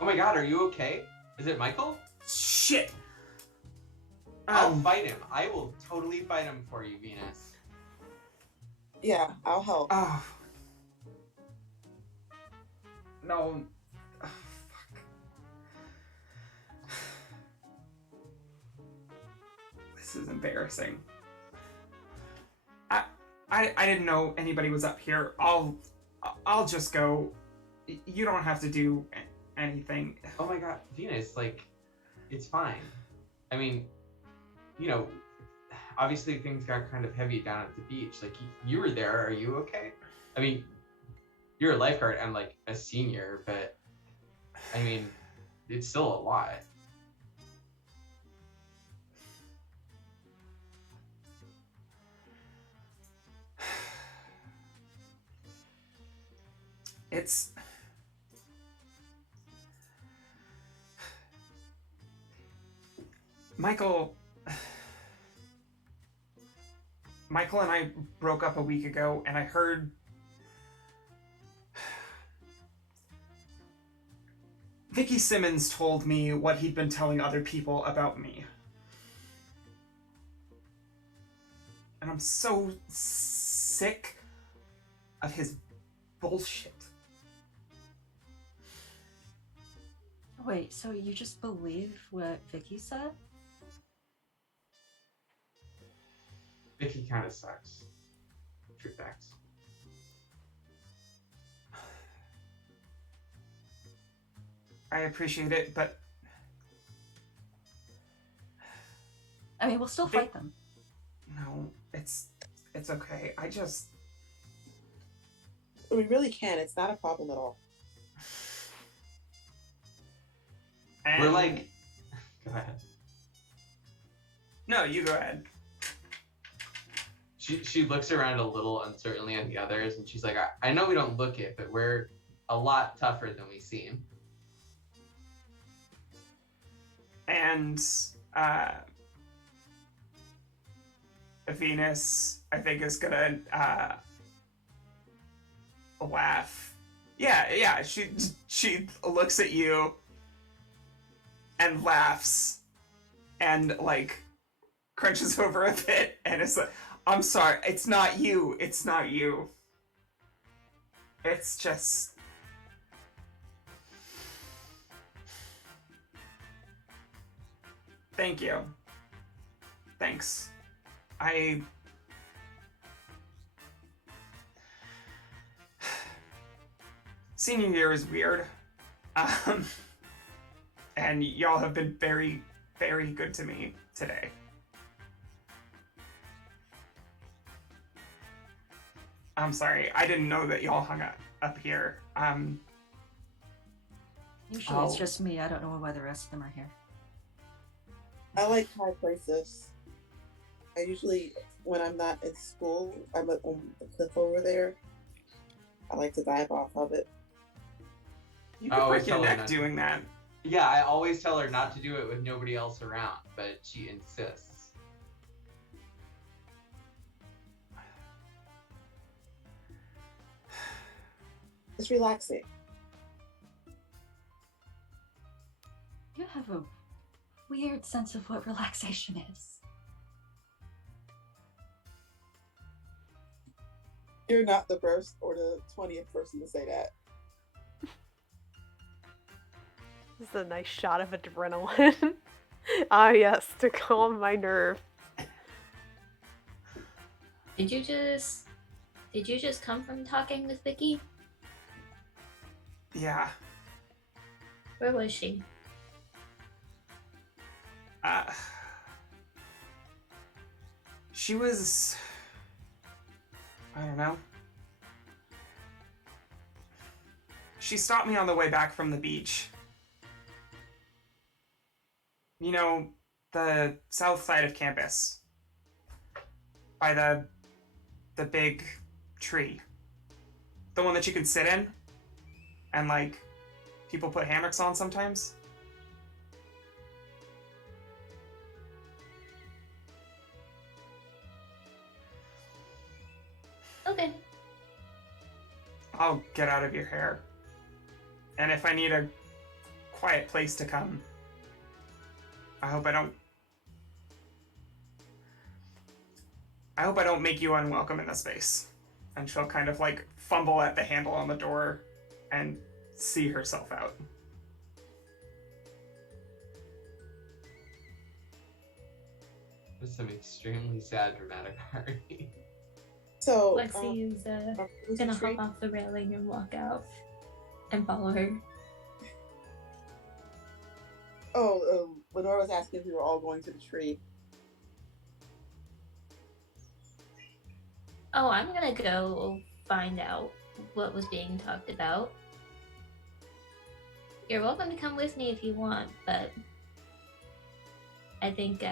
Oh my god, are you okay? Is it Michael? Shit. I'll fight him. I will totally fight him for you, Venus. Yeah, I'll help. Oh. No. Oh, fuck. This is embarrassing. I didn't know anybody was up here. I'll just go. You don't have to do anything. Oh my god, Venus, like, it's fine. I mean, you know, obviously things got kind of heavy down at the beach. Like, you were there. Are you okay? I mean, you're a lifeguard and like a senior, but I mean, it's still a lot. It's... Michael and I broke up a week ago, and I heard Vicky Simmons told me what he'd been telling other people about me. And I'm so sick of his bullshit. Wait, so you just believe what Vicky said? Vicky kind of sucks. True facts. I appreciate it, but... I mean, we'll still fight them. No, it's okay. We really can. It's not a problem at all. And... We're like... Go ahead. No, you go ahead. She looks around a little uncertainly at the others, and she's like, I know we don't look it, but we're a lot tougher than we seem. And Venus, I think, is gonna laugh. Yeah, she looks at you and laughs and like crunches over a bit and is like, I'm sorry, it's not you. It's just... Thank you. Thanks. Senior year is weird. And y'all have been very, very good to me today. I'm sorry, I didn't know that y'all hung up here. Usually it's just me. I don't know why the rest of them are here. I like high places. I usually, when I'm not in school, I'm on the cliff over there. I like to dive off of it. You can break your neck doing that. Yeah, I always tell her not to do it with nobody else around, but she insists. It's relaxing. You have a weird sense of what relaxation is. You're not the first or the 20th person to say that. This is a nice shot of adrenaline. Ah, yes, to calm my nerve. Did you just come from talking with Vicky? Yeah. Where was she? She was... I don't know. She stopped me on the way back from the beach. You know, the south side of campus. By the big tree. The one that you can sit in. And, like, people put hammocks on sometimes. Okay. I'll get out of your hair. And if I need a quiet place to come, I hope I don't make you unwelcome in the space. And she'll kind of like fumble at the handle on the door and see herself out. With some extremely sad dramatic irony. So, Lexi is gonna hop off the railing and walk out and follow her. Lenore was asking if we were all going to the tree. Oh, I'm gonna go find out what was being talked about. You're welcome to come with me if you want, but I think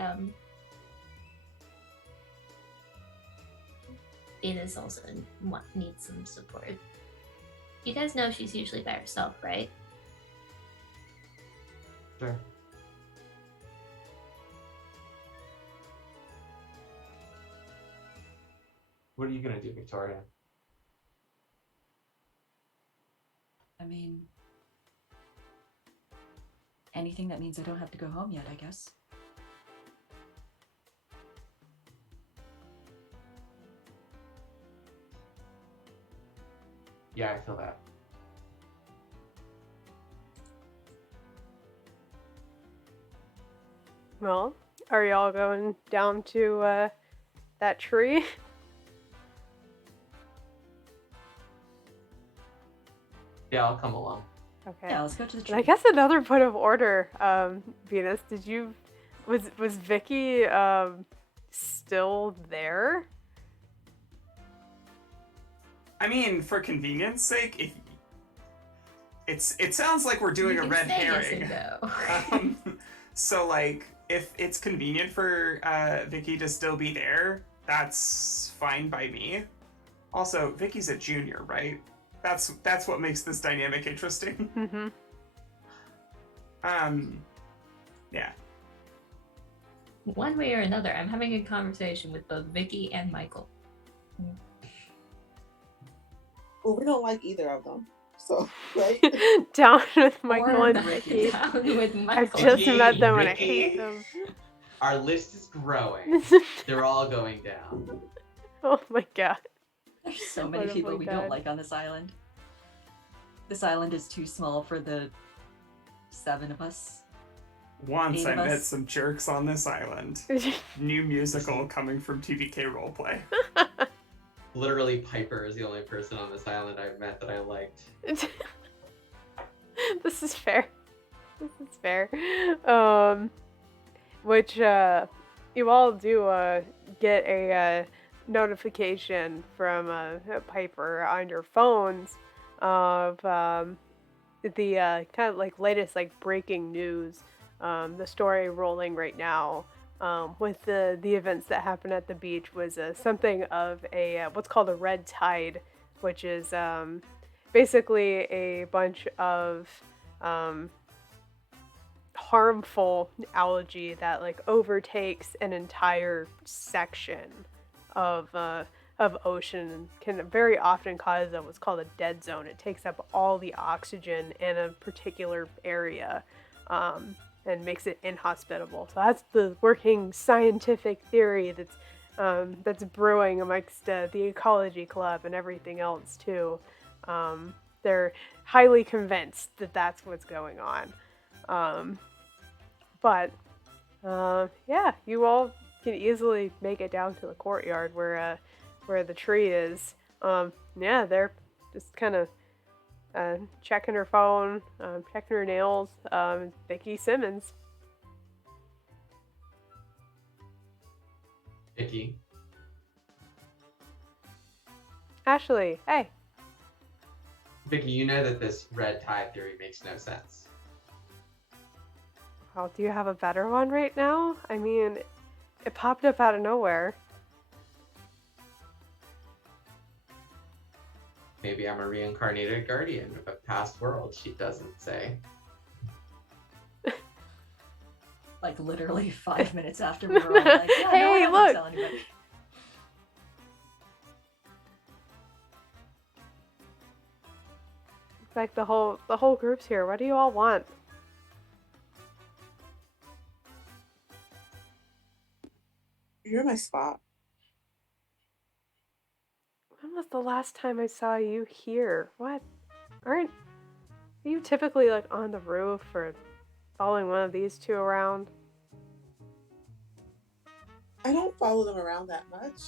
Venus also needs some support. You guys know she's usually by herself, right? Sure. What are you gonna do, Victoria? I mean, anything that means I don't have to go home yet, I guess. Yeah, I feel that. Well, are y'all going down to that tree? Yeah, I'll come along. Okay. Yeah, let's go to the And tree. I guess another point of order, Venus, was Vicky still there? I mean, for convenience sake, it sounds like we're doing a red herring. So like, if it's convenient for Vicky to still be there, that's fine by me. Also, Vicky's a junior, right? That's what makes this dynamic interesting. Mm-hmm. Yeah. One way or another, I'm having a conversation with both Vicky and Michael. Well, we don't like either of them. So, right? Down with Michael Or and Vicky. Vicky. Down with I Michael. just Vicky, met them and I Vicky. hate them. Our list is growing. They're all going down. Oh my god. There's so What many have people we we done? don't like on this island. This island is too small for the 7 of us. Once Eight I of met us. some jerks on this island. New musical coming from TPK roleplay. Literally, Piper is the only person on this island I've met that I liked. This is fair. This is fair. Which you all do get a notification from Piper on your phones of the kind of like latest like breaking news, the story rolling right now with the events that happened at the beach was something of a what's called a red tide, which is basically a bunch of harmful algae that like overtakes an entire section of ocean and can very often cause what's called a dead zone. It takes up all the oxygen in a particular area and makes it inhospitable. So that's the working scientific theory that's brewing amongst the ecology club and everything else too. They're highly convinced that that's what's going on. But yeah, you all can easily make it down to the courtyard where the tree is. Yeah, they're just kind of checking her phone, checking her nails. Vicky Simmons. Vicky. Ashley, hey. Vicky, you know that this red tide theory makes no sense. Well, do you have a better one right now? I mean, it popped up out of nowhere. Maybe I'm a reincarnated guardian of a past world, she doesn't say. Like literally 5 minutes after we were all like, yeah, Hey, no, I don't look. tell anybody. It's like the whole group's here. What do you all want? You're in my spot. When was the last time I saw you here? What? Are you typically like on the roof or following one of these two around? I don't follow them around that much.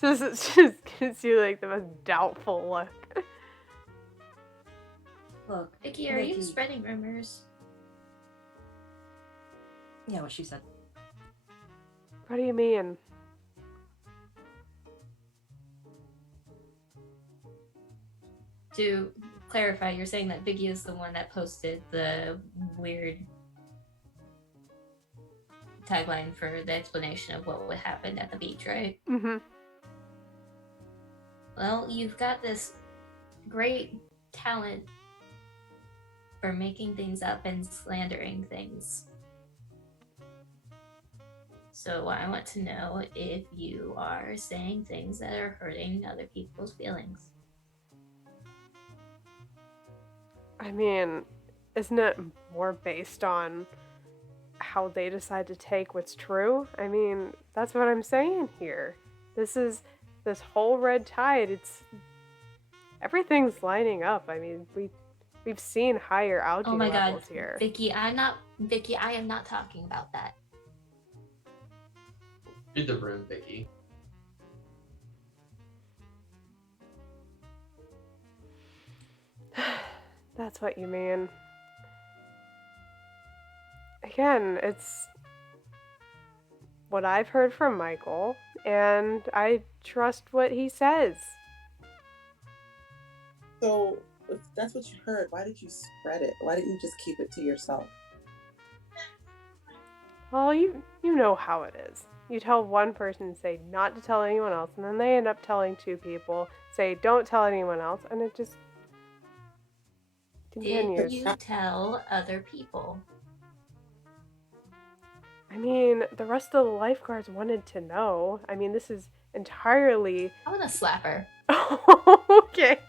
This just gives you like the most doubtful look. Look, Vicky, are you spreading rumors? Yeah, what she said. What do you mean? To clarify, you're saying that Vicky is the one that posted the weird tagline for the explanation of what would happen at the beach, right? Mm-hmm. Well, you've got this great talent for making things up and slandering things. So I want to know if you are saying things that are hurting other people's feelings. I mean, isn't it more based on how they decide to take what's true? I mean, that's what I'm saying here. This whole red tide, everything's lining up. I mean, we've seen higher algae Oh my god, levels here. Vicky, I am not talking about that. Read the room, Vicky. That's what you mean. Again, it's what I've heard from Michael, and I trust what he says. So if that's what you heard, why did you spread it? Why didn't you just keep it to yourself? Well, you know how it is. You tell one person, say not to tell anyone else, and then they end up telling two people, say don't tell anyone else, and it just continues. Did you tell other people? I mean, the rest of the lifeguards wanted to know. I mean, this is entirely... I want to slap her. Okay.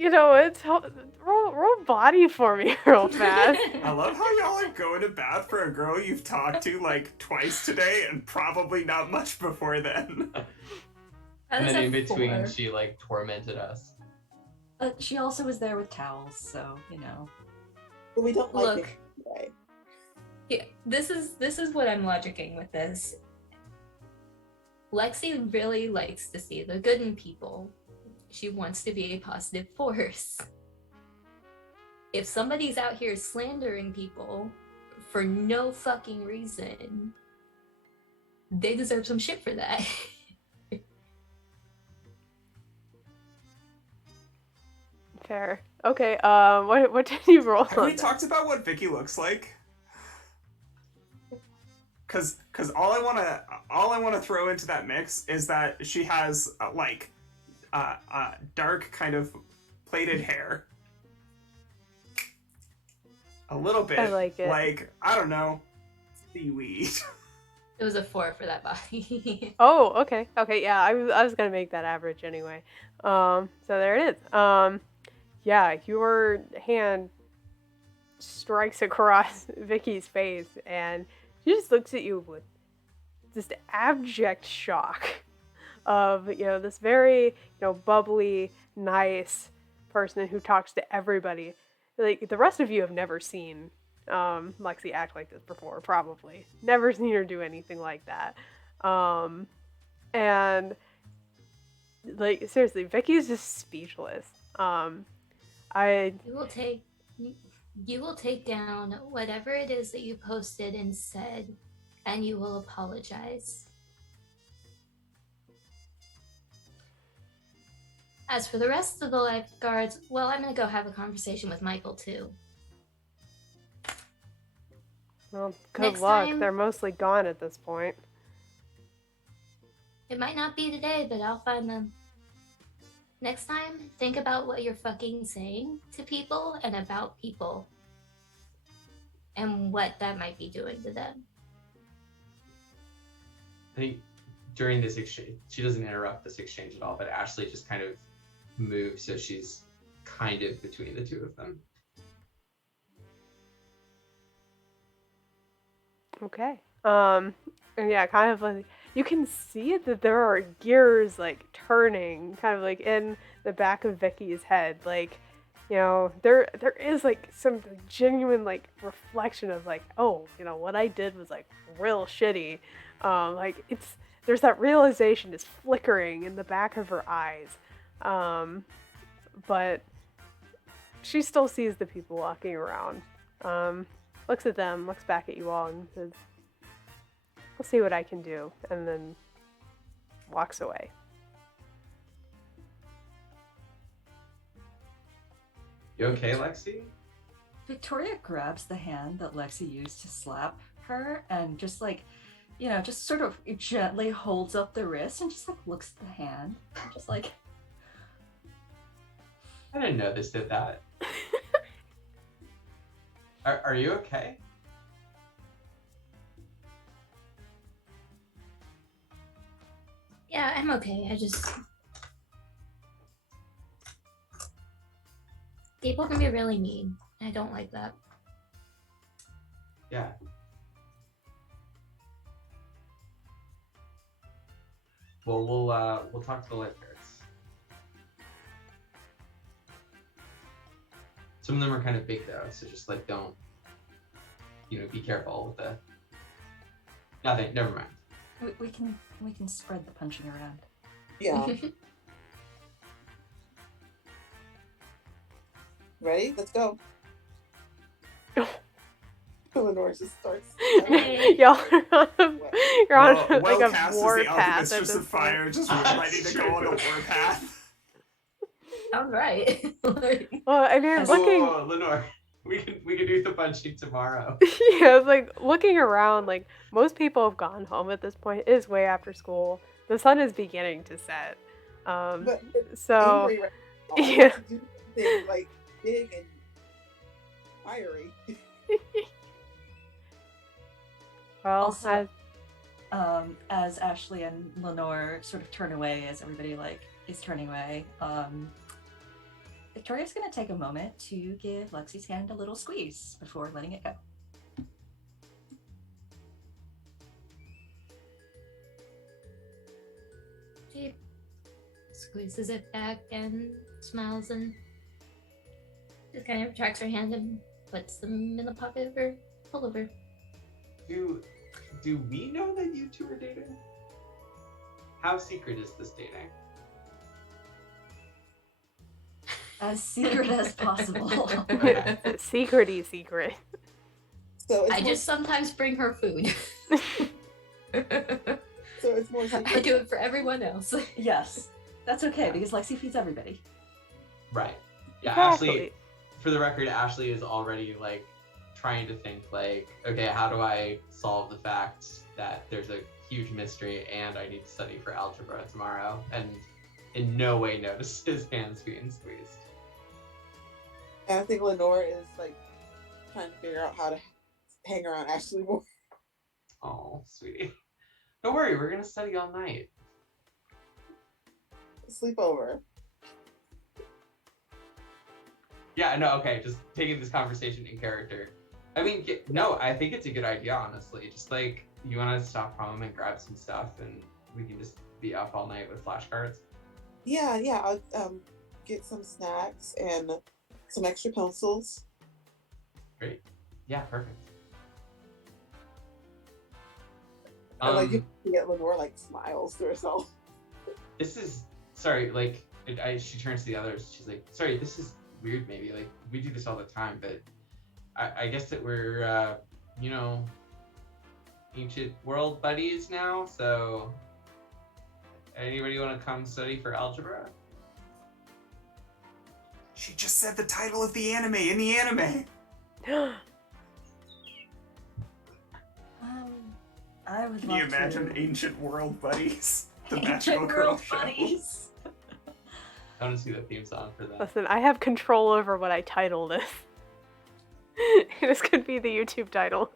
You know, it's roll body for me real fast. I love how y'all like going to bat for a girl you've talked to like twice today and probably not much before then. That And is then a in between, 4. she like tormented us. She also was there with towels, so you know. But we don't like Look. it anyway. Yeah, this is what I'm logicking with this. Lexi really likes to see the good in people. She wants to be a positive force. If somebody's out here slandering people for no fucking reason, they deserve some shit for that. Fair. Okay, what did you roll Have on we that? talked about what Vicky looks like? Cause all I wanna throw into that mix is that she has dark kind of plaited hair. A little bit. I like it. Like, I don't know, seaweed. It was a 4 for that body. Oh, okay. Okay, yeah, I was gonna make that average anyway. So there it is. Yeah, your hand strikes across Vicky's face, and she just looks at you with just abject shock of, this very, bubbly, nice person who talks to everybody. Like, the rest of you have never seen Lexi act like this before, probably. Never seen her do anything like that. And, like, seriously, Vicky's just speechless. You will take down whatever it is that you posted and said, and you will apologize. As for the rest of the lifeguards, well, I'm gonna go have a conversation with Michael too. Well, good Next luck. time- They're mostly gone at this point. It might not be today, but I'll find them. Next time, think about what you're fucking saying to people and about people. And what that might be doing to them. I think during this exchange, she doesn't interrupt this exchange at all, but Ashley just kind of moves so she's kind of between the two of them. Okay. And yeah, kind of like you can see that there are gears like turning, kind of like in the back of Vicky's head. Like, you know, there is like some genuine like reflection of like, oh, you know, what I did was like real shitty. Like there's that realization is flickering in the back of her eyes. But she still sees the people walking around. Looks at them, looks back at you all, and says, I'll see what I can do, and then walks away. You okay, Lexi? Victoria grabs the hand that Lexi used to slap her and just like, you know, just sort of gently holds up the wrist and just like looks at the hand. Just like, I didn't know this did that. Are you okay? Yeah, I'm okay. I just... People can be really mean. I don't like that. Yeah. Well, we'll talk to the lifeguards. Some of them are kind of big though, so just like don't, you know, be careful with the. Nothing. Never mind. we can spread the punching around. Yeah. Ready? Let's go. Lenore just starts. Y'all are on you're on like well a cast war as the path at Alchemistress this of Fire, point. just ready to go on a war path. Sounds right. Well, I mean, looking... Whoa, Lenore, we can do the punching tomorrow. Yeah, it's like looking around, like most people have gone home at this point. It is way after school. The sun is beginning to set. But So angry right now. I yeah. want to do something like big and fiery. Well, Also, as Ashley and Lenore sort of turn away, as everybody like is turning away, Victoria's gonna take a moment to give Lexi's hand a little squeeze before letting it go. She squeezes it back and smiles and just kind of tracks her hand and puts them in the pocket of her pullover. Do we know that you two are dating? How secret is this dating? As secret as possible. Secrety secret. So it's I more, just sometimes bring her food. so it's more secret. I do it for everyone else. Yes, that's okay because Lexi feeds everybody. Right. Yeah, Exactly. Ashley, for the record, Ashley is already like trying to think like, okay, how do I solve the fact that there's a huge mystery and I need to study for algebra tomorrow, and in no way notice his hands being squeezed. And I think Lenore is like trying to figure out how to hang around Ashley more. Oh, sweetie. Don't worry, we're gonna study all night. Sleepover. Yeah, no, okay, just taking this conversation in character. I mean, no, I think it's a good idea, honestly. Just like, you want to stop home and grab some stuff and we can just be up all night with flashcards? Yeah, I'll get some snacks and some extra pencils. Great. Yeah, perfect. And like you can get Lenore like smiles to herself. This is, sorry, like, she turns to the others, she's like, sorry, this is weird maybe, like, we do this all the time, but I guess that we're, you know, ancient world buddies now, so anybody want to come study for algebra? She just said the title of the anime in the anime. I would Can love you imagine to. Ancient World Buddies? The Ancient Magical Girl World Show. Buddies. I want to see the theme song for that. Listen, I have control over what I title this. This could be the YouTube title.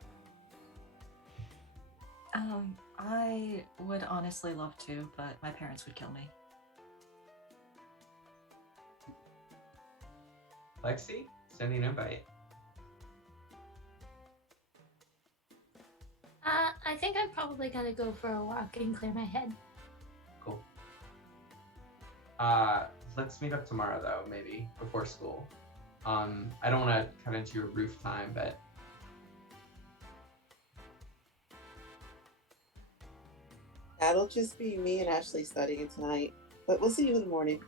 I would honestly love to, but my parents would kill me. Lexi, sending an invite. I think I'm probably gonna go for a walk and clear my head. Cool. Let's meet up tomorrow though, maybe before school. I don't want to cut into your roof time, but That'll just be me and Ashley studying tonight. But we'll see you in the morning.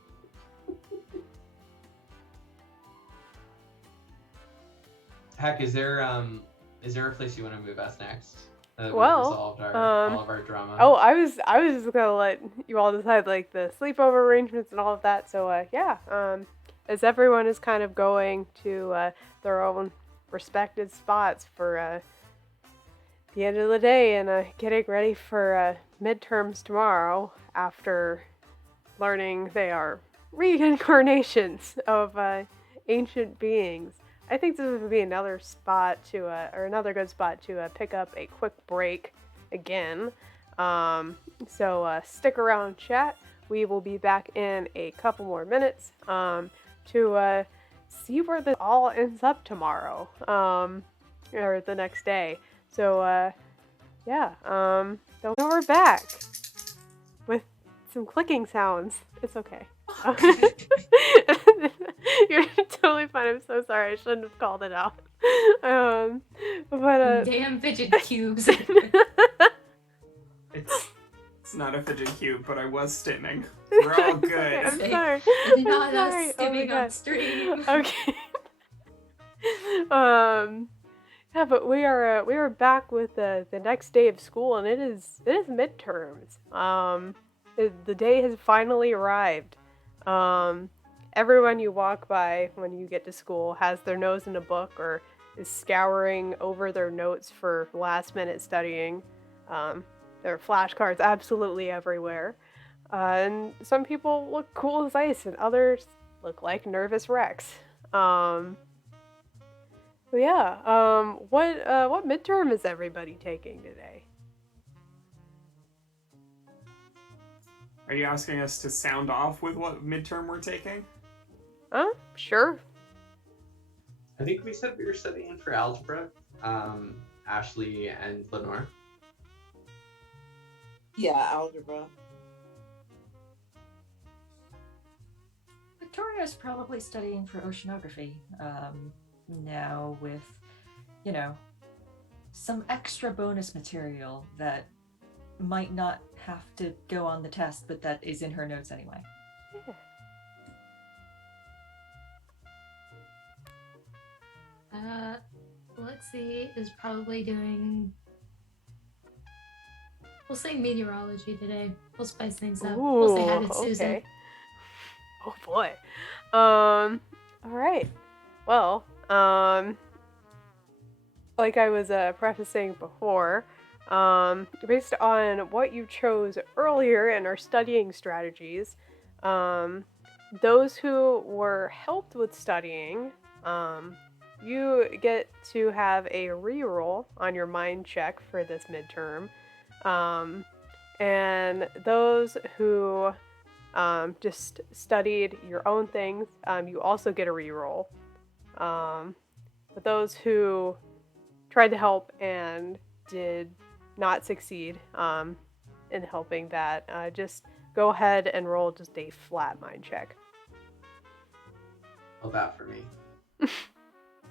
heck, is there a place you want to move us next? We've Well, resolved all of our drama. Oh, I was just gonna let you all decide like the sleepover arrangements and all of that. So yeah, as everyone is kind of going to their own respected spots for the end of the day and getting ready for midterms tomorrow after learning they are reincarnations of ancient beings. I think this would be another spot to, or another good spot to pick up a quick break again. So stick around, chat. We will be back in a couple more minutes to see where this all ends up tomorrow, or the next day. So yeah, don't know we're back with some clicking sounds. It's okay. You're totally fine. I'm so sorry. I shouldn't have called it out. But Damn fidget cubes. It's not a fidget cube, but I was stimming. We're all good. Okay, I'm sorry. Not I'm sorry. us Oh my stimming God. on stream. Okay. Yeah, but we are back with the next day of school, and it is midterms. The day has finally arrived. Everyone you walk by when you get to school has their nose in a book or is scouring over their notes for last-minute studying. There are flashcards absolutely everywhere. And some people look cool as ice, and others look like nervous wrecks. So yeah, what midterm is everybody taking today? Are you asking us to sound off with what midterm we're taking? Sure. I think we said we were studying for algebra. Ashley and Lenore. Yeah, algebra. Victoria's probably studying for oceanography. Now with, some extra bonus material that might not have to go on the test, but that is in her notes anyway. Lexi is probably doing. We'll say meteorology today. We'll spice things up. We'll say hi to Susan. Okay. Oh boy. All right. Well, like I was prefacing before, based on what you chose earlier in our studying strategies, those who were helped with studying, you get to have a reroll on your mind check for this midterm. And those who just studied your own things, you also get a reroll. But those who tried to help and did not succeed in helping that, just go ahead and roll just a flat mind check. Well, that for me.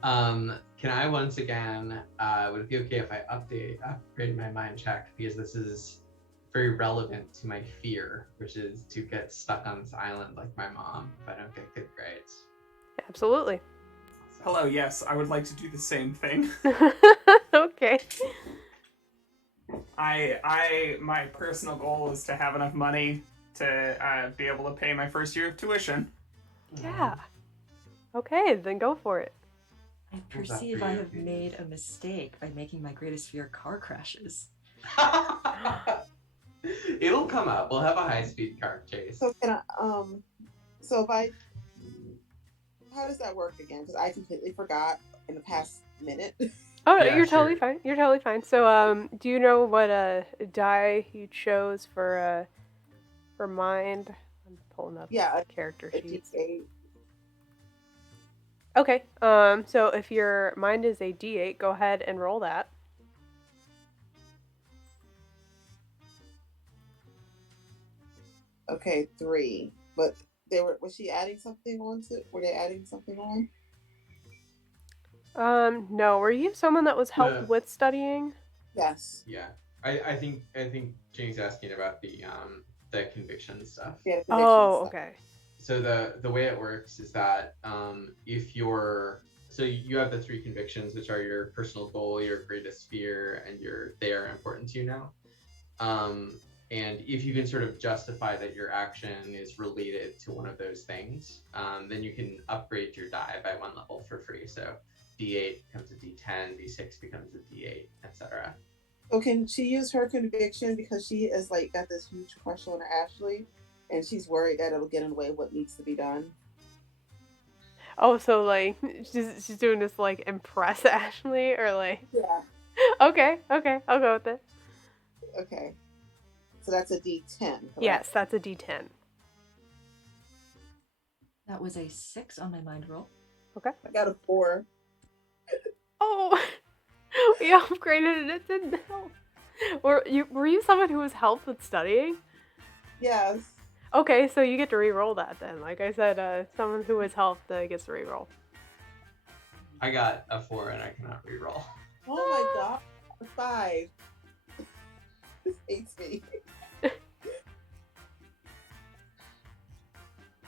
Can I once again, would it be okay if I upgrade my mind check? Because this is very relevant to my fear, which is to get stuck on this island like my mom if I don't get good grades. Absolutely. So, Hello, yes, I would like to do the same thing. Okay. My personal goal is to have enough money to be able to pay my first year of tuition. Yeah. Okay, then go for it. I What's that perceive for I you, have Phoenix? made a mistake by making my greatest fear car crashes. It'll come up. We'll have a high-speed car chase. So can I, so if I, how does that work again? Because I completely forgot in the past minute. Oh, Yeah, you're totally sure. fine. You're totally fine. So, do you know what die you chose for mind? I'm pulling up Yeah, character a sheets. D8. Okay. So if your mind is a D8, go ahead and roll that. Okay, 3. But was she adding something on to? Were they adding something on? No. Were you someone that was helped The- with studying? Yes. Yeah, I think Jane's asking about the conviction stuff. Yeah. Oh, stuff. okay. So the way it works is that if you're you have the 3 convictions, which are your personal goal, your greatest fear, and they are important to you now. And if you can sort of justify that your action is related to one of those things, then you can upgrade your die by 1 level for free. So D8 becomes a D10, D6 becomes a D8, etc. So can she use her conviction because she is like got this huge crush on Ashley, and she's worried that it'll get in the way of what needs to be done. Oh, so like she's doing this to, like, impress Ashley, or like? Yeah. Okay, I'll go with it. Okay. So that's a D10. Correct? Yes, that's a D10. That was a 6 on my mind roll. Okay. I got a 4. Oh, we upgraded and it didn't help. Were you someone who was helped with studying? Yes. Okay, so you get to re-roll that then. Like I said, someone who was helped gets to re-roll. I got a 4 and I cannot re-roll. Oh my god. A 5. This hates me.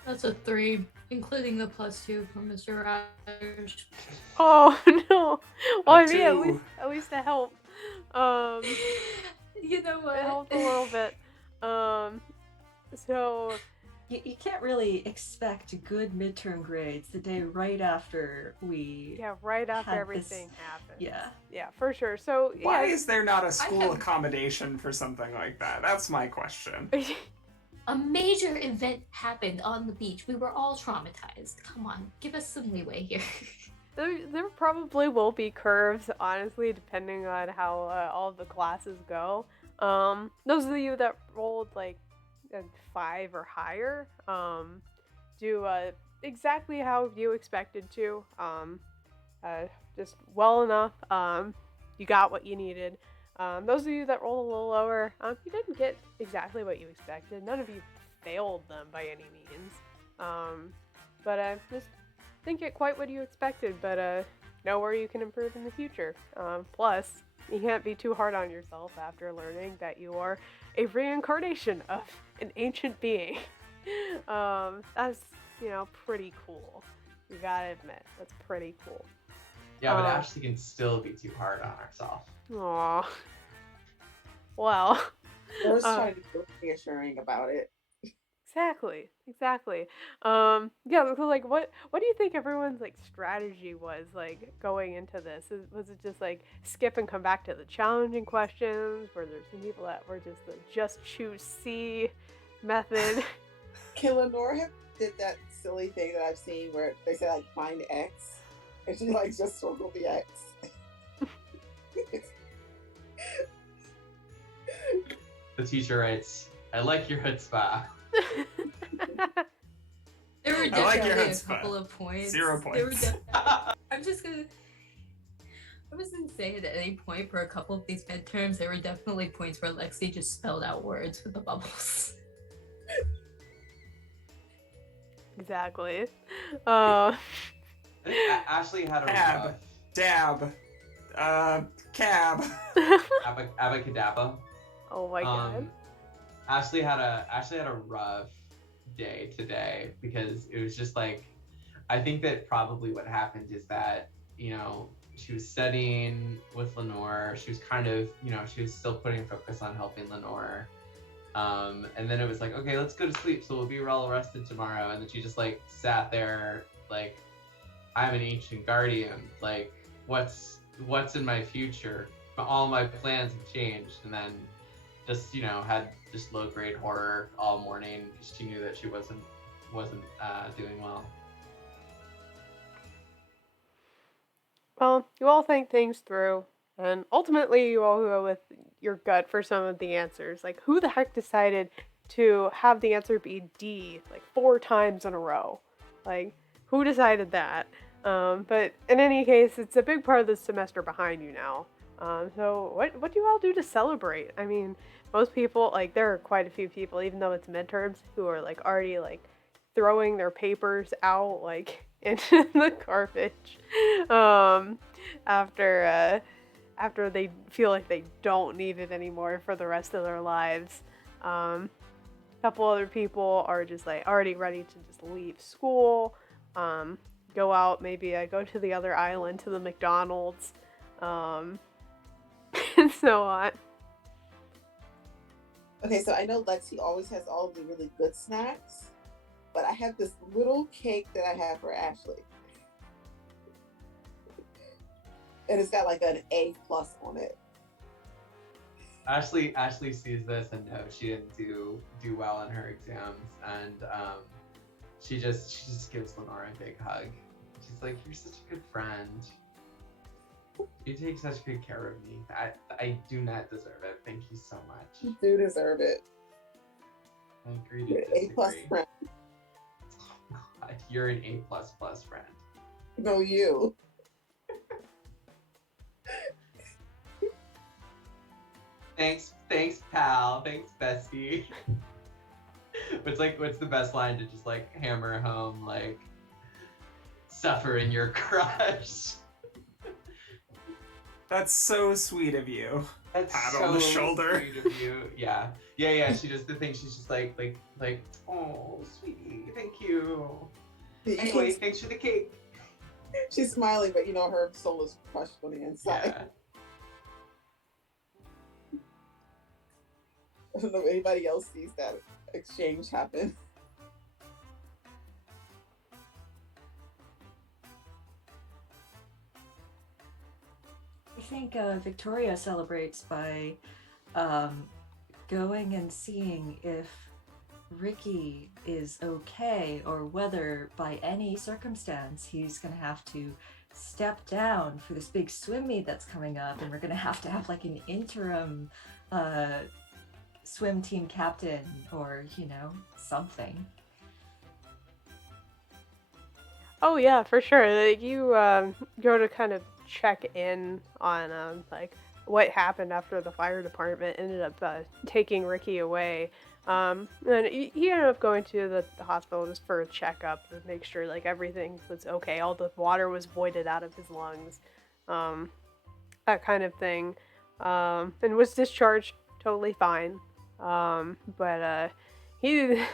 That's a 3, including the +2 from Mr. Rogers. Oh no! Well, I mean, Two. at least it helped. You know what? It helped a little bit. So You can't really expect good midterm grades the day right after we. yeah, right after had everything this- happened. Yeah. Yeah, for sure. So Why yeah. is there not a school have- accommodation for something like that? That's my question. A major event happened on the beach. We were all traumatized. Come on, give us some leeway here. There probably will be curves, honestly, depending on how all of the classes go. Those of you that rolled like a 5 or higher, do exactly how you expected to. Just well enough. You got what you needed. Those of you that rolled a little lower, you didn't get exactly what you expected. None of you failed them by any means. But just didn't get quite what you expected, but know where you can improve in the future. Plus, you can't be too hard on yourself after learning that you are a reincarnation of an ancient being. That's, pretty cool. You gotta admit, that's pretty cool. Yeah, but Ashley can still be too hard on herself. Aw. Well. I was trying to be reassuring about it. Exactly. Yeah, so like what do you think everyone's like strategy was like going into this? Was it just like skip and come back to the challenging questions? Were there some people that were just the just choose C method? Can Lenore have did that silly thing that I've seen where they say like find X and she like just circled the X? The teacher writes, "I like your chutzpah." There were I like your definitely a chutzpah. couple of points. 0 There were points. I was gonna say that at any point for a couple of these midterms, there were definitely points where Lexi just spelled out words with the bubbles. Exactly. I think Ashley had a Tab. rough Dab. Cab. abacadabra. Oh my god. Ashley had a rough day today because it was just like, I think that probably what happened is that, she was studying with Lenore. She was kind of, she was still putting focus on helping Lenore. And then it was like, okay, let's go to sleep so we'll be well rested tomorrow. And then she just like sat there like I'm an ancient guardian. Like, what's in my future? All my plans have changed, and then just had just low grade horror all morning because she knew that she wasn't doing well. Well, you all think things through, and ultimately you all go with your gut for some of the answers. Like, who the heck decided to have the answer be D, like 4 times in a row? Like, who decided that? But in any case, it's a big part of the semester behind you now. So what do you all do to celebrate? I mean, most people, like, there are quite a few people, even though it's midterms, who are like already like throwing their papers out like into the garbage after they feel like they don't need it anymore for the rest of their lives. A couple other people are just like already ready to just leave school, go out, maybe go to the other island, to the McDonald's, and so on. Okay, so I know Lexi always has all of the really good snacks, but I have this little cake that I have for Ashley. And it's got like an A+ on it. Ashley sees this and knows she didn't do well in her exams, and she just gives Lenora a big hug. She's like, "You're such a good friend. You take such good care of me. I do not deserve it. Thank you so much." You do deserve it. I agree to You're an A+ disagree. friend. Oh God, you're an A++ friend. No, you. Thanks, pal. Thanks, bestie. What's the best line to just like hammer home, like, suffer in your crush? That's so sweet of you. That's Pat so on the shoulder. sweet of you. Yeah. She does the thing. She's just like, oh, sweetie, thank you. Anyway, thanks for the cake. She's smiling, but her soul is crushed on the inside. Yeah. I don't know if anybody else sees that exchange happen. I think Victoria celebrates by going and seeing if Ricky is okay, or whether by any circumstance he's gonna have to step down for this big swim meet that's coming up, and we're gonna have like an interim swim team captain, or something. Oh yeah, for sure. Like, you go to kind of check in on like what happened after the fire department ended up taking Ricky away. And he ended up going to the hospital just for a checkup to make sure like everything was okay. All the water was voided out of his lungs, that kind of thing, and was discharged totally fine. But he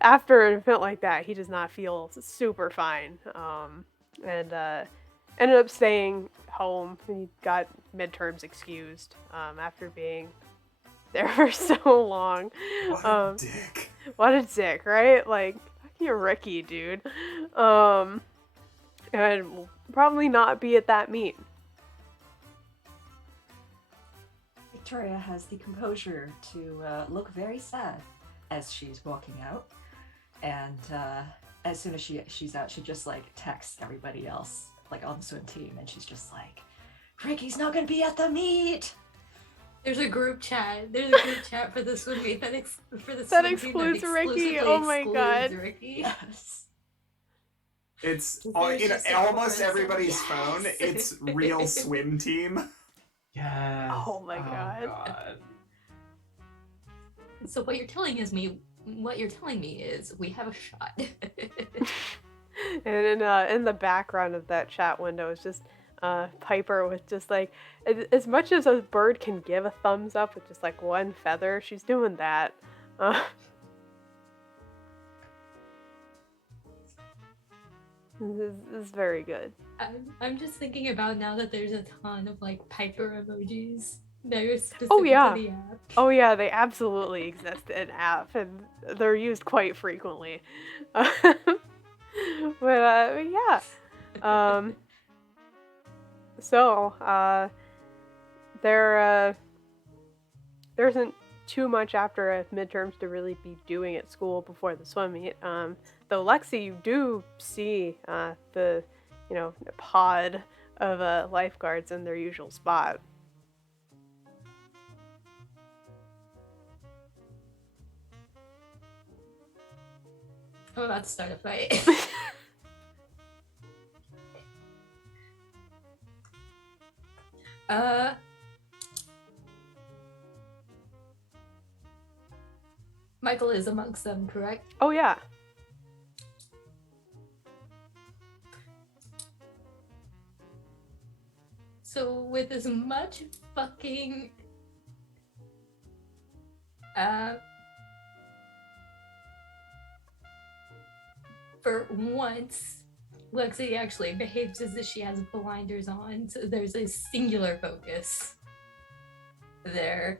after an event like that, he does not feel super fine, and ended up staying home. He got midterms excused after being there for so long. What a dick. What a dick, right? Like, fucking Ricky, dude. And will probably not be at that meet. Victoria has the composure to look very sad as she's walking out, and as soon as she's out, she just like texts everybody else like on the swim team, and she's just like, "Ricky's not gonna be at the meet." There's a group chat for the swim meet that excludes Ricky. Oh my God. Ricky. Yes. It's There's in just a almost chorus of everybody's yes. phone. It's real swim team. Yes. Oh my God. So what you're telling me is we have a shot. And in the background of that chat window is just Piper with just like, as much as a bird can give a thumbs up with just like one feather, she's doing that. This is very good. I'm just thinking about now that there's a ton of like Piper emojis that are specific Oh yeah. to the app. Oh yeah, they absolutely exist in app, and they're used quite frequently. But yeah, So, there isn't too much after midterms to really be doing at school before the swim meet. Though Lexi, you do see the pod of lifeguards in their usual spot. I'm about to start a fight. Michael is amongst them, correct? Oh yeah. So with as much fucking for once, Lexi actually behaves as if she has blinders on, so there's a singular focus there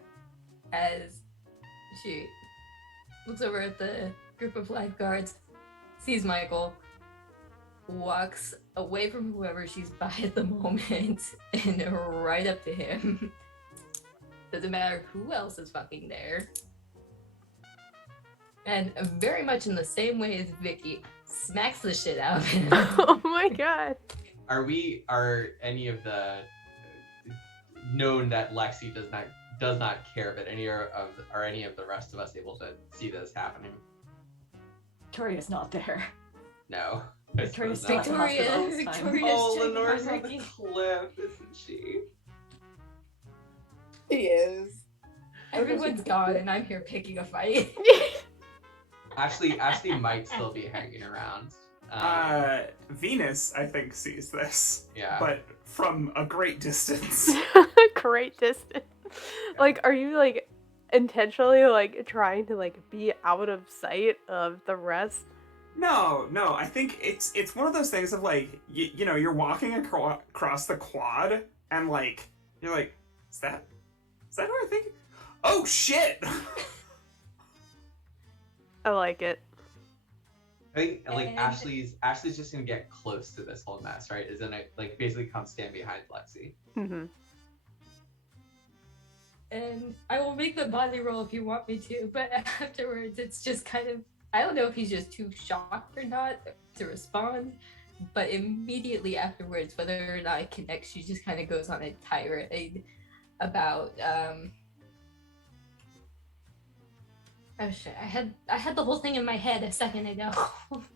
as she looks over at the group of lifeguards, sees Michael, walks away from whoever she's by at the moment, and right up to him. Doesn't matter who else is fucking there. And very much in the same way as Vicky, smacks the shit out of him. Oh my god. Are any of the known that Lexi does not care, but are any of the rest of us able to see this happening? Victoria's not there. No. Victoria's still not. Victoria's Oh, checking Lenore's on on the Ricky. cliff, isn't she? He is. Everyone's gone, and I'm here picking a fight. Ashley might still be hanging around. Venus, I think, sees this. Yeah. But from a great distance. Great distance. Like, are you like intentionally like trying to like be out of sight of the rest? No, I think it's one of those things of like, you know, you're walking across the quad and like, you're like, is that who I think? Oh shit! I like it. I think like And- Ashley's just gonna get close to this whole mess, right? Is then like basically come stand behind Lexi. Mm-hmm. And I will make the body roll if you want me to, but afterwards it's just kind of, I don't know if he's just too shocked or not to respond, but immediately afterwards, whether or not it connects, she just kind of goes on a tirade about oh shit, I had the whole thing in my head a second ago.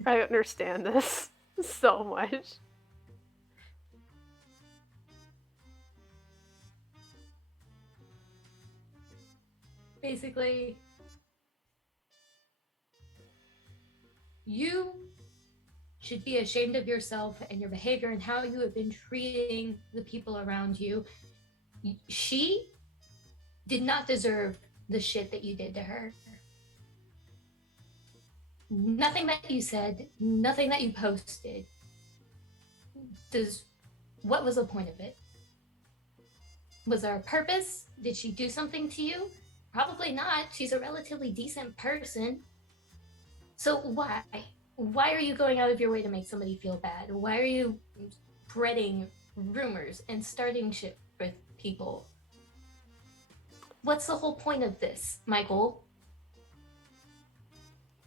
I understand this so much. Basically, you should be ashamed of yourself and your behavior and how you have been treating the people around you. She did not deserve the shit that you did to her. Nothing that you said, nothing that you posted. What was the point of it? Was there a purpose? Did she do something to you? Probably not. She's a relatively decent person. So why? Why are you going out of your way to make somebody feel bad? Why are you spreading rumors and starting shit with people? What's the whole point of this, Michael?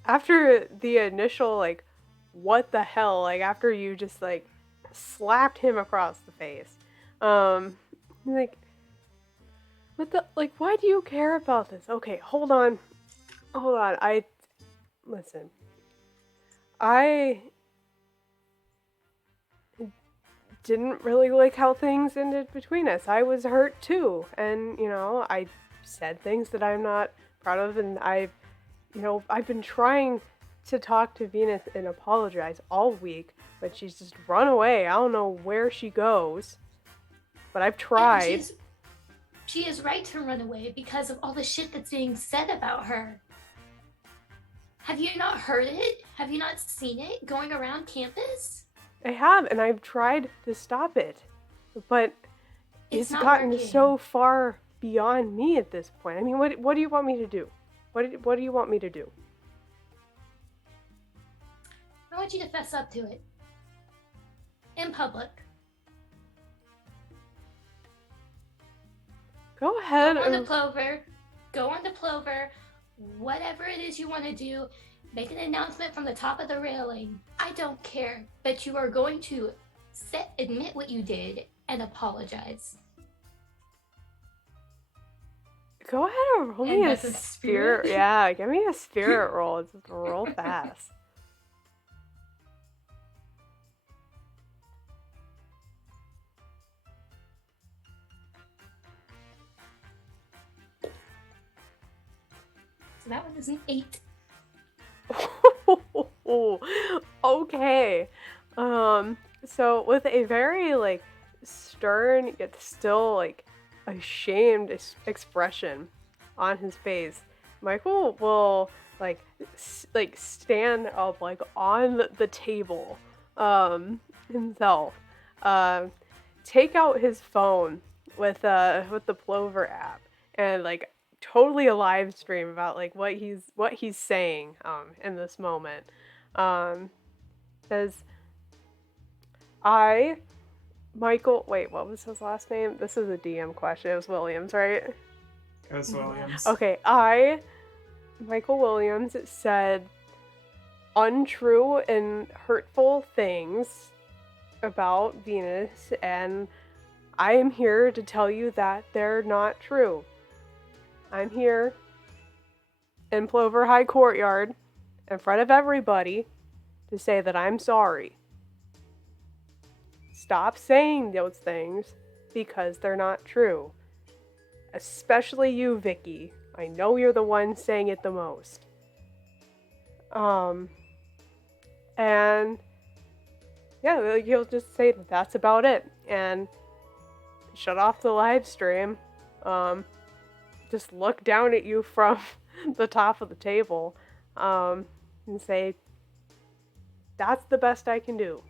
After the initial like, what the hell? Like after you just like slapped him across the face, like, what the like? Why do you care about this? Okay, hold on. Listen. I didn't really like how things ended between us. I was hurt too, and I said things that I'm not proud of, and I've been trying to talk to Venus and apologize all week, but she's just run away. I don't know where she goes, but I've tried. She is right to run away because of all the shit that's being said about her. Have you not heard it? Have you not seen it going around campus? I have, and I've tried to stop it, but it's not gotten working. so far beyond me at this point. I mean, what do you want me to do? What do you want me to do? I want you to fess up to it. in public. Go ahead. Go on to Plover. Go on to Plover. Whatever it is you want to do, make an announcement from the top of the railing. I don't care, but you are going to admit what you did and apologize. Go ahead and roll And me a that's a spirit. spirit? Yeah, give me a spirit roll. Just roll fast. So that one is an 8. Okay. So with a very like stern yet still like ashamed expression on his face, Michael will like stand up like on the table himself, take out his phone with the Plover app and like totally a live stream about like what he's saying in this moment. Says, Michael, wait, what was his last name? This is a DM question. It was Williams, right? It was Williams. Okay, Michael Williams, said untrue and hurtful things about Venus, and I am here to tell you that they're not true. I'm here in Plover High Courtyard in front of everybody to say that I'm sorry. Stop saying those things because they're not true. Especially you, Vicky. I know you're the one saying it the most. And yeah, like, he'll just say that's about it and shut off the live stream. Just look down at you from the top of the table, and say, that's the best I can do.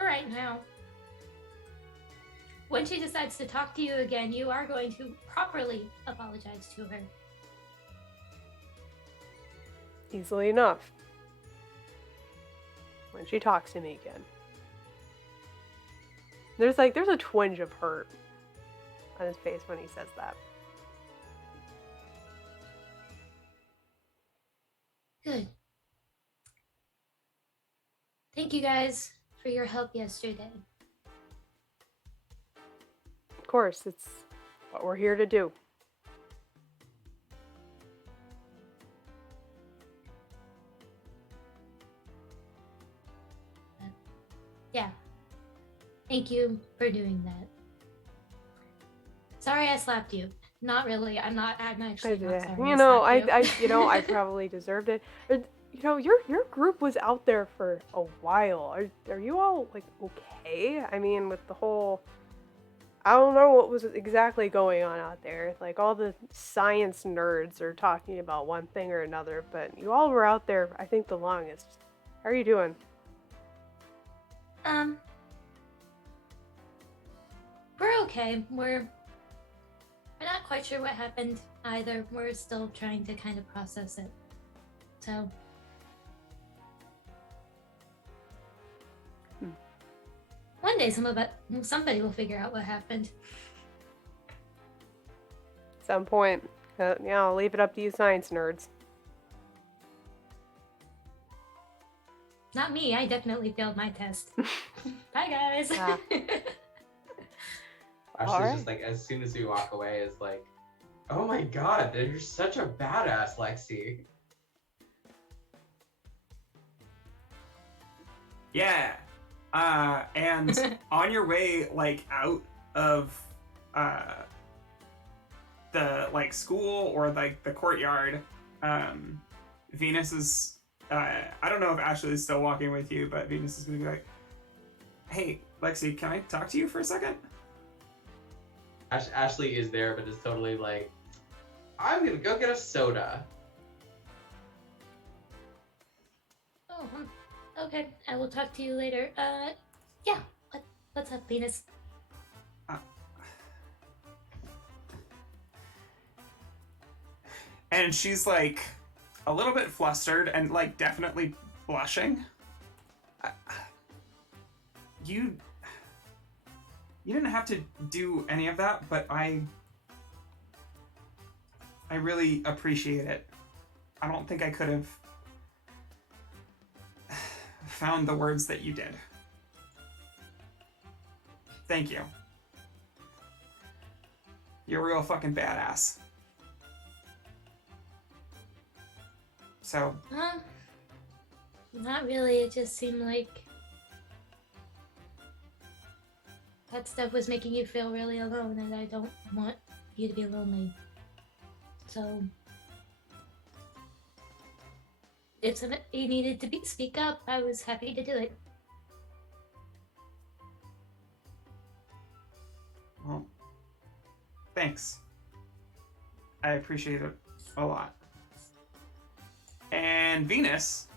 All right, now, when she decides to talk to you again, you are going to properly apologize to her. Easily enough. When she talks to me again. There's a twinge of hurt on his face when he says that. Good. Thank you guys for your help yesterday. Of course, it's what we're here to do. Yeah. Thank you for doing that. Sorry I slapped you. Not really. I'm actually not sorry. You know, I probably deserved it. But, you know, your group was out there for a while. Are you all like okay? I mean, with the whole, I don't know what was exactly going on out there. Like all the science nerds are talking about one thing or another, but you all were out there, I think, the longest. How are you doing? We're okay. We're not quite sure what happened either. We're still trying to kind of process it. So one day somebody will figure out what happened. At some point. Yeah, I'll leave it up to you science nerds. Not me. I definitely failed my test. Bye, guys. Ashley's just like, as soon as we walk away, is like, oh my god, you're such a badass, Lexi. Yeah. And on your way, like, out of the, like, school or, like, the courtyard, Venus is, I don't know if Ashley is still walking with you, but Venus is gonna be like, hey, Lexi, can I talk to you for a second? Ashley is there, but is totally like, I'm gonna go get a soda. Oh, okay. I will talk to you later. Yeah. What's up, Venus? And she's like a little bit flustered and like definitely blushing. You didn't have to do any of that, but I really appreciate it. I don't think I could have found the words that you did. Thank you. You're a real fucking badass. So... Not really. It just seemed like that stuff was making you feel really alone, and I don't want you to be lonely. So, if something you needed to speak up, I was happy to do it. Well, thanks. I appreciate it a lot. And Venus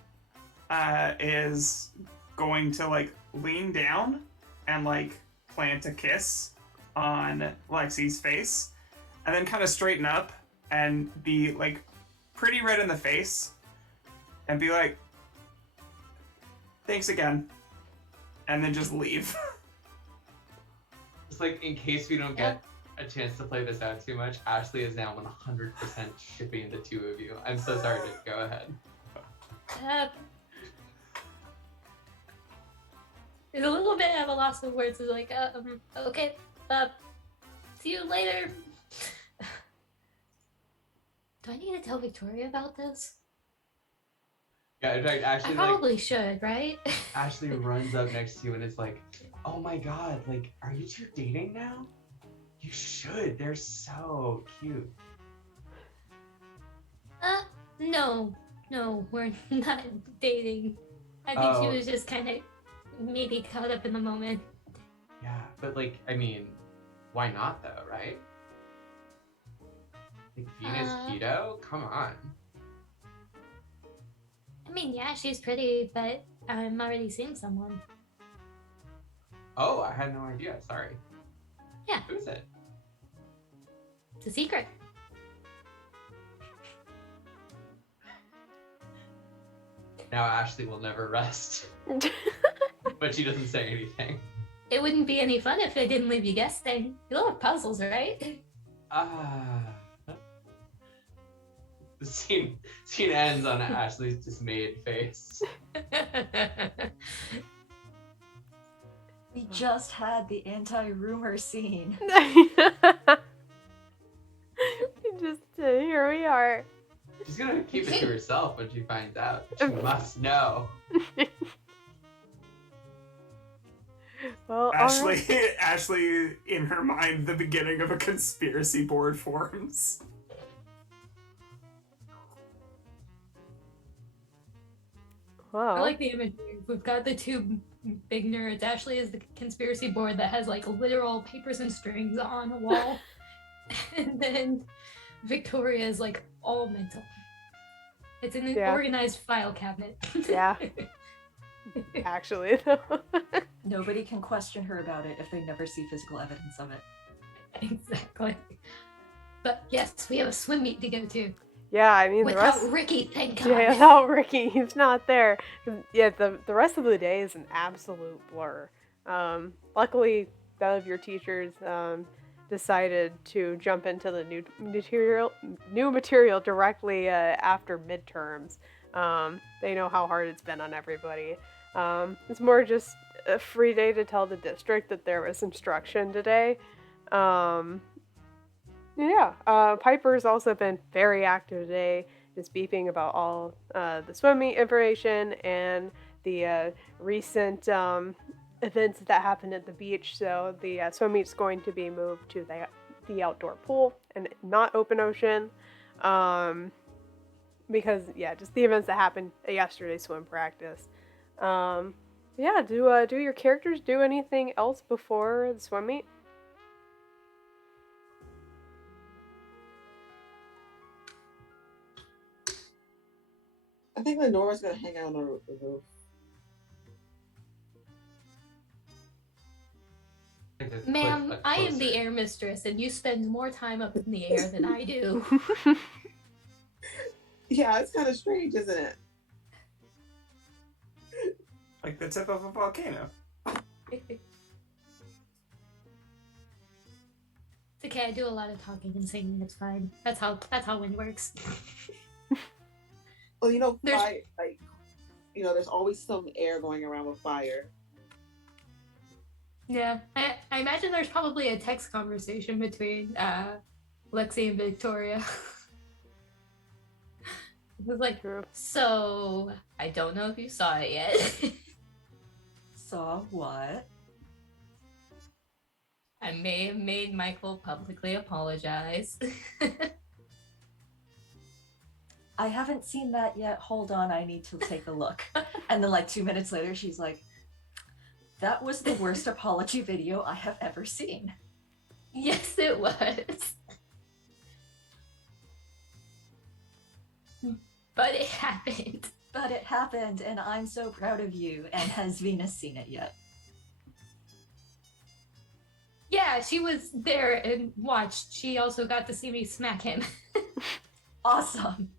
is going to like lean down and like plant a kiss on Lexi's face, and then kind of straighten up and be like pretty red in the face and be like, thanks again, and then just leave. Just like in case we don't get a chance to play this out too much, Ashley is now 100% shipping the two of you. I'm so sorry to go ahead. There's a little bit of a loss of words. It's like, okay, see you later. Do I need to tell Victoria about this? Yeah, in fact, Ashley, I probably should, right? Ashley runs up next to you and is like, oh my god, like, are you two dating now? You should. They're so cute. No, we're not dating. I think she was just kind of maybe caught up in the moment. Yeah, but like, I mean, why not though, right? Like Venus keto? Come on. I mean, yeah, she's pretty, but I'm already seeing someone. Oh, I had no idea. Sorry. Yeah. Who is it? It's a secret. Now Ashley will never rest. But she doesn't say anything. It wouldn't be any fun if I didn't leave you guessing. You love puzzles, right? The scene ends on Ashley's dismayed face. We just had the anti-rumor scene. Here we are. She's gonna keep it to herself when she finds out. She must know. Well, Ashley, Ashley, in her mind, the beginning of a conspiracy board forms. Wow. I like the imagery. We've got the two big nerds. Ashley is the conspiracy board that has like literal papers and strings on a wall. And then Victoria is like all mental. It's in an organized file cabinet. Yeah. Actually, though. Nobody can question her about it if they never see physical evidence of it. Exactly. But yes, we have a swim meet to go to. Yeah, I mean, Without the rest... Ricky, thank God. Yeah, without Ricky, he's not there. Yeah, the rest of the day is an absolute blur. Luckily, none of your teachers decided to jump into the new material directly after midterms. They know how hard it's been on everybody. It's more just a free day to tell the district that there was instruction today. Piper's also been very active today, just beeping about all the swim meet information and the recent events that happened at the beach. So the swim meet's going to be moved to the outdoor pool and not open ocean, because just the events that happened at yesterday's swim practice. Do your characters do anything else before the swim meet? I think Lenora's gonna hang out on the roof. Ma'am, I am the air mistress, and you spend more time up in the air than I do. Yeah, it's kind of strange, isn't it? Like the tip of a volcano. It's okay, I do a lot of talking and singing, it's fine. That's how wind works. Well, you know, There's- fire, like, you know, there's always some air going around with fire. Yeah. I imagine there's probably a text conversation between Lexi and Victoria. It was like, True. So, I don't know if you saw it yet. Saw what? I may have made Michael publicly apologize. I haven't seen that yet. Hold on, I need to take a look. And then like 2 minutes later, she's like, that was the worst apology video I have ever seen. Yes, it was. But it happened. But it happened, and I'm so proud of you. And has Venus seen it yet? yeah, she was there and watched. She also got to see me smack him. Awesome.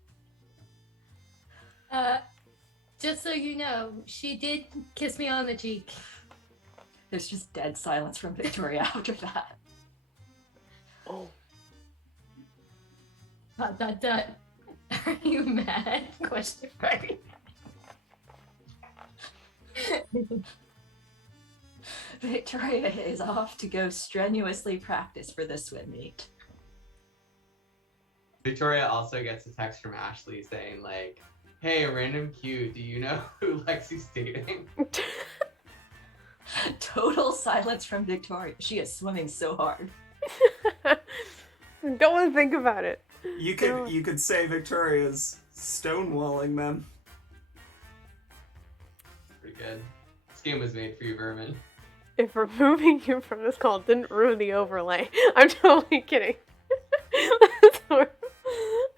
Just so you know, she did kiss me on the cheek. There's just dead silence from Victoria after that. Oh. ... Are you mad? Question mark. Victoria is off to go strenuously practice for the swim meet. Victoria also gets a text from Ashley saying like, "Hey, random Q, do you know who Lexi's dating?" Total silence from Victoria. She is swimming so hard. Don't want to think about it. You could say Victoria's stonewalling them. Pretty good. This game was made for you, Vermin. If removing you from this call didn't ruin the overlay, I'm totally kidding.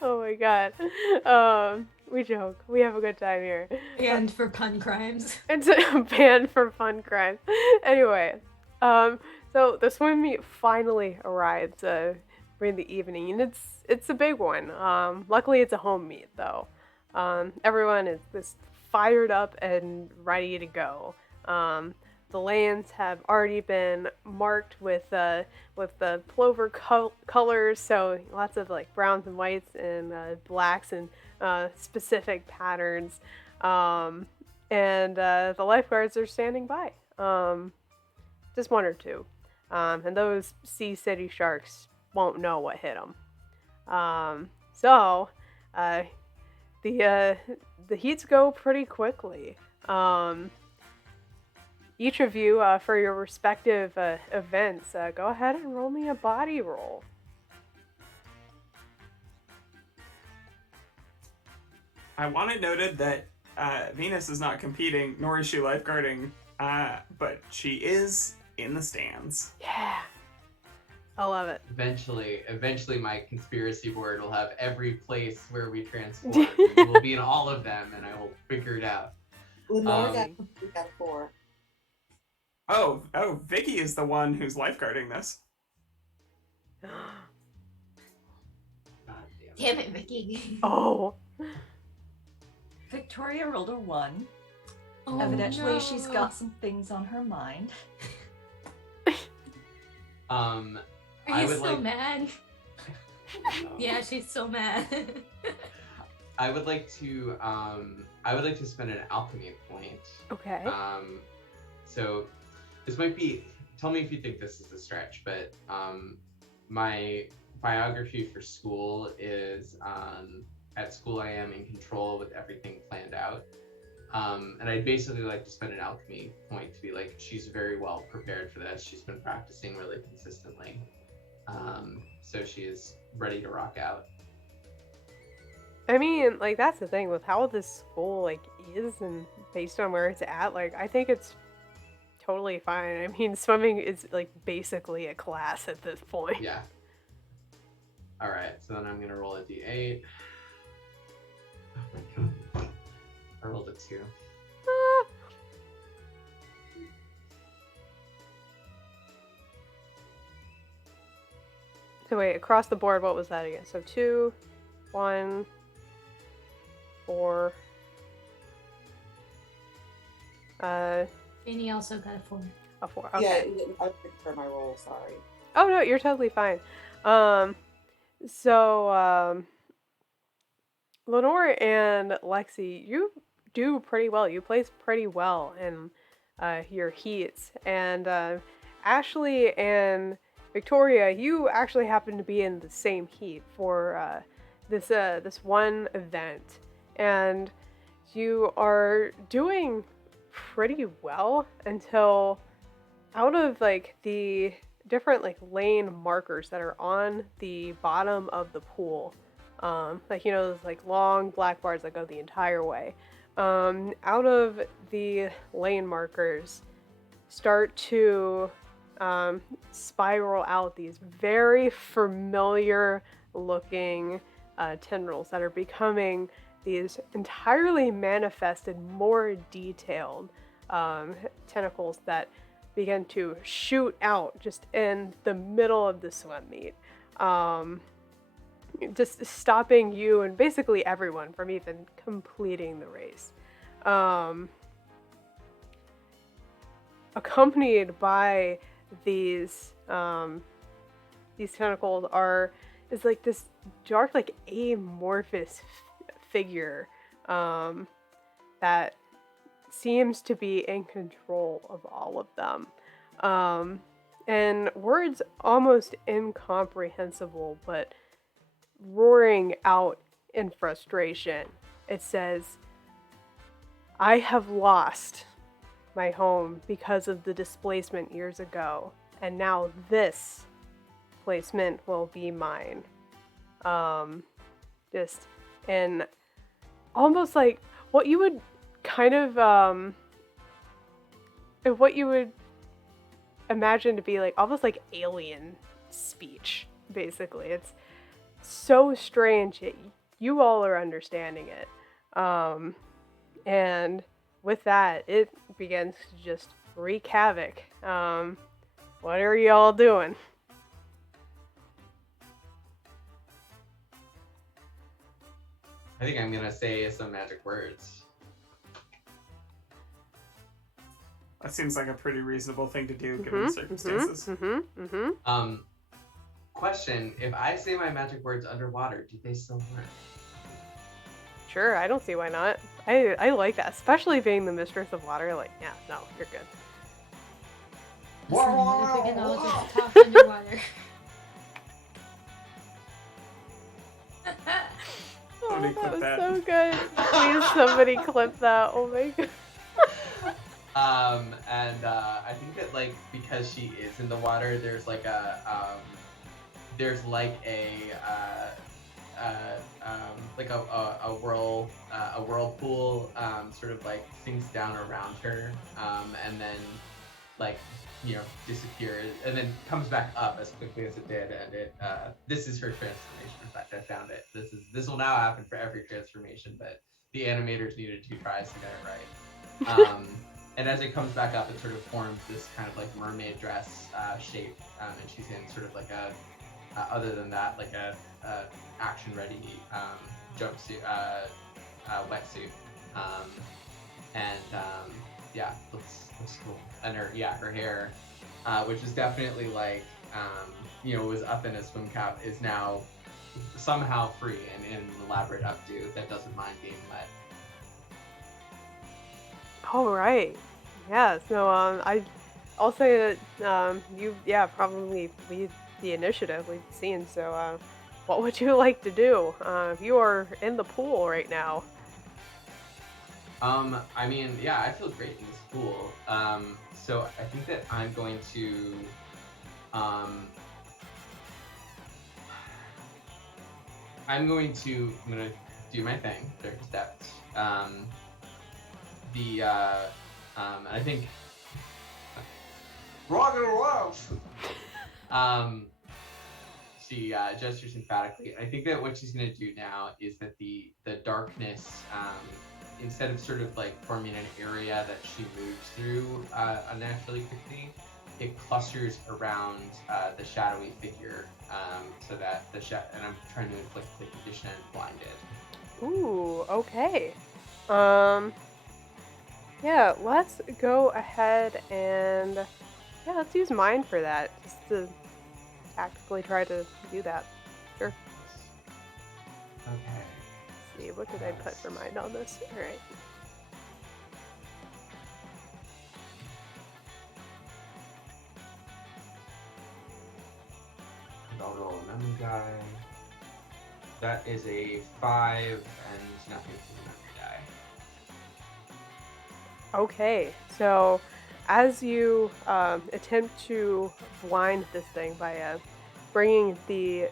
Oh my god. We joke. We have a good time here. And for pun crimes. It's a ban for fun crimes. Anyway, so the swim meet finally arrives during the evening, and it's a big one. Luckily, it's a home meet though. Everyone is just fired up and ready to go. The lanes have already been marked with the plover colors, so lots of like browns and whites and blacks and specific patterns. And the lifeguards are standing by. Just one or two. And those Sea City sharks won't know what hit them. So the heats go pretty quickly. Each of you, for your respective events, go ahead and roll me a body roll. I want it noted that Venus is not competing, nor is she lifeguarding, but she is in the stands. Yeah. I love it. Eventually my conspiracy board will have every place where we transport. We will be in all of them, and I will figure it out. Lenore got 4. Oh, Vicky is the one who's lifeguarding this. God Damn it, Vicky. Oh. Victoria rolled a 1. Oh, Evidently, no. she's got some things on her mind. Are I you would so like. mad? No. Yeah, she's so mad. I would like to spend an alchemy point. Okay. So this might be. Tell me if you think this is a stretch, but my biography for school is at school I am in control with everything planned out. And I'd basically like to spend an alchemy point to be like, she's very well prepared for this. She's been practicing really consistently. So she is ready to rock out. I mean, like, that's the thing with how this school, like, is and based on where it's at, like, I think it's totally fine. I mean, swimming is, like, basically a class at this point. Yeah. All right, so then I'm gonna roll a d8. Oh my god. I rolled a 2. Ah. So wait, across the board, what was that again? So 2, 1, 4, Vinny also got a 4. A 4. Yeah, Okay. I didn't for my roll. Sorry. Oh no, you're totally fine. So Lenore and Lexi, you do pretty well. You place pretty well in your heats, and Ashley and Victoria, you actually happen to be in the same heat for this one event, and you are doing pretty well until out of like the different like lane markers that are on the bottom of the pool, like those like long black bars that go the entire way, out of the lane markers start to spiral out these very familiar looking tendrils that are becoming these entirely manifested, more detailed tentacles that begin to shoot out just in the middle of the swim meet. Just stopping you and basically everyone from even completing the race. Accompanied by these tentacles is like this dark, like amorphous figure that seems to be in control of all of them. And words almost incomprehensible, but roaring out in frustration. It says, "I have lost my home because of the displacement years ago, and now this placement will be mine." Just in almost like what you would kind of what you would imagine to be like almost like alien speech, basically. It's so strange that you all are understanding it. And with that, it begins to just wreak havoc. What are y'all doing? I think I'm gonna say some magic words. That seems like a pretty reasonable thing to do given the circumstances. Question, if I say my magic words underwater, do they still work? Sure, I don't see why not. I like that, especially being the mistress of water. Like, yeah, no, you're good. Listen, what if we can all just talk underwater? Oh, Somebody that clip was that. so good. Please, somebody clip that. Oh my god. I think that like because she is in the water, there's like a whirlpool sort of like sinks down around her, and then like disappears and then comes back up as quickly as it did, and it this is her transformation. In fact, I found it. This will now happen for every transformation, but the animators needed 2 tries to get it right. And as it comes back up, it sort of forms this kind of like mermaid dress shape, and she's in sort of like a other than that, like a action ready jumpsuit, wetsuit, yeah, looks cool. And her hair, which is definitely like was up in a swim cap, is now somehow free and in an elaborate updo that doesn't mind being wet. All right. Yeah. So I'll say that you probably lead the initiative we've seen. So what would you like to do? You are in the pool right now. I mean, yeah, I feel great in this pool. So I think that I'm going to I'm gonna do my thing. 30 steps. I think rock and roll. She gestures emphatically. I think that what she's gonna do now is that the darkness, instead of sort of like forming an area that she moves through unnaturally quickly, it clusters around the shadowy figure, so that and I'm trying to inflict the condition blinded. Ooh. Okay. Yeah, let's go ahead and let's use mine for that, just to tactically try to do that. Sure. Okay. Let's see, what did I put for mine on this? All right. I'll roll a memory die. That is a 5 and nothing for the memory die. Okay, so as you attempt to blind this thing by bringing the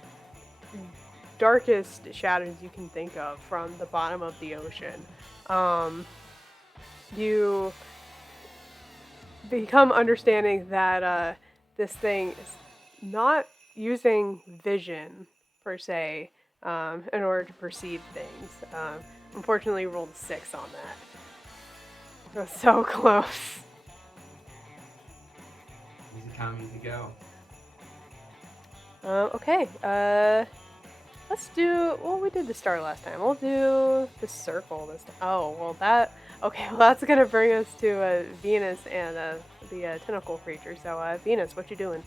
darkest shadows you can think of from the bottom of the ocean, you become understanding that this thing is not using vision per se in order to perceive things. Unfortunately, you rolled a 6 on that. It was so close. Easy come, easy go. Okay, let's do, well, we did the star last time. We'll do the circle this time. Oh, well that's gonna bring us to Venus and the tentacle creature. So, Venus, what you doing?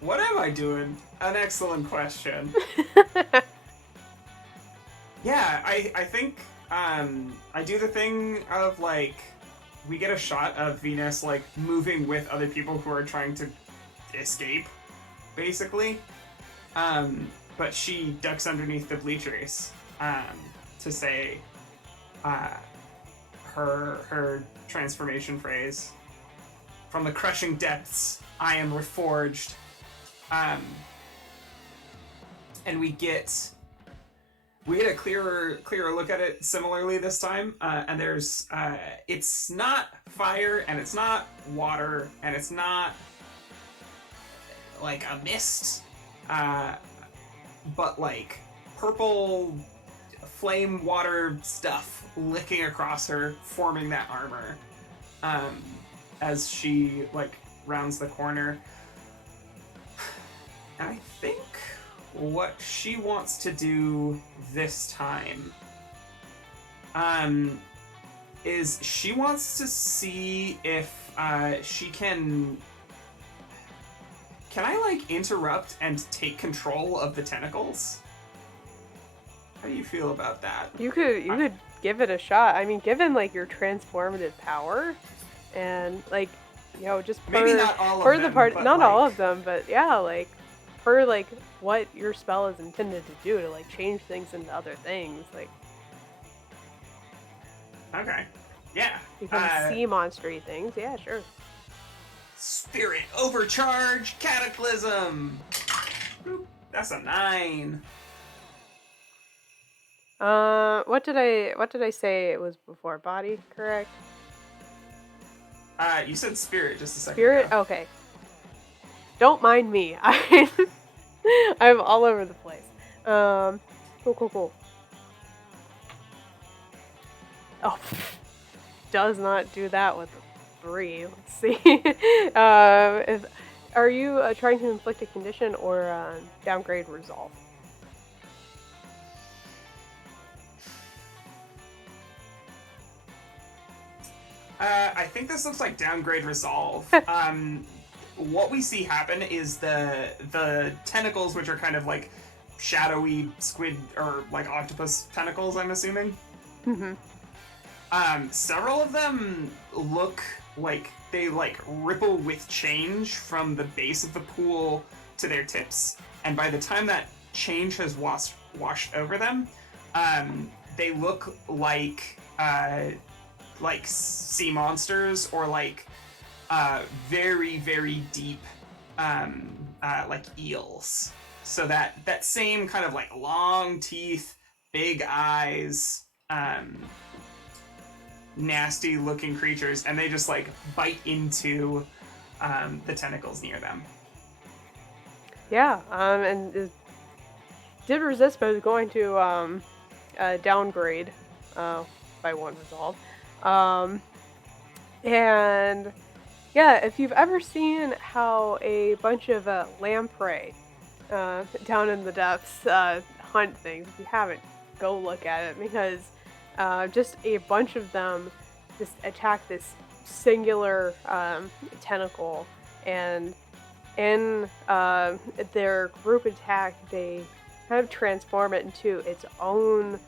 What am I doing? An excellent question. Yeah, I think I do the thing of like we get a shot of Venus like moving with other people who are trying to escape, basically. But she ducks underneath the bleachers to say her transformation phrase. From the crushing depths, I am reforged. And we get a clearer look at it similarly this time. And there's it's not fire, and it's not water, and it's not like a mist, but like purple flame water stuff licking across her, forming that armor. As she like rounds the corner. And I think what she wants to do this time is she wants to see if she can I like interrupt and take control of the tentacles? How do you feel about that? You could give it a shot. I mean, given like your transformative power and like, you know, just maybe not all per of the them, part, but not like, all of them, but yeah, like per like what your spell is intended to do, to like change things into other things, like okay, yeah, become sea monstery things. Yeah, sure. Spirit overcharge cataclysm. Boop. That's a 9. What did I say it was before? Body, correct? You said spirit just a second Spirit? ago. Okay. Don't mind me. I'm all over the place. Cool. Oh, does not do that with a 3. Let's see. Are you trying to inflict a condition or downgrade resolve? I think this looks like downgrade resolve. What we see happen is the tentacles, which are kind of like shadowy squid or like octopus tentacles, I'm assuming. Mm-hmm. Several of them look like they like ripple with change from the base of the pool to their tips, and by the time that change has washed over them, they look like sea monsters or like very, very deep like eels. So that same kind of like long teeth, big eyes, nasty looking creatures, and they just like bite into the tentacles near them. Yeah, and it did resist, but is going to downgrade by 1 resolve. And yeah, if you've ever seen how a bunch of lamprey down in the depths hunt things. If you haven't, go look at it because just a bunch of them just attack this singular tentacle, and in their group attack, they kind of transform it into its own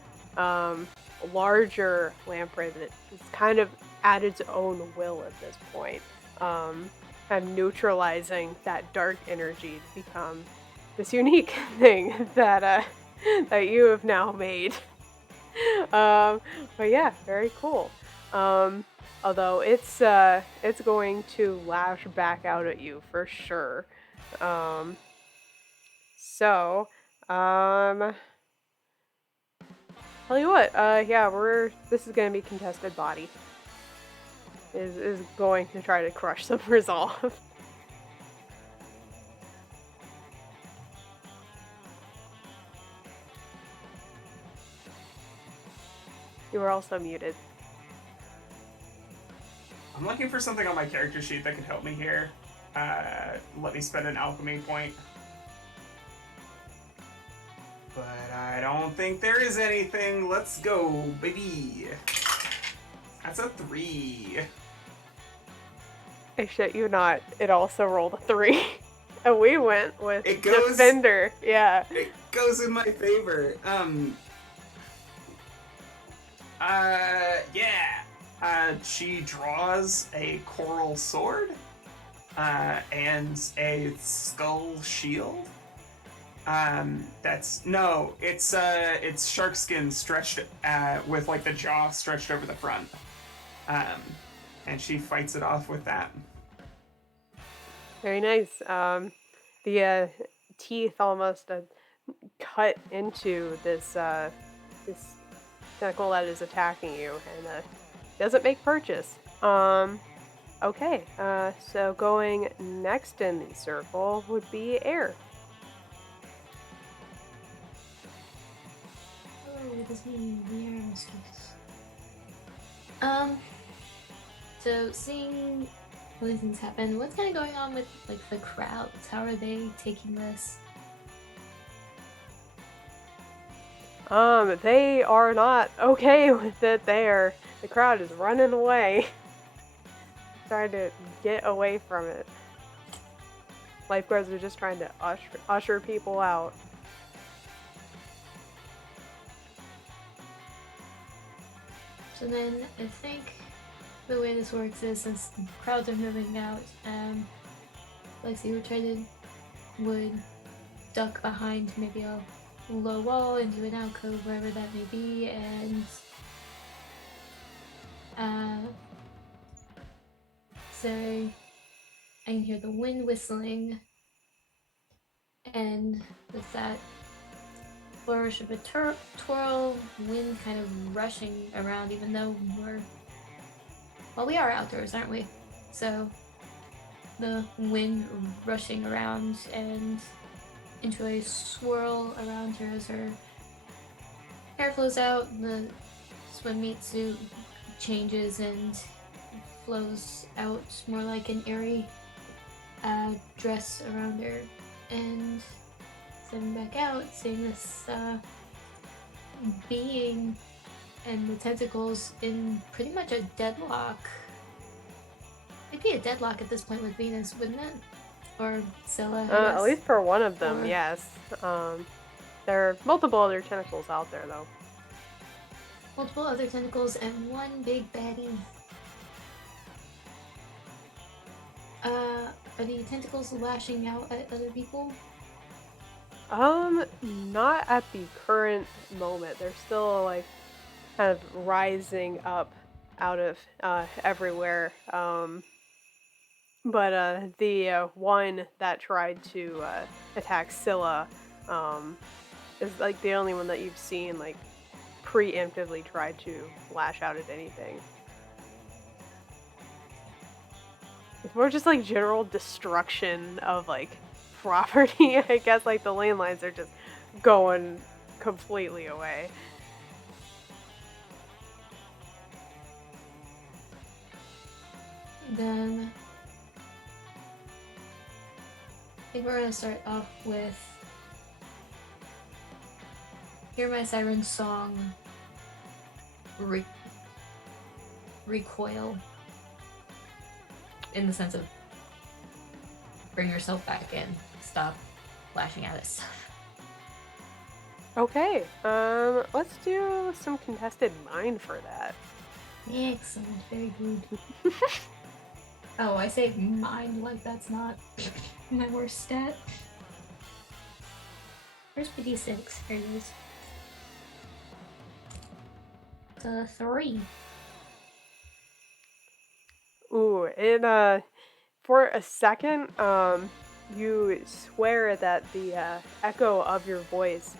larger lamprey that is kind of at its own will at this point, kind of neutralizing that dark energy to become this unique thing that that you have now made. But yeah, very cool. Although it's going to lash back out at you for sure. So, tell you what, yeah, this is gonna be contested body. Is going to try to crush some resolve. You were also muted. I'm looking for something on my character sheet that can help me here. Let me spend an alchemy point. But I don't think there is anything. Let's go, baby. That's a 3. I shit you not. It also rolled a 3. And we went with It goes- Defender. Yeah. It goes in my favor. Yeah. She draws a coral sword, and a skull shield. It's shark skin stretched, with like the jaw stretched over the front. And she fights it off with that. Very nice. The teeth almost cut into this this tentacle that is attacking you, and doesn't make purchase. Okay. So going next in the circle would be air. Oh, this means the air mistress. So seeing all these things happen, what's kind of going on with like the crowds? How are they taking this? They are not okay with it. The crowd is running away. Trying to get away from it. Lifeguards are just trying to usher people out. So then I think the way this works is since crowds are moving out, Lexi would duck behind maybe a low wall into an alcove, wherever that may be, and say I can hear the wind whistling, and with that flourish of a twirl, wind kind of rushing around, even though we are outdoors, aren't we? So the wind rushing around and into a swirl around her as her hair flows out, the swim meat suit changes and flows out more like an airy dress around her, and stepping back out, seeing this being and the tentacles in pretty much a deadlock. It'd be a deadlock at this point with Venus, wouldn't it? Or Scylla, I guess. At least for one of them, Or- yes. There are multiple other tentacles out there, though. Multiple other tentacles and one big baddie. Are the tentacles lashing out at other people? Not at the current moment. They're still, like, kind of rising up out of everywhere. But the one that tried to attack Scylla is, like, the only one that you've seen, like, preemptively try to lash out at anything. It's more just, like, general destruction of, like, property, I guess. Like, the lane lines are just going completely away. Then I think we're gonna start off with Hear my siren song recoil in the sense of bring yourself back in. Stop lashing out at stuff. Okay, let's do some contested mind for that. Excellent, very good. Oh, I say mind like that's not my worst stat. Where's my d6? Here it is. It's a 3. Ooh, it, for a second, you swear that the echo of your voice,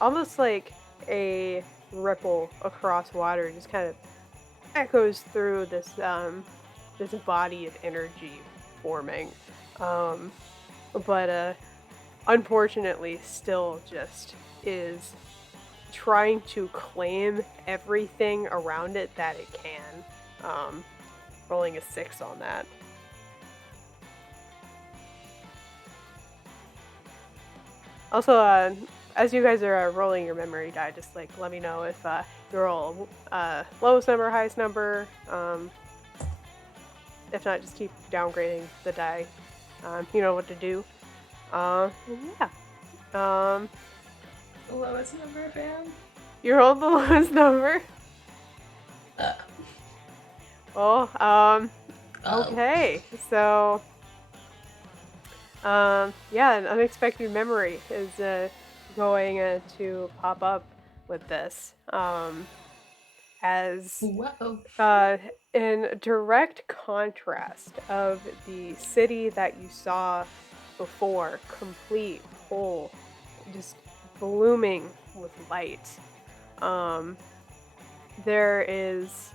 almost like a ripple across water, just kind of echoes through this this body of energy forming, but unfortunately still just is trying to claim everything around it that it can. Rolling a 6 on that. Also, as you guys are rolling your memory die, just like let me know if you roll lowest number, highest number. If not, just keep downgrading the die. You know what to do. Yeah. The lowest number found? You rolled the lowest number. Well, okay. So, yeah, an unexpected memory is going to pop up with this. As Whoa. in direct contrast of the city that you saw before, complete, whole, just blooming with light, there is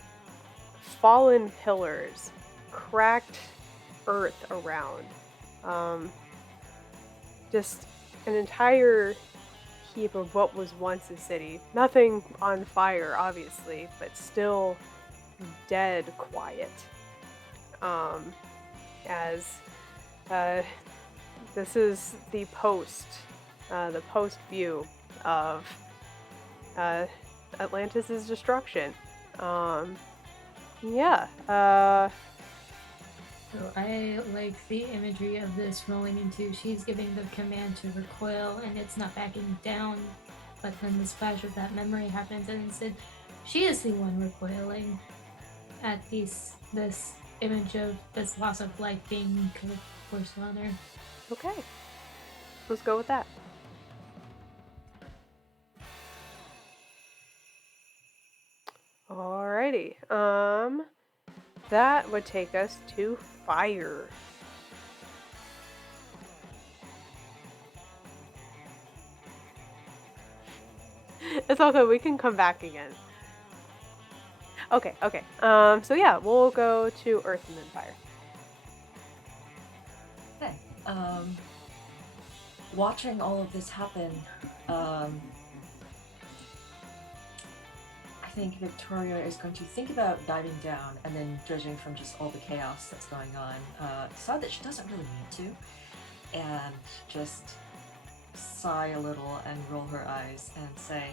fallen pillars, cracked earth around, just an entire heap of what was once a city. Nothing on fire, obviously, but still dead quiet. As this is the post view of Atlantis' destruction. Yeah. So I like the imagery of this rolling into she's giving the command to recoil and it's not backing down, but then the splash of that memory happens and instead she is the one recoiling at this image of this loss of life being kind of forced on her. Okay. Let's go with that. Alrighty. That would take us to fire. It's all good. We can come back again. Okay. So yeah, we'll go to earth and then fire. Okay. Watching all of this happen, I think Victoria is going to think about diving down and then, judging from just all the chaos that's going on, decide that she doesn't really need to, and just sigh a little and roll her eyes and say,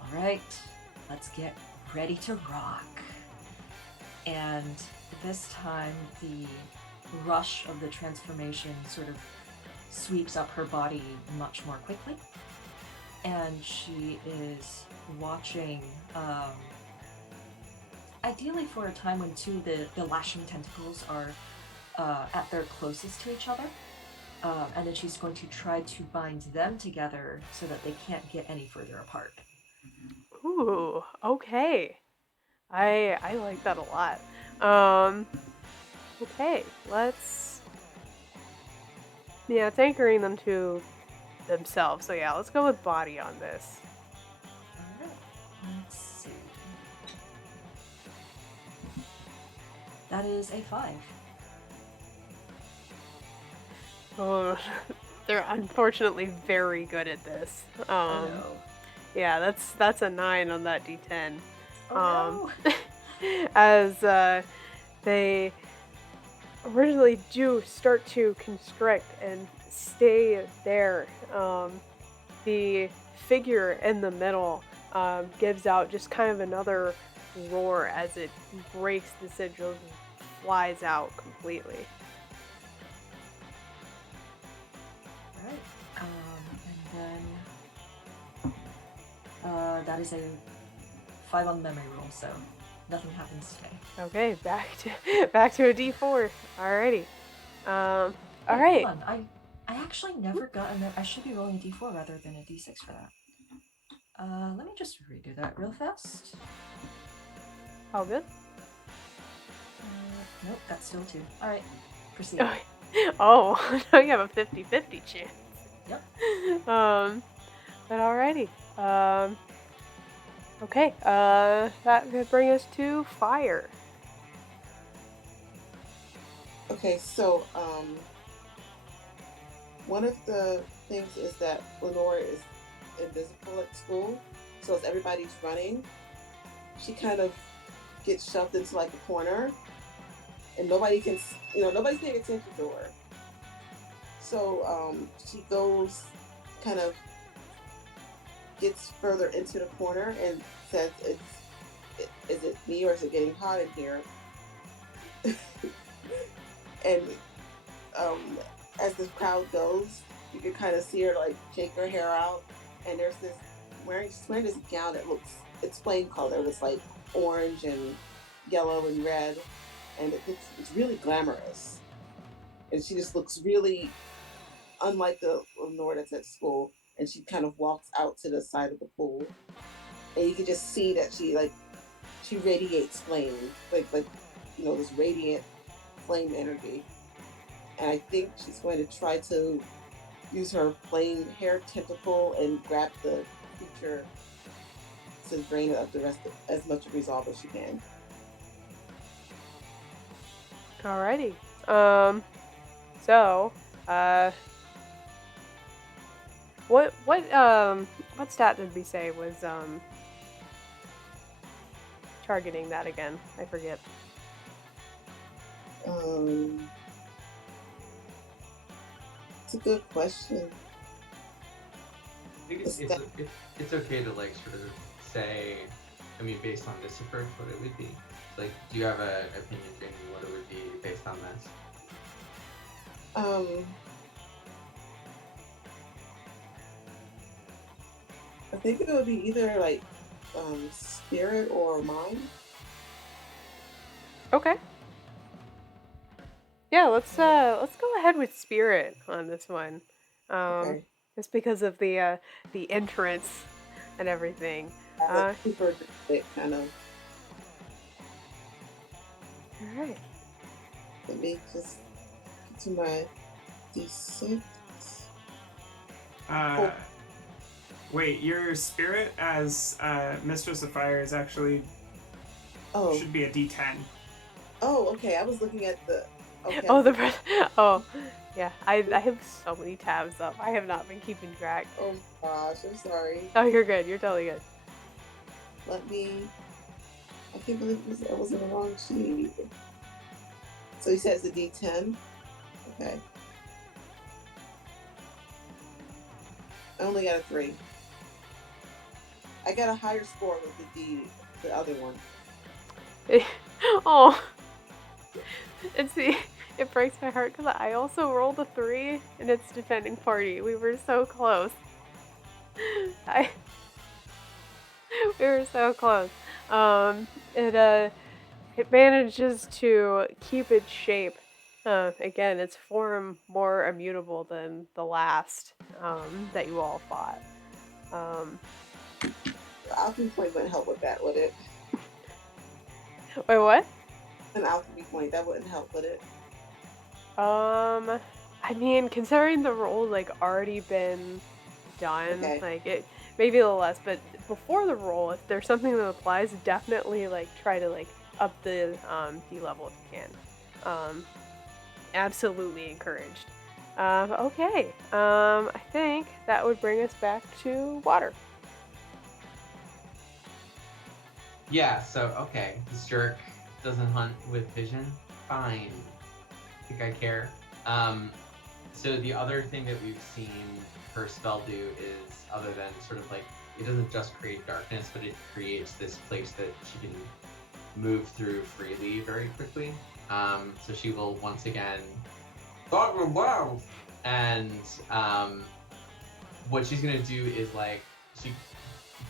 all right, let's get ready to rock. And this time the rush of the transformation sort of sweeps up her body much more quickly, and she is watching, ideally for a time when the lashing tentacles are at their closest to each other, and then she's going to try to bind them together so that they can't get any further apart. Ooh, okay. I like that a lot. Okay, let's... Yeah, it's anchoring them to themselves. So yeah, let's go with body on this. Alright, let's see. That is a 5. Oh, they're unfortunately very good at this. Oh no. Yeah, that's a 9 on that D10. Oh no. As they originally do start to constrict and stay there, the figure in the middle gives out just kind of another roar as it breaks the sigils and flies out completely. Alright. And then that is a 5 on the memory roll, so nothing happens today. Okay, back to a D4. Alrighty. All right. Hold on. I actually never got I should be rolling a D4 rather than a D6 for that. Let me just redo that real fast. All good. Nope, that's still 2. Alright, proceed. Oh, now you have a 50-50 chance. Yep. But alrighty. Okay, that could bring us to fire. Okay, so one of the things is that Lenore is invisible at school, so as everybody's running, she kind of gets shoved into like a corner, and nobody's paying attention to her. So she goes, kind of gets further into the corner and says, "Is it me or is it getting hot in here?" And as the crowd goes, you can kind of see her like shake her hair out, and there's this she's wearing this gown that it's flame color. It's like orange and yellow and red, and it's really glamorous. And she just looks really unlike the Lenore that's at school. And she kind of walks out to the side of the pool, and you can just see that she radiates flame, like this radiant flame energy. And I think she's going to try to use her flame hair tentacle and grab the creature to drain it of the rest of as much resolve as she can. Alrighty. So, what stat did we say was targeting that again? I forget. It's a good question. I think it's okay to like sort of say, I mean, based on this approach, what it would be. Like, do you have an opinion, Jamie, what it would be based on this? I think it would be either like spirit or mind. Okay. Yeah, let's go ahead with spirit on this one. Okay. Just because of the entrance and everything. Super kind of. All right. Let me just get to my D6. Wait, your spirit as Mistress of Fire is actually should be a D10. Oh, okay. I was looking at the. Okay. Oh, yeah. I have so many tabs up. I have not been keeping track. Oh gosh, I'm sorry. Oh, you're good. You're totally good. I can't believe I was in the wrong sheet. So you said it's a D10? Okay. I only got a 3. I got a higher score with the other one. Oh. It breaks my heart because I also rolled a 3 and it's defending party. We were so close. We were so close. It manages to keep its shape. Again, its form more immutable than the last that you all fought. The alchemy point wouldn't help with that, would it? Wait, what? An alchemy point, that wouldn't help, would it? I mean, considering the roll already been done, Okay. it maybe a little less, but before the roll, if there's something that applies, definitely try to up the D level if you can. Absolutely encouraged. Okay. I think that would bring us back to water. Yeah, so, okay. This jerk doesn't hunt with vision. Fine. I think I care. So the other thing that we've seen her spell do is, other than sort of like, it doesn't just create darkness, but it creates this place that she can move through freely very quickly. So she will once again, and what she's gonna do is like, she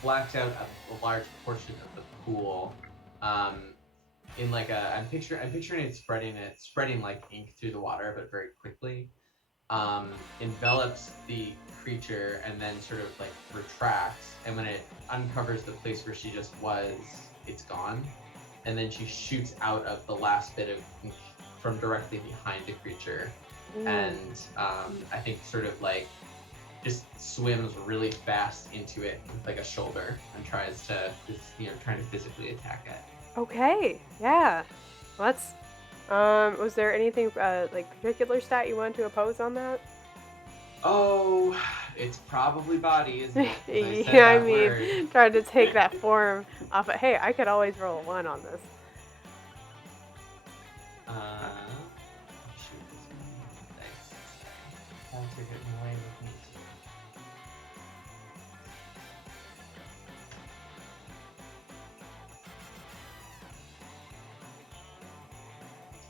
blacked out a large portion of the pool, in like a, I'm picturing it spreading like ink through the water, but very quickly. Envelops the creature and then sort of like retracts, and when it uncovers the place where she just was, it's gone. And then she shoots out of the last bit of ink from directly behind the creature. And I think sort of like just swims really fast into it with like a shoulder and tries to trying to physically attack it. Okay, yeah. Let's. Was there anything like particular stat you wanted to oppose on that? Oh, it's probably body, isn't it? Yeah, I mean, trying to take that form off. Hey, I could always roll a 1 on this. Shoot, this one. Nice. I'll take it away with me.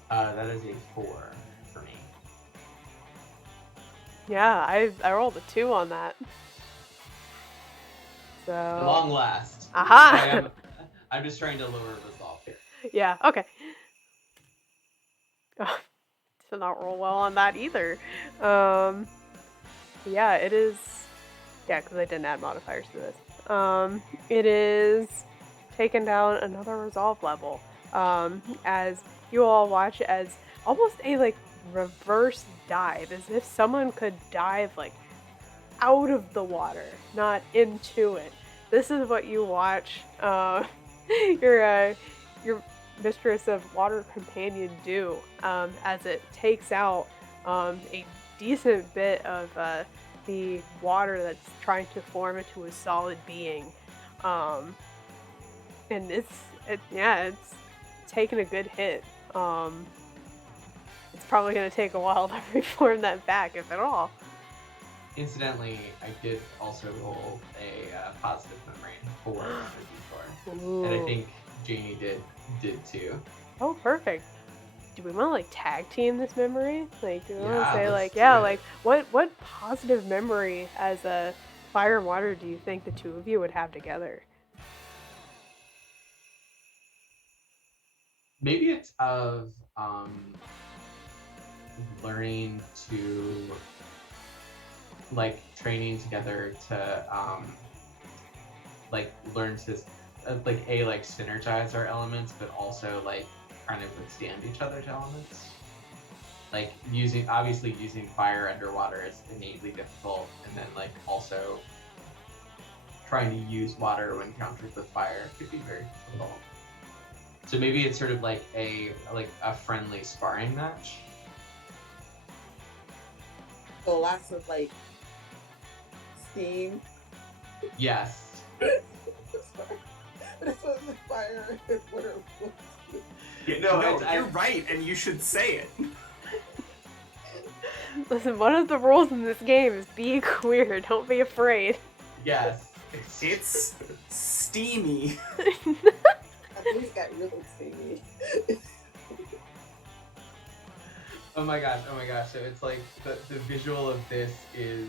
That is a 4 for me. Yeah, I rolled a 2 on that. So. At long last. Aha! I'm just trying to lower resolve here. Yeah. Okay. Did not roll well on that either. Yeah, it is. Yeah, because I didn't add modifiers to this. It is taken down another resolve level. As you all watch as almost a like reverse dive, as if someone could dive like out of the water, not into it. This is what you watch your Mistress of Water companion do, as it takes out a decent bit of the water that's trying to form into a solid being, and it's taking a good hit. It's probably going to take a while to reform that back, if at all. Incidentally, I did also roll a positive memory for the D4, and I think Janie did too. Oh, perfect. Do we want to like tag team this memory? Like, do we want to say like, what positive memory as a fire and water do you think the two of you would have together? Maybe it's of learning to like training together to like learn to like synergize our elements, but also like kind of withstand each other's elements. Like using fire underwater is innately difficult, and then like also trying to use water when countered with fire could be very difficult. So maybe it's sort of like a friendly sparring match. So lots of like steam. Yes. That's what the fire and water was. Yeah, no, you're right, and you should say it. Listen, one of the rules in this game is be queer. Don't be afraid. Yes. It's steamy. I think it got really steamy. Oh my gosh. So it's like the visual of this is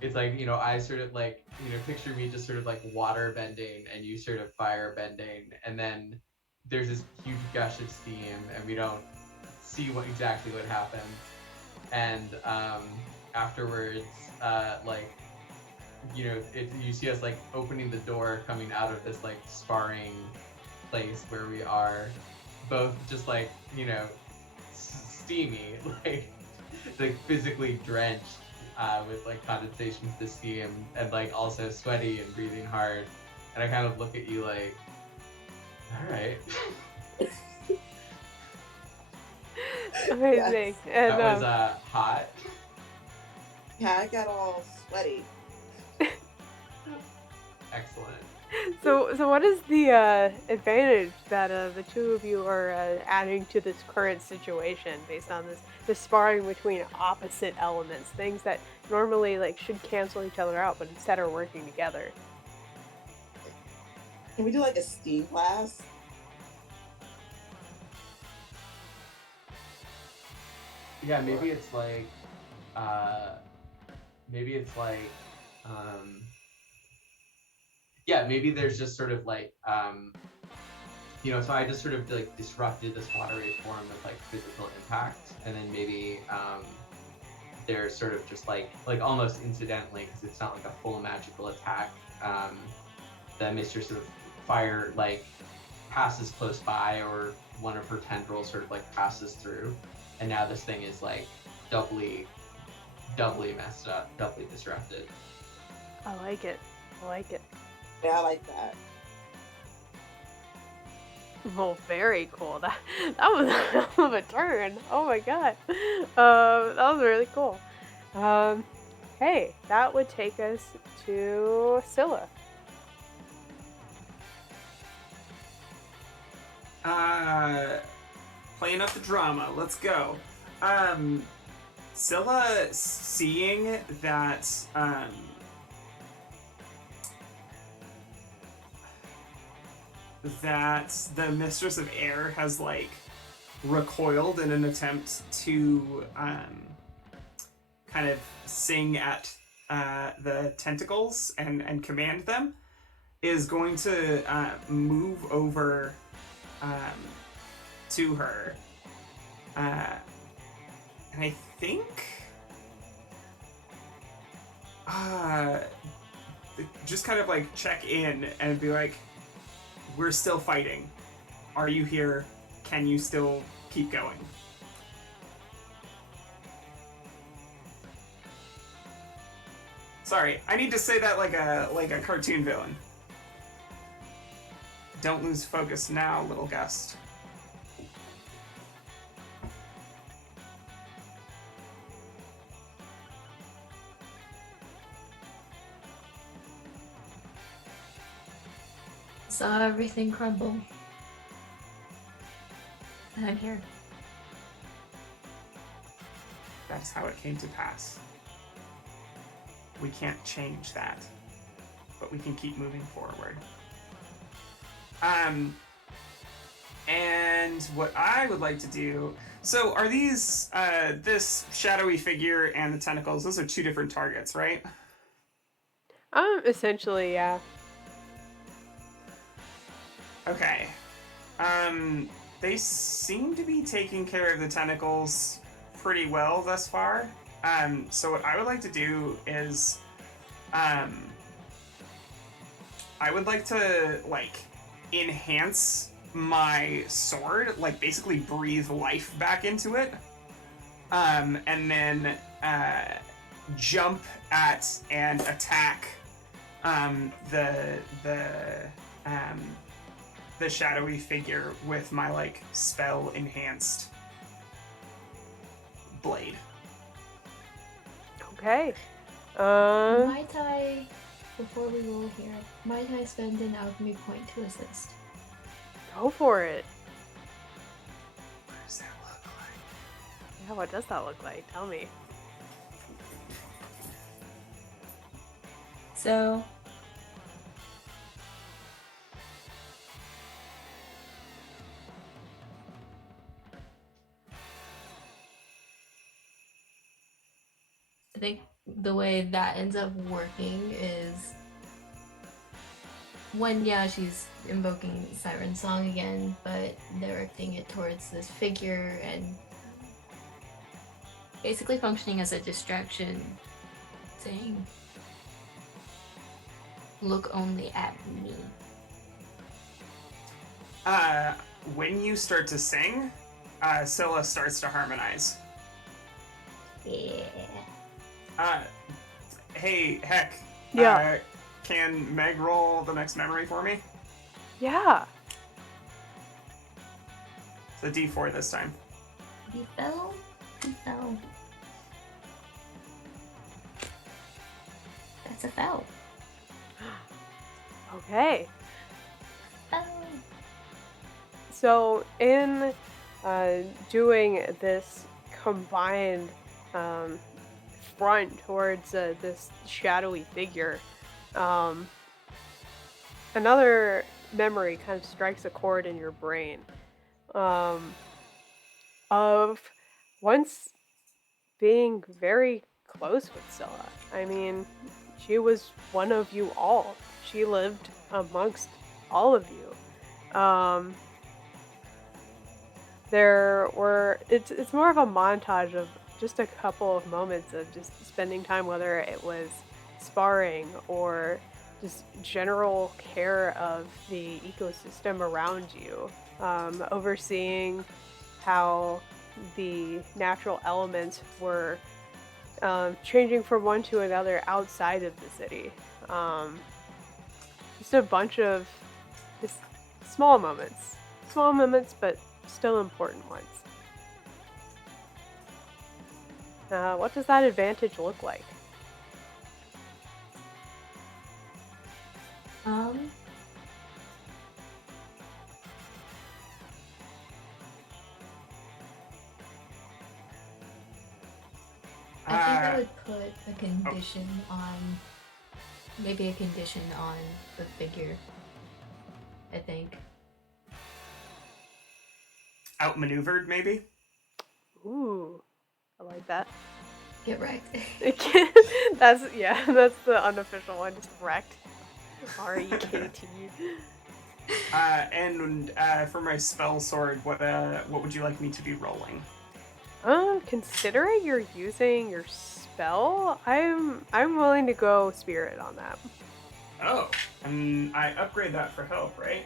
it's like, I sort of like, picture me just sort of like water bending and you sort of fire bending, and then there's this huge gush of steam and we don't see exactly what happens. And afterwards, you see us like opening the door coming out of this like sparring place where we are both just like, steamy, like physically drenched with like condensations to steam, and like also sweaty and breathing hard. And I kind of look at you like, all right. Amazing. Yes. And, that was hot. Yeah, I got all sweaty. Excellent. So what is the advantage that the two of you are adding to this current situation based on this sparring between opposite elements, things that normally like should cancel each other out, but instead are working together? Can we do like a steam class? Yeah, maybe it's like, maybe it's like, yeah, maybe there's just sort of like, so I just sort of like disrupted this watery form with like physical impact, and then maybe there's sort of just like almost incidentally, because it's not like a full magical attack, the Mistress of Fire like passes close by, or one of her tendrils sort of like passes through, and now this thing is like doubly messed up, doubly disrupted. I like it. Yeah, I like that. Well, very cool. That was a hell of a turn. Oh my god. That was really cool. Hey, that would take us to Scylla. Playing up the drama. Let's go. Scylla, seeing that that the Mistress of Air has like recoiled in an attempt to kind of sing at the tentacles and command them, is going to move over to her, and I think just kind of like check in and be like, we're still fighting. Are you here? Can you still keep going? Sorry, I need to say that like a cartoon villain. Don't lose focus now, little guest. Saw everything crumble. And I'm here. That's how it came to pass. We can't change that, but we can keep moving forward. And what I would like to do... So are these, this shadowy figure and the tentacles, those are two different targets, right? Essentially, yeah. Okay. They seem to be taking care of the tentacles pretty well thus far. So what I would like to do is, I would like to, like, enhance my sword, like, basically breathe life back into it, and then, jump at and attack, the shadowy figure with my, like, spell-enhanced blade. Okay. Might I, before we roll here, might I spend an alchemy point to assist? Go for it. What does that look like? Yeah, what does that look like? Tell me. So I think the way that ends up working is when, yeah, she's invoking Siren Song again, but directing it towards this figure and basically functioning as a distraction, saying, "Look only at me." When you start to sing, Scylla starts to harmonize. Yeah. Hey, Heck. Yeah. Can Meg roll the next memory for me? Yeah. It's a D4 this time. You fell? You fell. That's a foul. Okay. Oh. So in doing this combined front towards this shadowy figure, another memory kind of strikes a chord in your brain of once being very close with Scylla. I mean, she was one of you all. She lived amongst all of you. It's more of a montage of just a couple of moments of just spending time, whether it was sparring or just general care of the ecosystem around you, overseeing how the natural elements were changing from one to another outside of the city. Just a bunch of just small moments, but still important ones. What does that advantage look like? I think I would put a condition on, maybe a condition on the figure. I think. Outmaneuvered, maybe? Ooh, I like that. Get wrecked. That's the unofficial one, just wrecked. R-E-K-T. And for my spell sword, what would you like me to be rolling? Considering you're using your spell, I'm willing to go spirit on that. Oh, and I upgrade that for help, right?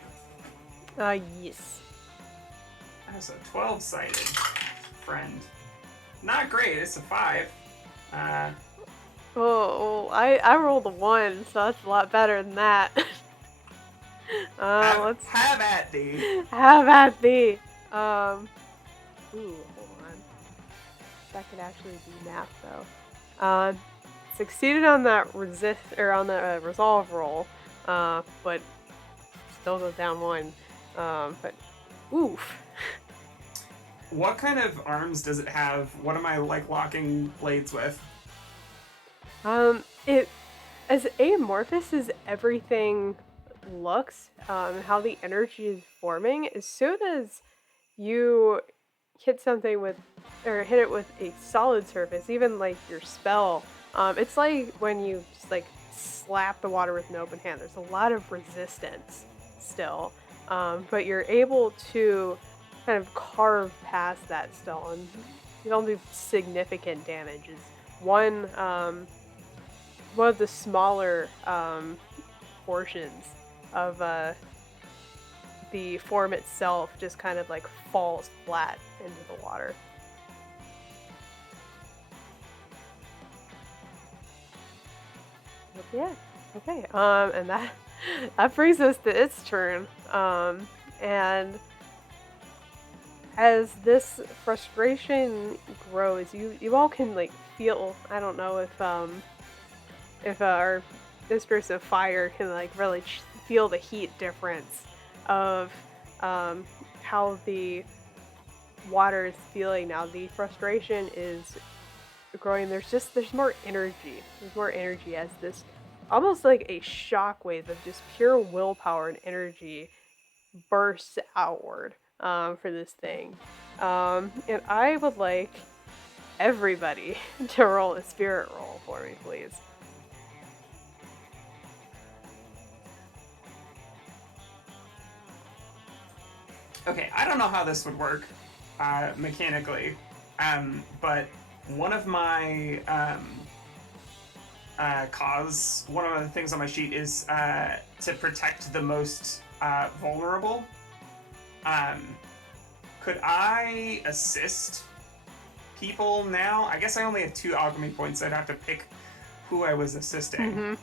Yes. That's a 12-sided friend. Not great. It's a 5. I rolled a 1, so that's a lot better than that. Let's have at thee. Have at thee. Ooh, hold on. That could actually be math though. Succeeded on that resolve roll, but still goes down 1. But oof. What kind of arms does it have? What am I locking blades with? It as amorphous as everything looks, how the energy is forming, as soon as you hit something with, or hit it with a solid surface, even like your spell, it's like when you just slap the water with an open hand. There's a lot of resistance still, but you're able to kind of carve past that still, and you don't do significant damage. It's one of the smaller portions of the form itself just kind of falls flat into the water. But yeah, okay. And that brings us to its turn. And as this frustration grows, you all can feel. I don't know if our Mistress of Fire can really feel the heat difference of how the water is feeling now. The frustration is growing. There's more energy. There's more energy as this almost like a shockwave of just pure willpower and energy bursts outward for this thing. And I would like everybody to roll a spirit roll for me, please. Okay, I don't know how this would work mechanically, but one of my one of the things on my sheet is to protect the most vulnerable. Could I assist people now? I guess I only have 2 alchemy points, so I'd have to pick who I was assisting. Mm-hmm.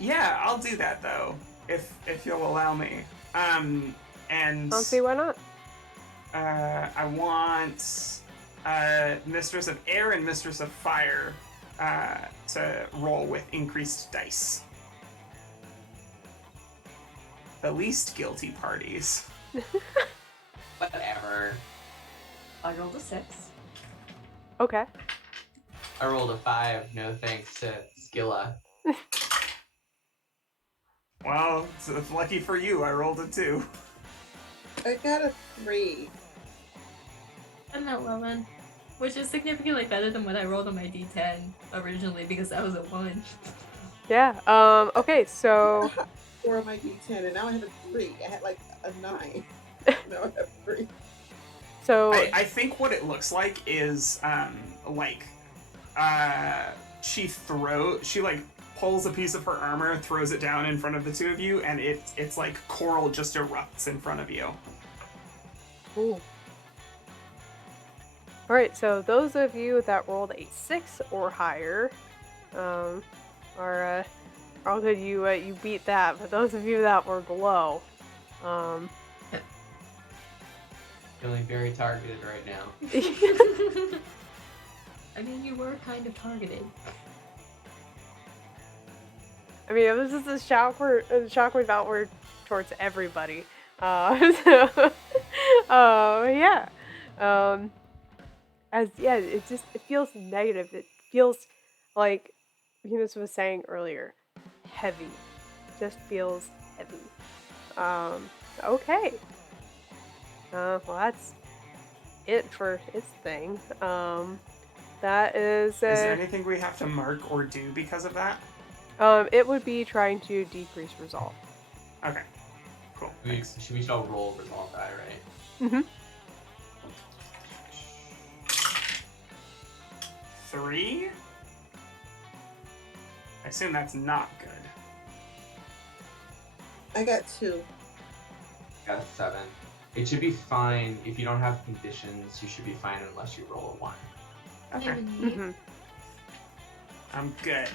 Yeah, I'll do that though, if you'll allow me. And Don't see why not. I want Mistress of Air and Mistress of Fire to roll with increased dice. The least guilty parties. Whatever. I rolled a 6. Okay. I rolled a 5. No thanks to Skilla. Well, it's lucky for you. I rolled a 2. I got a 3. I'm at 11, which is significantly better than what I rolled on my D10 originally because that was a 1. Yeah. Okay. So 4 on my D10, and now I have a 3. I had like a 9. Now I have 3. so I think what it looks like is she pulls a piece of her armor, throws it down in front of the two of you, and it's like coral just erupts in front of you. Ooh. All right. So those of you that rolled a 6 or higher, are all good. You beat that. But those of you that were below, Feeling very targeted right now. I mean, you were kind of targeted. I mean, it was just a shockwave outward towards everybody. Yeah. It feels negative. It feels like Venus was saying earlier, heavy. Just feels heavy. Okay. Well, that's it for its thing. That is. Is there anything we have to mark or do because of that? It would be trying to decrease resolve. Okay. Cool. We should all roll resolve die, right? Mm-hmm. 3? I assume that's not good. I got 2. Got a 7. It should be fine. If you don't have conditions, you should be fine unless you roll a 1. Okay. Mm-hmm. I'm good.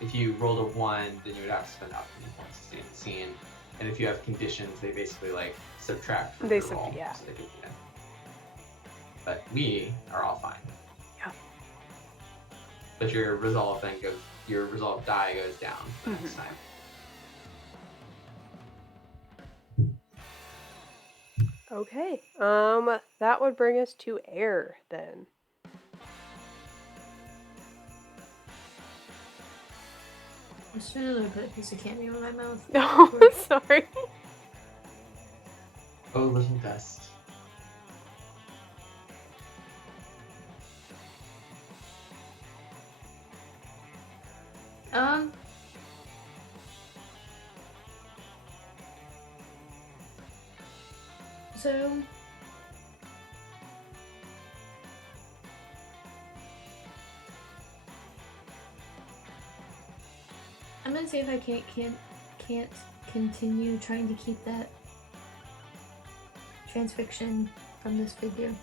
If you rolled a 1, then you would have to spend alchemy points to stay in the scene. And if you have conditions, they basically like subtract from your roll. Yeah. So they could, But we are all fine. Yeah. But your resolve die goes down the next time. Okay. That would bring us to air then. I'm just trying to put a piece of candy in my mouth. Oh, sorry. Oh, little dust. So I'm gonna see if I can't continue trying to keep that transfixion from this figure.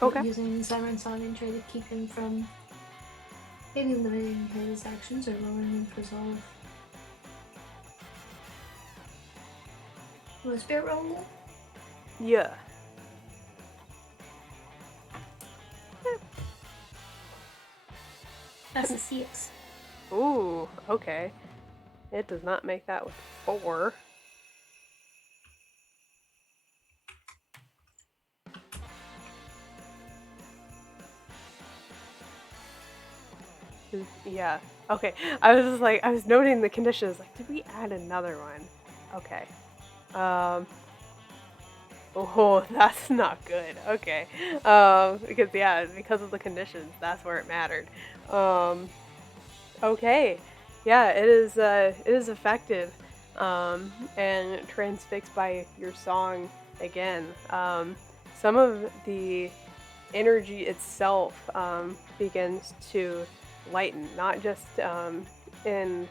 Okay. Using Siren Song and try to keep him from maybe limiting his actions or lowering his resolve. Was spirit roll? Yeah. That's a 6. Ooh, okay. It does not make that with 4. Yeah. Okay. I was noting the conditions. Like, did we add another one? Okay. Oh, that's not good. Okay. Because of the conditions, that's where it mattered. Okay. Yeah, it is affected, and transfixed by your song again. Some of the energy itself begins to lighten, not just in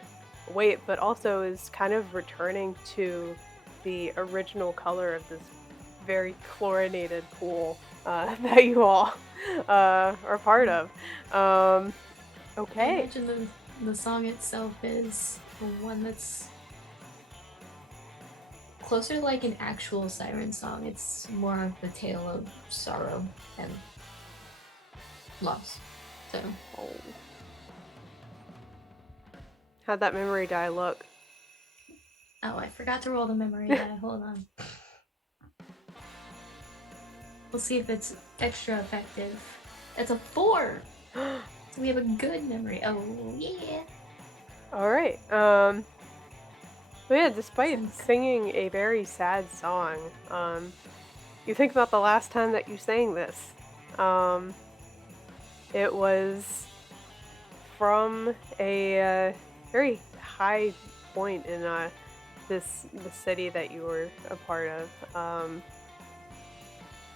weight, but also is kind of returning to the original color of this very chlorinated pool that you all are part of. I Okay. imagine the song itself is the one that's closer to like an actual siren song. It's more of the tale of sorrow and loss. So Oh. How'd that memory die look? oh, I forgot to roll the memory die. Hold on. We'll see if it's extra effective. It's a 4. So we have a good memory. Oh yeah. All right. But yeah, despite singing a very sad song, you think about the last time that you sang this. It was from a very high point in the city that you were a part of.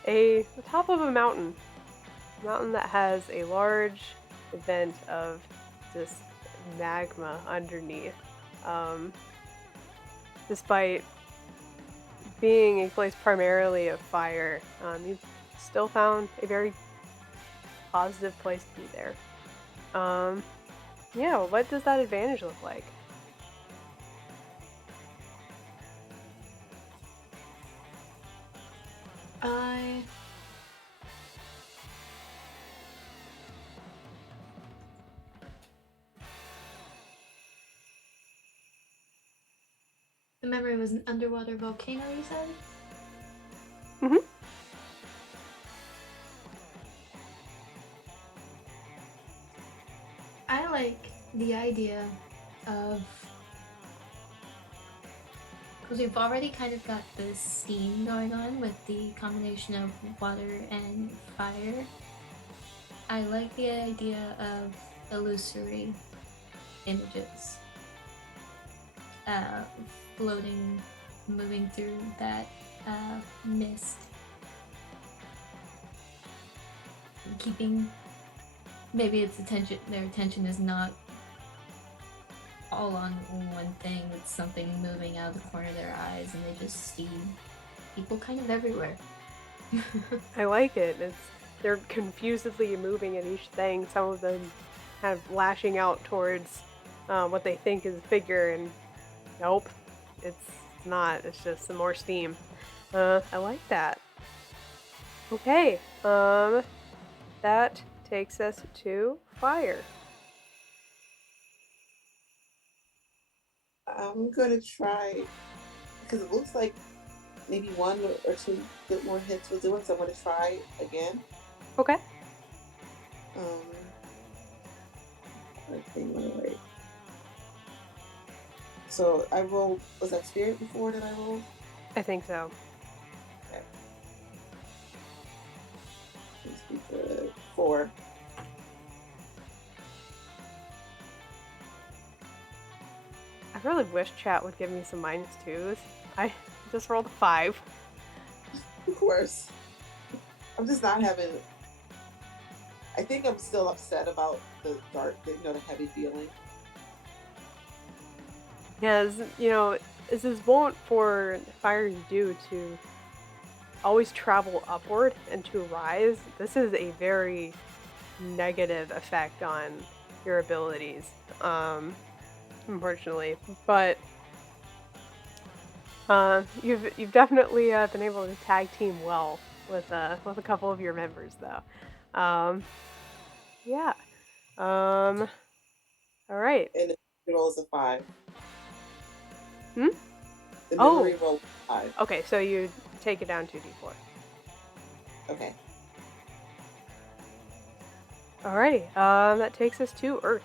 The top of a mountain that has a large vent of just magma underneath. Despite being a place primarily of fire, you still found a very positive place to be there. Yeah, what does that advantage look like? The memory was an underwater volcano, you said? Mm-hmm. I like the idea of, because we've already kind of got this steam going on with the combination of water and fire. I like the idea of illusory images floating, moving through that mist, and keeping maybe their attention is not all on one thing. It's something moving out of the corner of their eyes, and they just see people kind of everywhere. I like it. They're confusedly moving at each thing. Some of them kind of lashing out towards what they think is a figure, and nope, it's not. It's just some more steam. I like that. Okay, that takes us to fire. I'm gonna try because it looks like maybe 1 or 2 good more hits will do it. So I'm gonna try again. Okay. Right. So I rolled. Was that spirit before that I rolled? I think so. Okay. Let's be good. 4. I really wish chat would give me some -2s. I just rolled a 5. Of course. I'm just not having. I think I'm still upset about the dark, the heavy feeling. Yeah, this is wont for fire to do to always travel upward and to rise. This is a very negative effect on your abilities, unfortunately. But you've definitely been able to tag team well with a couple of your members, though. Yeah. All right. And the roll is a 5. Hmm? The memory roll is 5. Okay, so you take it down 2d4. Okay. Alrighty. That takes us to Earth.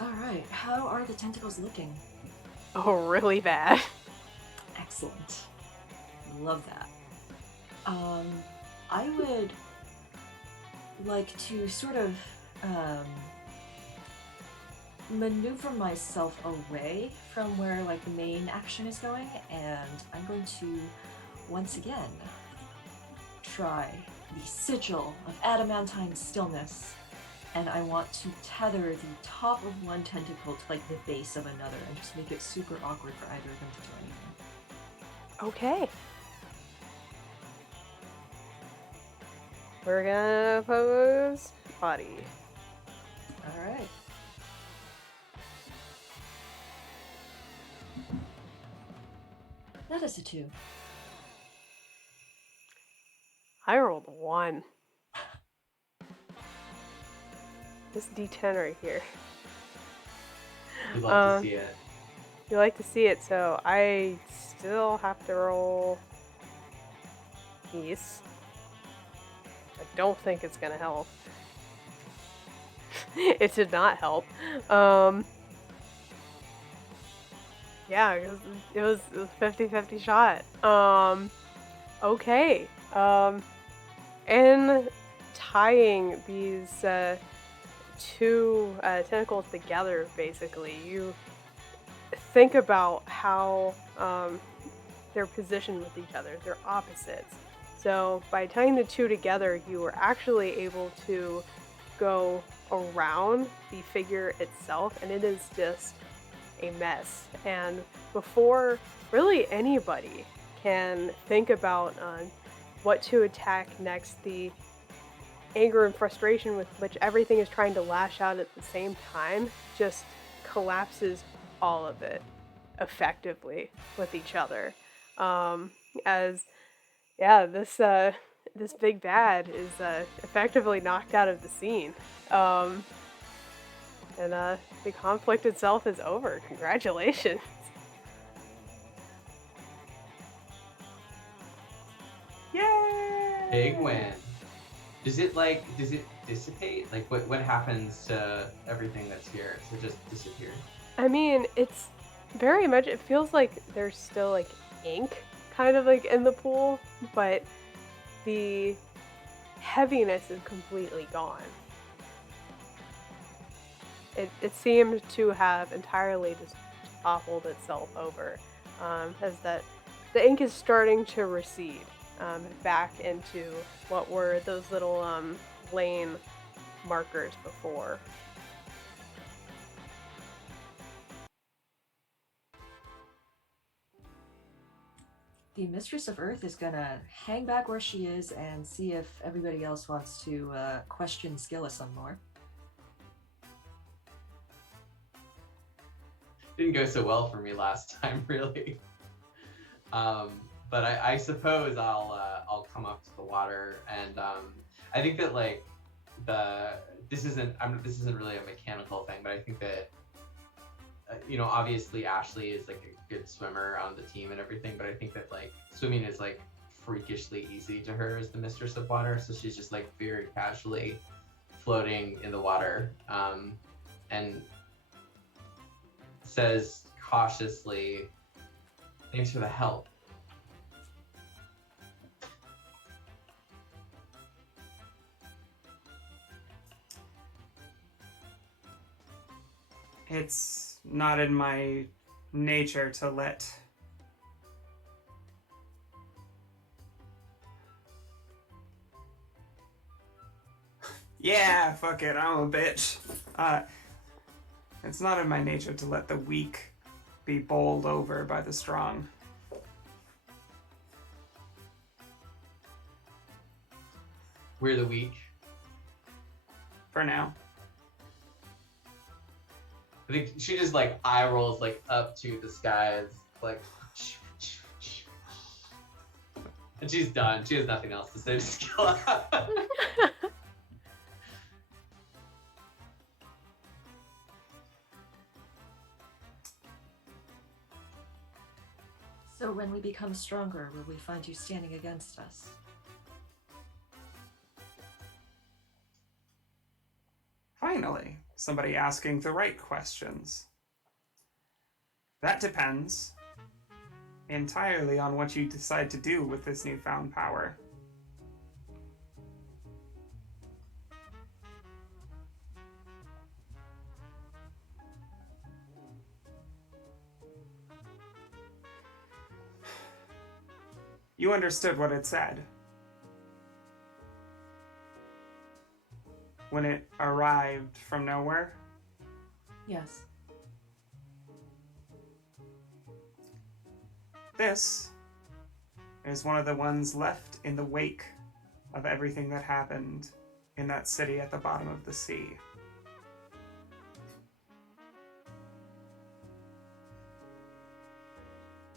Alright, how are the tentacles looking? Oh, really bad. Excellent. Love that. I would like to sort of maneuver myself away from where like the main action is going, and I'm going to once again try the sigil of adamantine stillness, and I want to tether the top of one tentacle to like the base of another and just make it super awkward for either of them to do anything. Okay. We're gonna pose body. Alright. That is a 2. I rolled a 1. This D10 right here. We'd love to see it. You like to see it, so I still have to roll peace. I don't think it's gonna help. It did not help. Yeah, it was a 50-50 shot. Okay. In tying these two tentacles together, basically, you think about how they're positioned with each other. They're opposites. So by tying the two together, you were actually able to go around the figure itself, and it is just a mess. And before really anybody can think about what to attack next, the anger and frustration with which everything is trying to lash out at the same time just collapses all of it effectively with each other. This big bad is effectively knocked out of the scene. And the conflict itself is over. Congratulations. Yay! Big win. Does it dissipate? Like what happens to everything that's here? Does it just disappear? I mean, it's very much, it feels like there's still like ink kind of like in the pool, but the heaviness is completely gone. It seemed to have entirely just toppled itself over, as that the ink is starting to recede back into what were those little lane markers before. The Mistress of Earth is gonna hang back where she is and see if everybody else wants to question Skilla some more. Didn't go so well for me last time, really. But I suppose I'll come up to the water, and I think that like this isn't really a mechanical thing, but I think that obviously Ashley is like a good swimmer on the team and everything, but I think that like swimming is like freakishly easy to her as the Mistress of Water, so she's just like very casually floating in the water, and says cautiously, "Thanks for the help." It's not in my nature to let yeah, fuck it, I'm a bitch. It's not in my nature to let the weak be bowled over by the strong. We're the weak. For now. I think she just like eye rolls like up to the skies, like, and she's done. She has nothing else to say to Skilla. So when we become stronger, will we find you standing against us? Finally, somebody asking the right questions. That depends entirely on what you decide to do with this newfound power. You understood what it said when it arrived from nowhere? Yes. This is one of the ones left in the wake of everything that happened in that city at the bottom of the sea.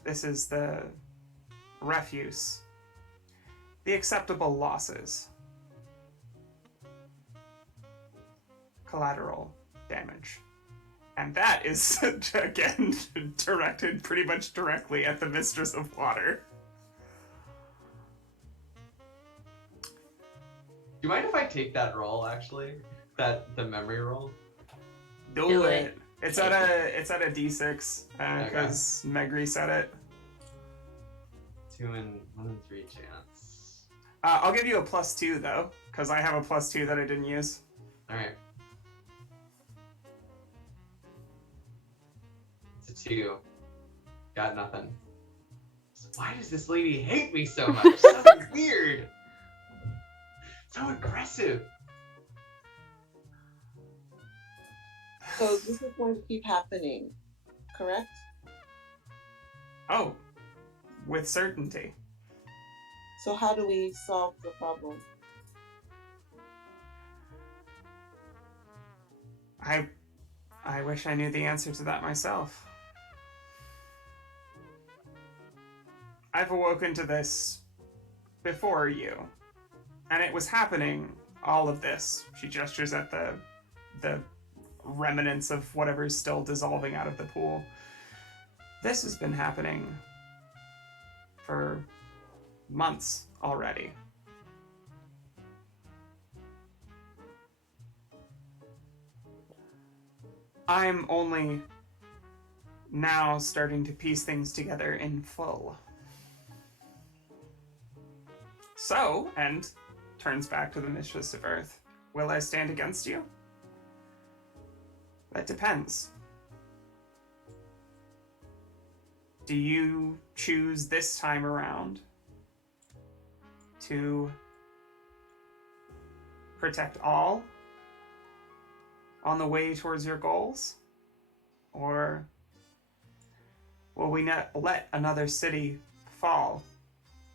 This is the refuse, the acceptable losses, collateral damage. And that is, again, directed pretty much directly at the Mistress of Water. Do you mind if I take that roll, actually? The memory roll? Do it. It's at a D6, because Megri said it. 2 and 1 in 3 chance. I'll give you a +2, though, because I have a +2 that I didn't use. Alright. It's a 2. Got nothing. Why does this lady hate me so much? So weird. So aggressive. So this is going to keep happening, correct? Oh, with certainty. So how do we solve the problem? I wish I knew the answer to that myself. I've awoken to this before you, and it was happening, all of this. She gestures at the remnants of whatever's still dissolving out of the pool. This has been happening for months already. I'm only now starting to piece things together in full. So, and turns back to the Mistress of Earth, will I stand against you? That depends. Do you choose this time around to protect all on the way towards your goals? Or will we not let another city fall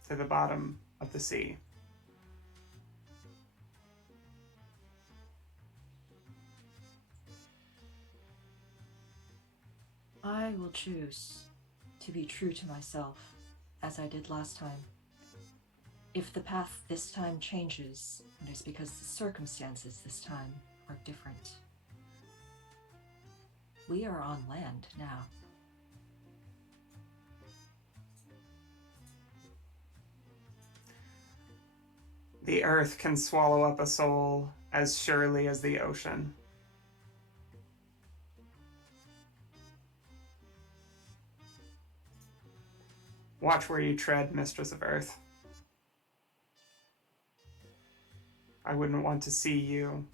to the bottom of the sea? I will choose to be true to myself, as I did last time. If the path this time changes, it is because the circumstances this time are different. We are on land now. The earth can swallow up a soul as surely as the ocean. Watch where you tread, Mistress of Earth. I wouldn't want to see you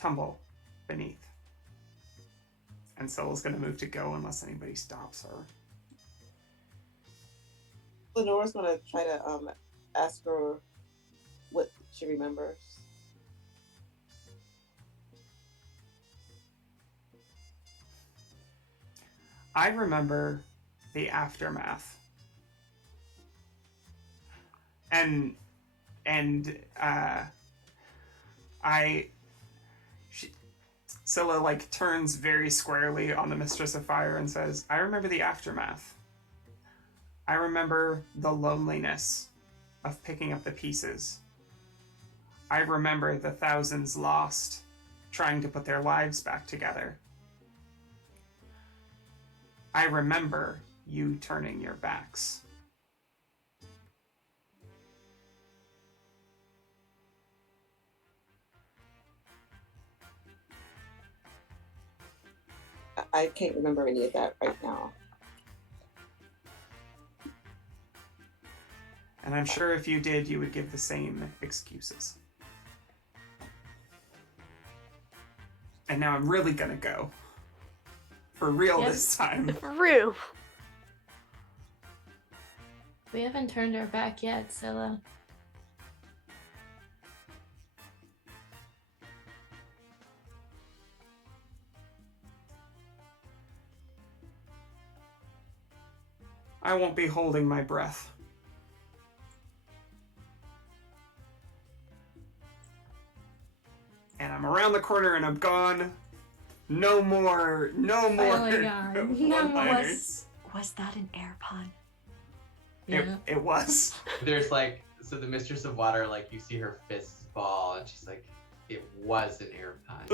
tumble beneath. And Sylla's gonna move to go unless anybody stops her. Lenora's gonna try to ask her what she remembers. I remember the aftermath. And Scylla like turns very squarely on the Mistress of Fire and says, I remember the aftermath. I remember the loneliness of picking up the pieces. I remember the thousands lost trying to put their lives back together. I remember you turning your backs. I can't remember any of that right now. And I'm sure if you did, you would give the same excuses. And now I'm really gonna go. For real this time. For real. We haven't turned our back yet, Scylla. I won't be holding my breath. And I'm around the corner and I'm gone. No more Oh my God. No more. one-liners. was that an air pun? It was. There's like, so the Mistress of Water, like you see her fists ball, and she's like, it was an air pun.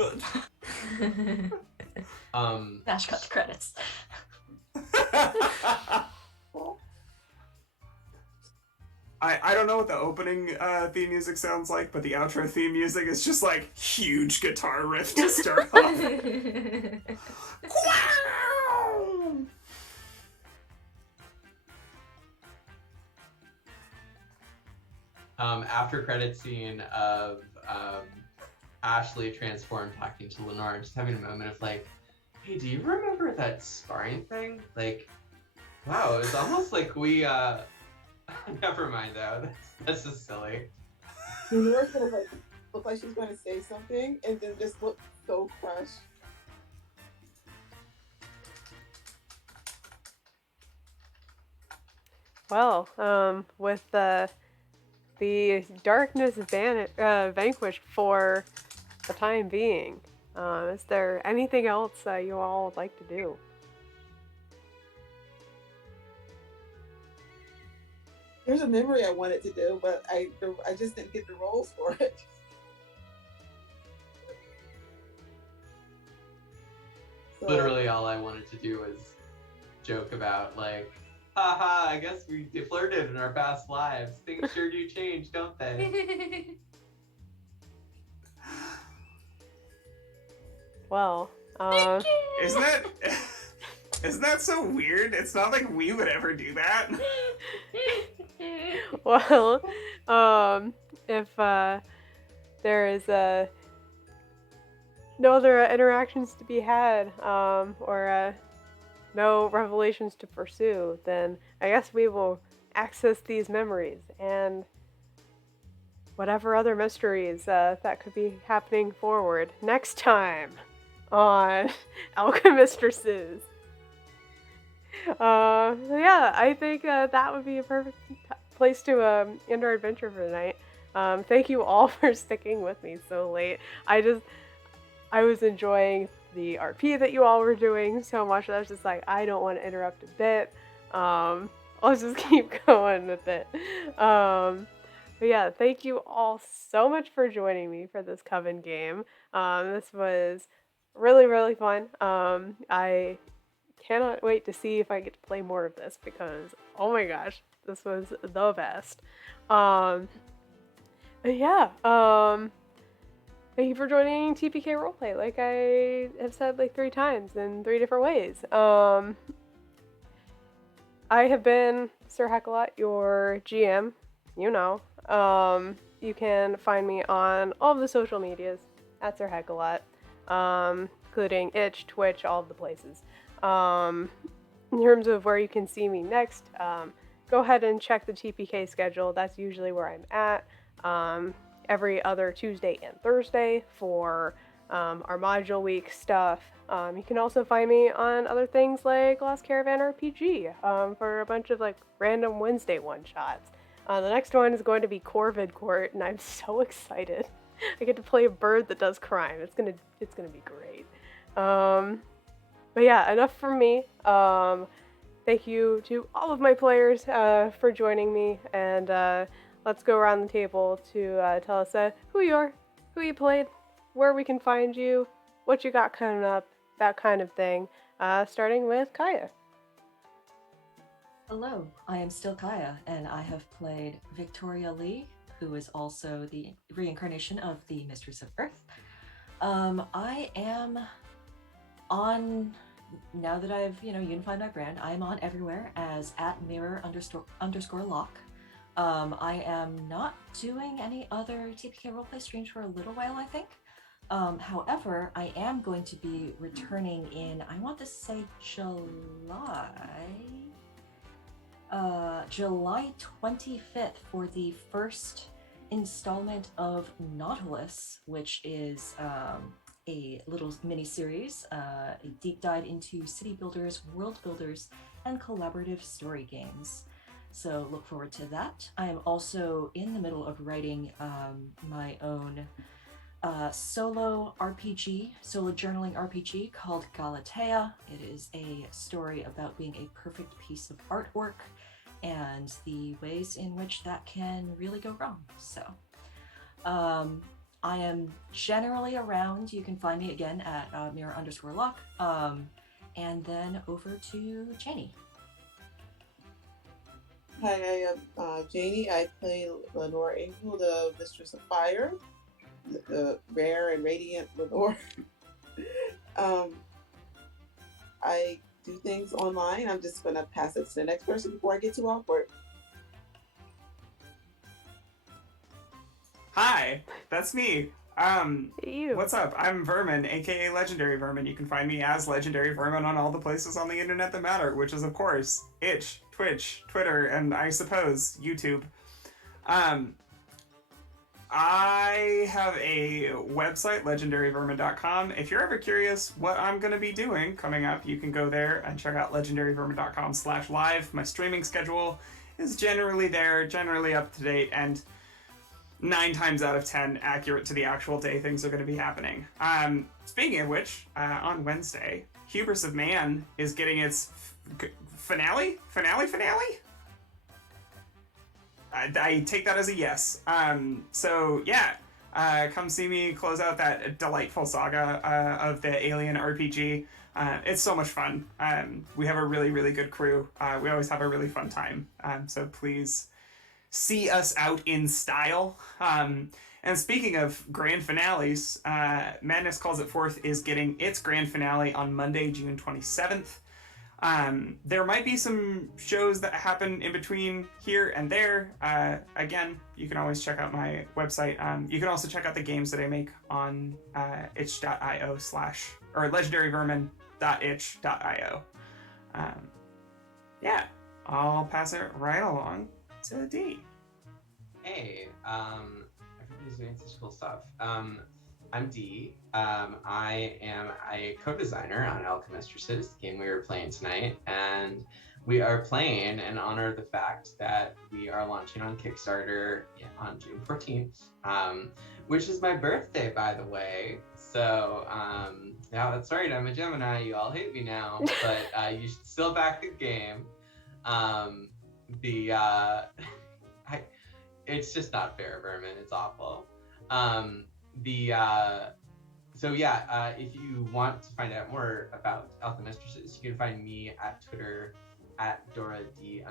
Dash cut to credits. I don't know what the opening theme music sounds like, but the outro theme music is just like huge guitar riff to start off. After credit scene of Ashley transformed talking to Lenore and just having a moment of like, hey, do you remember that sparring thing? Like, wow, it's almost like we never mind though. That's just silly. Lenore's gonna like look like she's gonna say something and then just look so crushed. Well, with the darkness vanquished for the time being, is there anything else you all would like to do? There's a memory I wanted to do, but I just didn't get the roles for it. So, Literally all I wanted to do was joke about like, haha, I guess we flirted in our past lives. Things sure do change, don't they? Well, isn't that so weird? It's not like we would ever do that. well, if there is no other interactions to be had, or no revelations to pursue, then I guess we will access these memories and whatever other mysteries that could be happening forward next time on Alchemistresses. Yeah, I think that would be a perfect place to end our adventure for the night. Thank you all for sticking with me so late. I was enjoying the RP that you all were doing so much that I was just like, I don't want to interrupt a bit. I'll just keep going with it. But yeah, thank you all so much for joining me for this Coven game. This was really, really fun. I cannot wait to see if I get to play more of this because, oh my gosh, this was the best. But yeah, thank you for joining TPK Roleplay, like I have said like 3 times in 3 different ways. I have been Sir Heckalot, your GM, you know. You can find me on all of the social medias at Sir Heckalot, including Itch, Twitch, all of the places. In terms of where you can see me next, go ahead and check the TPK schedule. That's usually where I'm at. Every other Tuesday and Thursday for our module week stuff. You can also find me on other things like Lost Caravan RPG for a bunch of like random Wednesday one-shots. The next one is going to be Corvid Court, and I'm so excited. I get to play a bird that does crime. It's gonna be great. But yeah, enough from me. Thank you to all of my players for joining me, and let's go around the table to tell us who you are, who you played, where we can find you, what you got coming up, that kind of thing. Starting with Kaya. Hello, I am still Kaya, and I have played Victoria Lee, who is also the reincarnation of the Mistress of Earth. I am on, now that I've, unified my brand, I am on everywhere as @mirror_lock. I am not doing any other TPK roleplay streams for a little while, I think. However, I am going to be returning in, I want to say July 25th for the first installment of Nautilus, which is a little mini-series, a deep dive into city builders, world builders, and collaborative story games. So look forward to that. I am also in the middle of writing my own solo RPG, solo journaling RPG called Galatea. It is a story about being a perfect piece of artwork and the ways in which that can really go wrong. So, I am generally around. You can find me again at mirror_lock. And then over to Janie. Hi, I am Janie. I play Lenore Engel, the Mistress of Fire, the rare and radiant Lenore. I do things online. I'm just going to pass it to the next person before I get too awkward. Hi, that's me. You. What's up? I'm Vermin, aka Legendary Vermin. You can find me as Legendary Vermin on all the places on the internet that matter, which is, of course, Itch, Twitch, Twitter, and I suppose YouTube. I have a website, legendaryvermin.com. If you're ever curious what I'm going to be doing coming up, you can go there and check out legendaryvermin.com/live. My streaming schedule is generally there, generally up to date, and 9 times out of 10 accurate to the actual day things are going to be happening. Speaking of which, on Wednesday, Hubris of Man is getting its finale? I take that as a yes. So yeah, come see me close out that delightful saga of the Alien RPG. It's so much fun. We have a really, really good crew. We always have a really fun time. So please see us out in style. And speaking of grand finales, Madness Calls It Forth is getting its grand finale on Monday, June 27th. There might be some shows that happen in between here and there. Again, you can always check out my website. You can also check out the games that I make on itch.io/ or legendaryvermin.itch.io. Yeah, I'll pass it right along to D. Hey, everybody's doing such cool stuff. I'm D. I am a co-designer on Alchemistresses, the game we were playing tonight, and we are playing in honor of the fact that we are launching on Kickstarter on June 14th, which is my birthday, by the way. So, yeah, that's right, I'm a Gemini. You all hate me now, but you should still back the game. It's just not fair, Vermin. It's awful. If you want to find out more about Alchemistresses, you can find me at Twitter at DoraD_.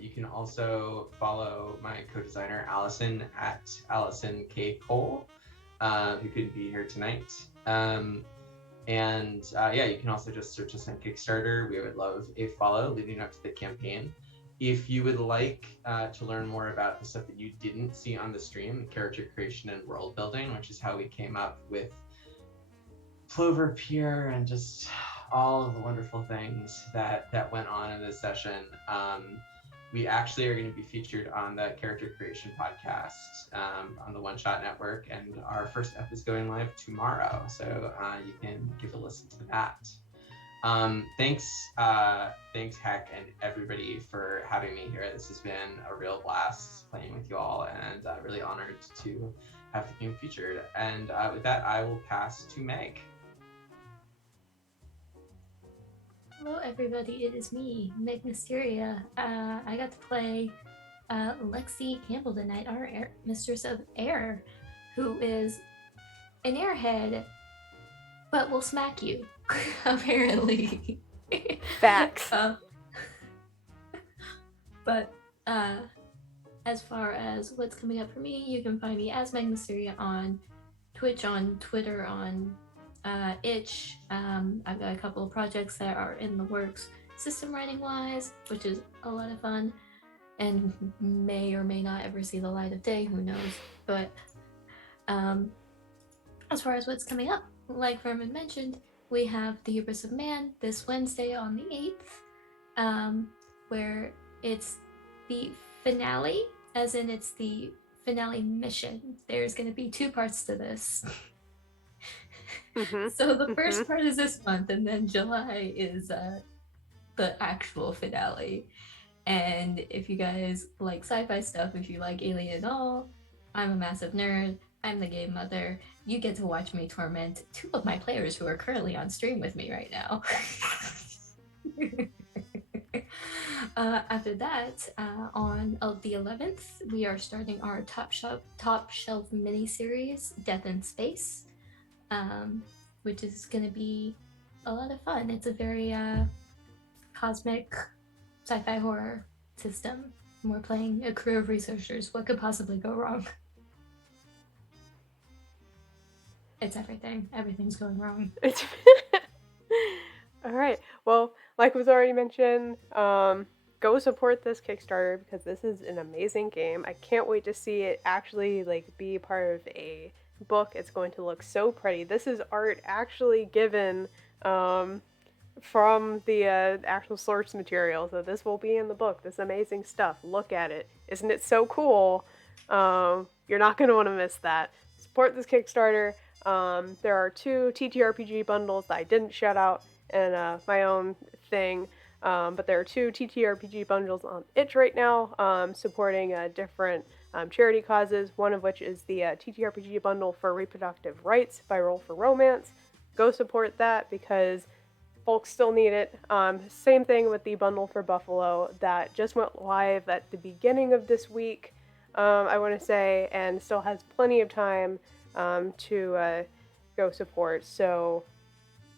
You can also follow my co-designer Allison at Allison K. Cole, who couldn't be here tonight. You can also just search us on Kickstarter. We would love a follow leading up to the campaign. If you would like to learn more about the stuff that you didn't see on the stream, character creation and world building, which is how we came up with Plover Pier and just all of the wonderful things that went on in this session, we actually are going to be featured on the Character Creation podcast on the One Shot Network, and our first ep is going live tomorrow, so you can give a listen to that. Thanks Heck and everybody for having me here. This has been a real blast playing with you all, and really honored to have the game featured. And with that, I will pass to Meg. Hello everybody, it is me, Meg Mysteria. I got to play Lexi Campbell tonight, our Mistress of Air, who is an airhead, but will smack you, apparently. Facts. But as far as what's coming up for me, you can find me as Meg Mysteria on Twitch, on Twitter, on Itch. I've got a couple of projects that are in the works system writing wise, which is a lot of fun and may or may not ever see the light of day, who knows. But as far as what's coming up, like Vermin mentioned, we have the Hubris of Man this Wednesday on the 8th, where it's the finale, as in it's the finale mission. There's going to be 2 parts to this. Mm-hmm. So the first part is this month, and then July is the actual finale. And if you guys like sci-fi stuff, if you like Alien at all, I'm a massive nerd. I'm the game mother. You get to watch me torment 2 of my players who are currently on stream with me right now. After that, on the 11th, we are starting our top shelf mini series, Death in Space, which is going to be a lot of fun. It's a very cosmic sci-fi horror system. And we're playing a crew of researchers. What could possibly go wrong? It's everything. Everything's going wrong. All right. Well, like was already mentioned, go support this Kickstarter because this is an amazing game. I can't wait to see it actually like be part of a book. It's going to look so pretty. This is art actually given from the actual source material, so this will be in the book. This amazing stuff. Look at it. Isn't it so cool? You're not going to want to miss that. Support this Kickstarter. There are 2 TTRPG bundles that I didn't shout out in my own thing, but there are 2 TTRPG bundles on itch right now, supporting different charity causes, one of which is the TTRPG bundle for reproductive rights by Roll for Romance. Go support that because folks still need it. Same thing with the bundle for Buffalo that just went live at the beginning of this week, I want to say, and still has plenty of time to go support. So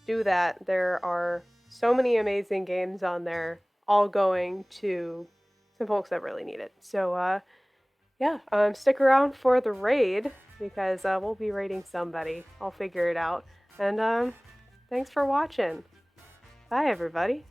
do that. There are so many amazing games on there, all going to some folks that really need it. So stick around for the raid because we'll be raiding somebody. I'll figure it out. And thanks for watching. Bye, everybody.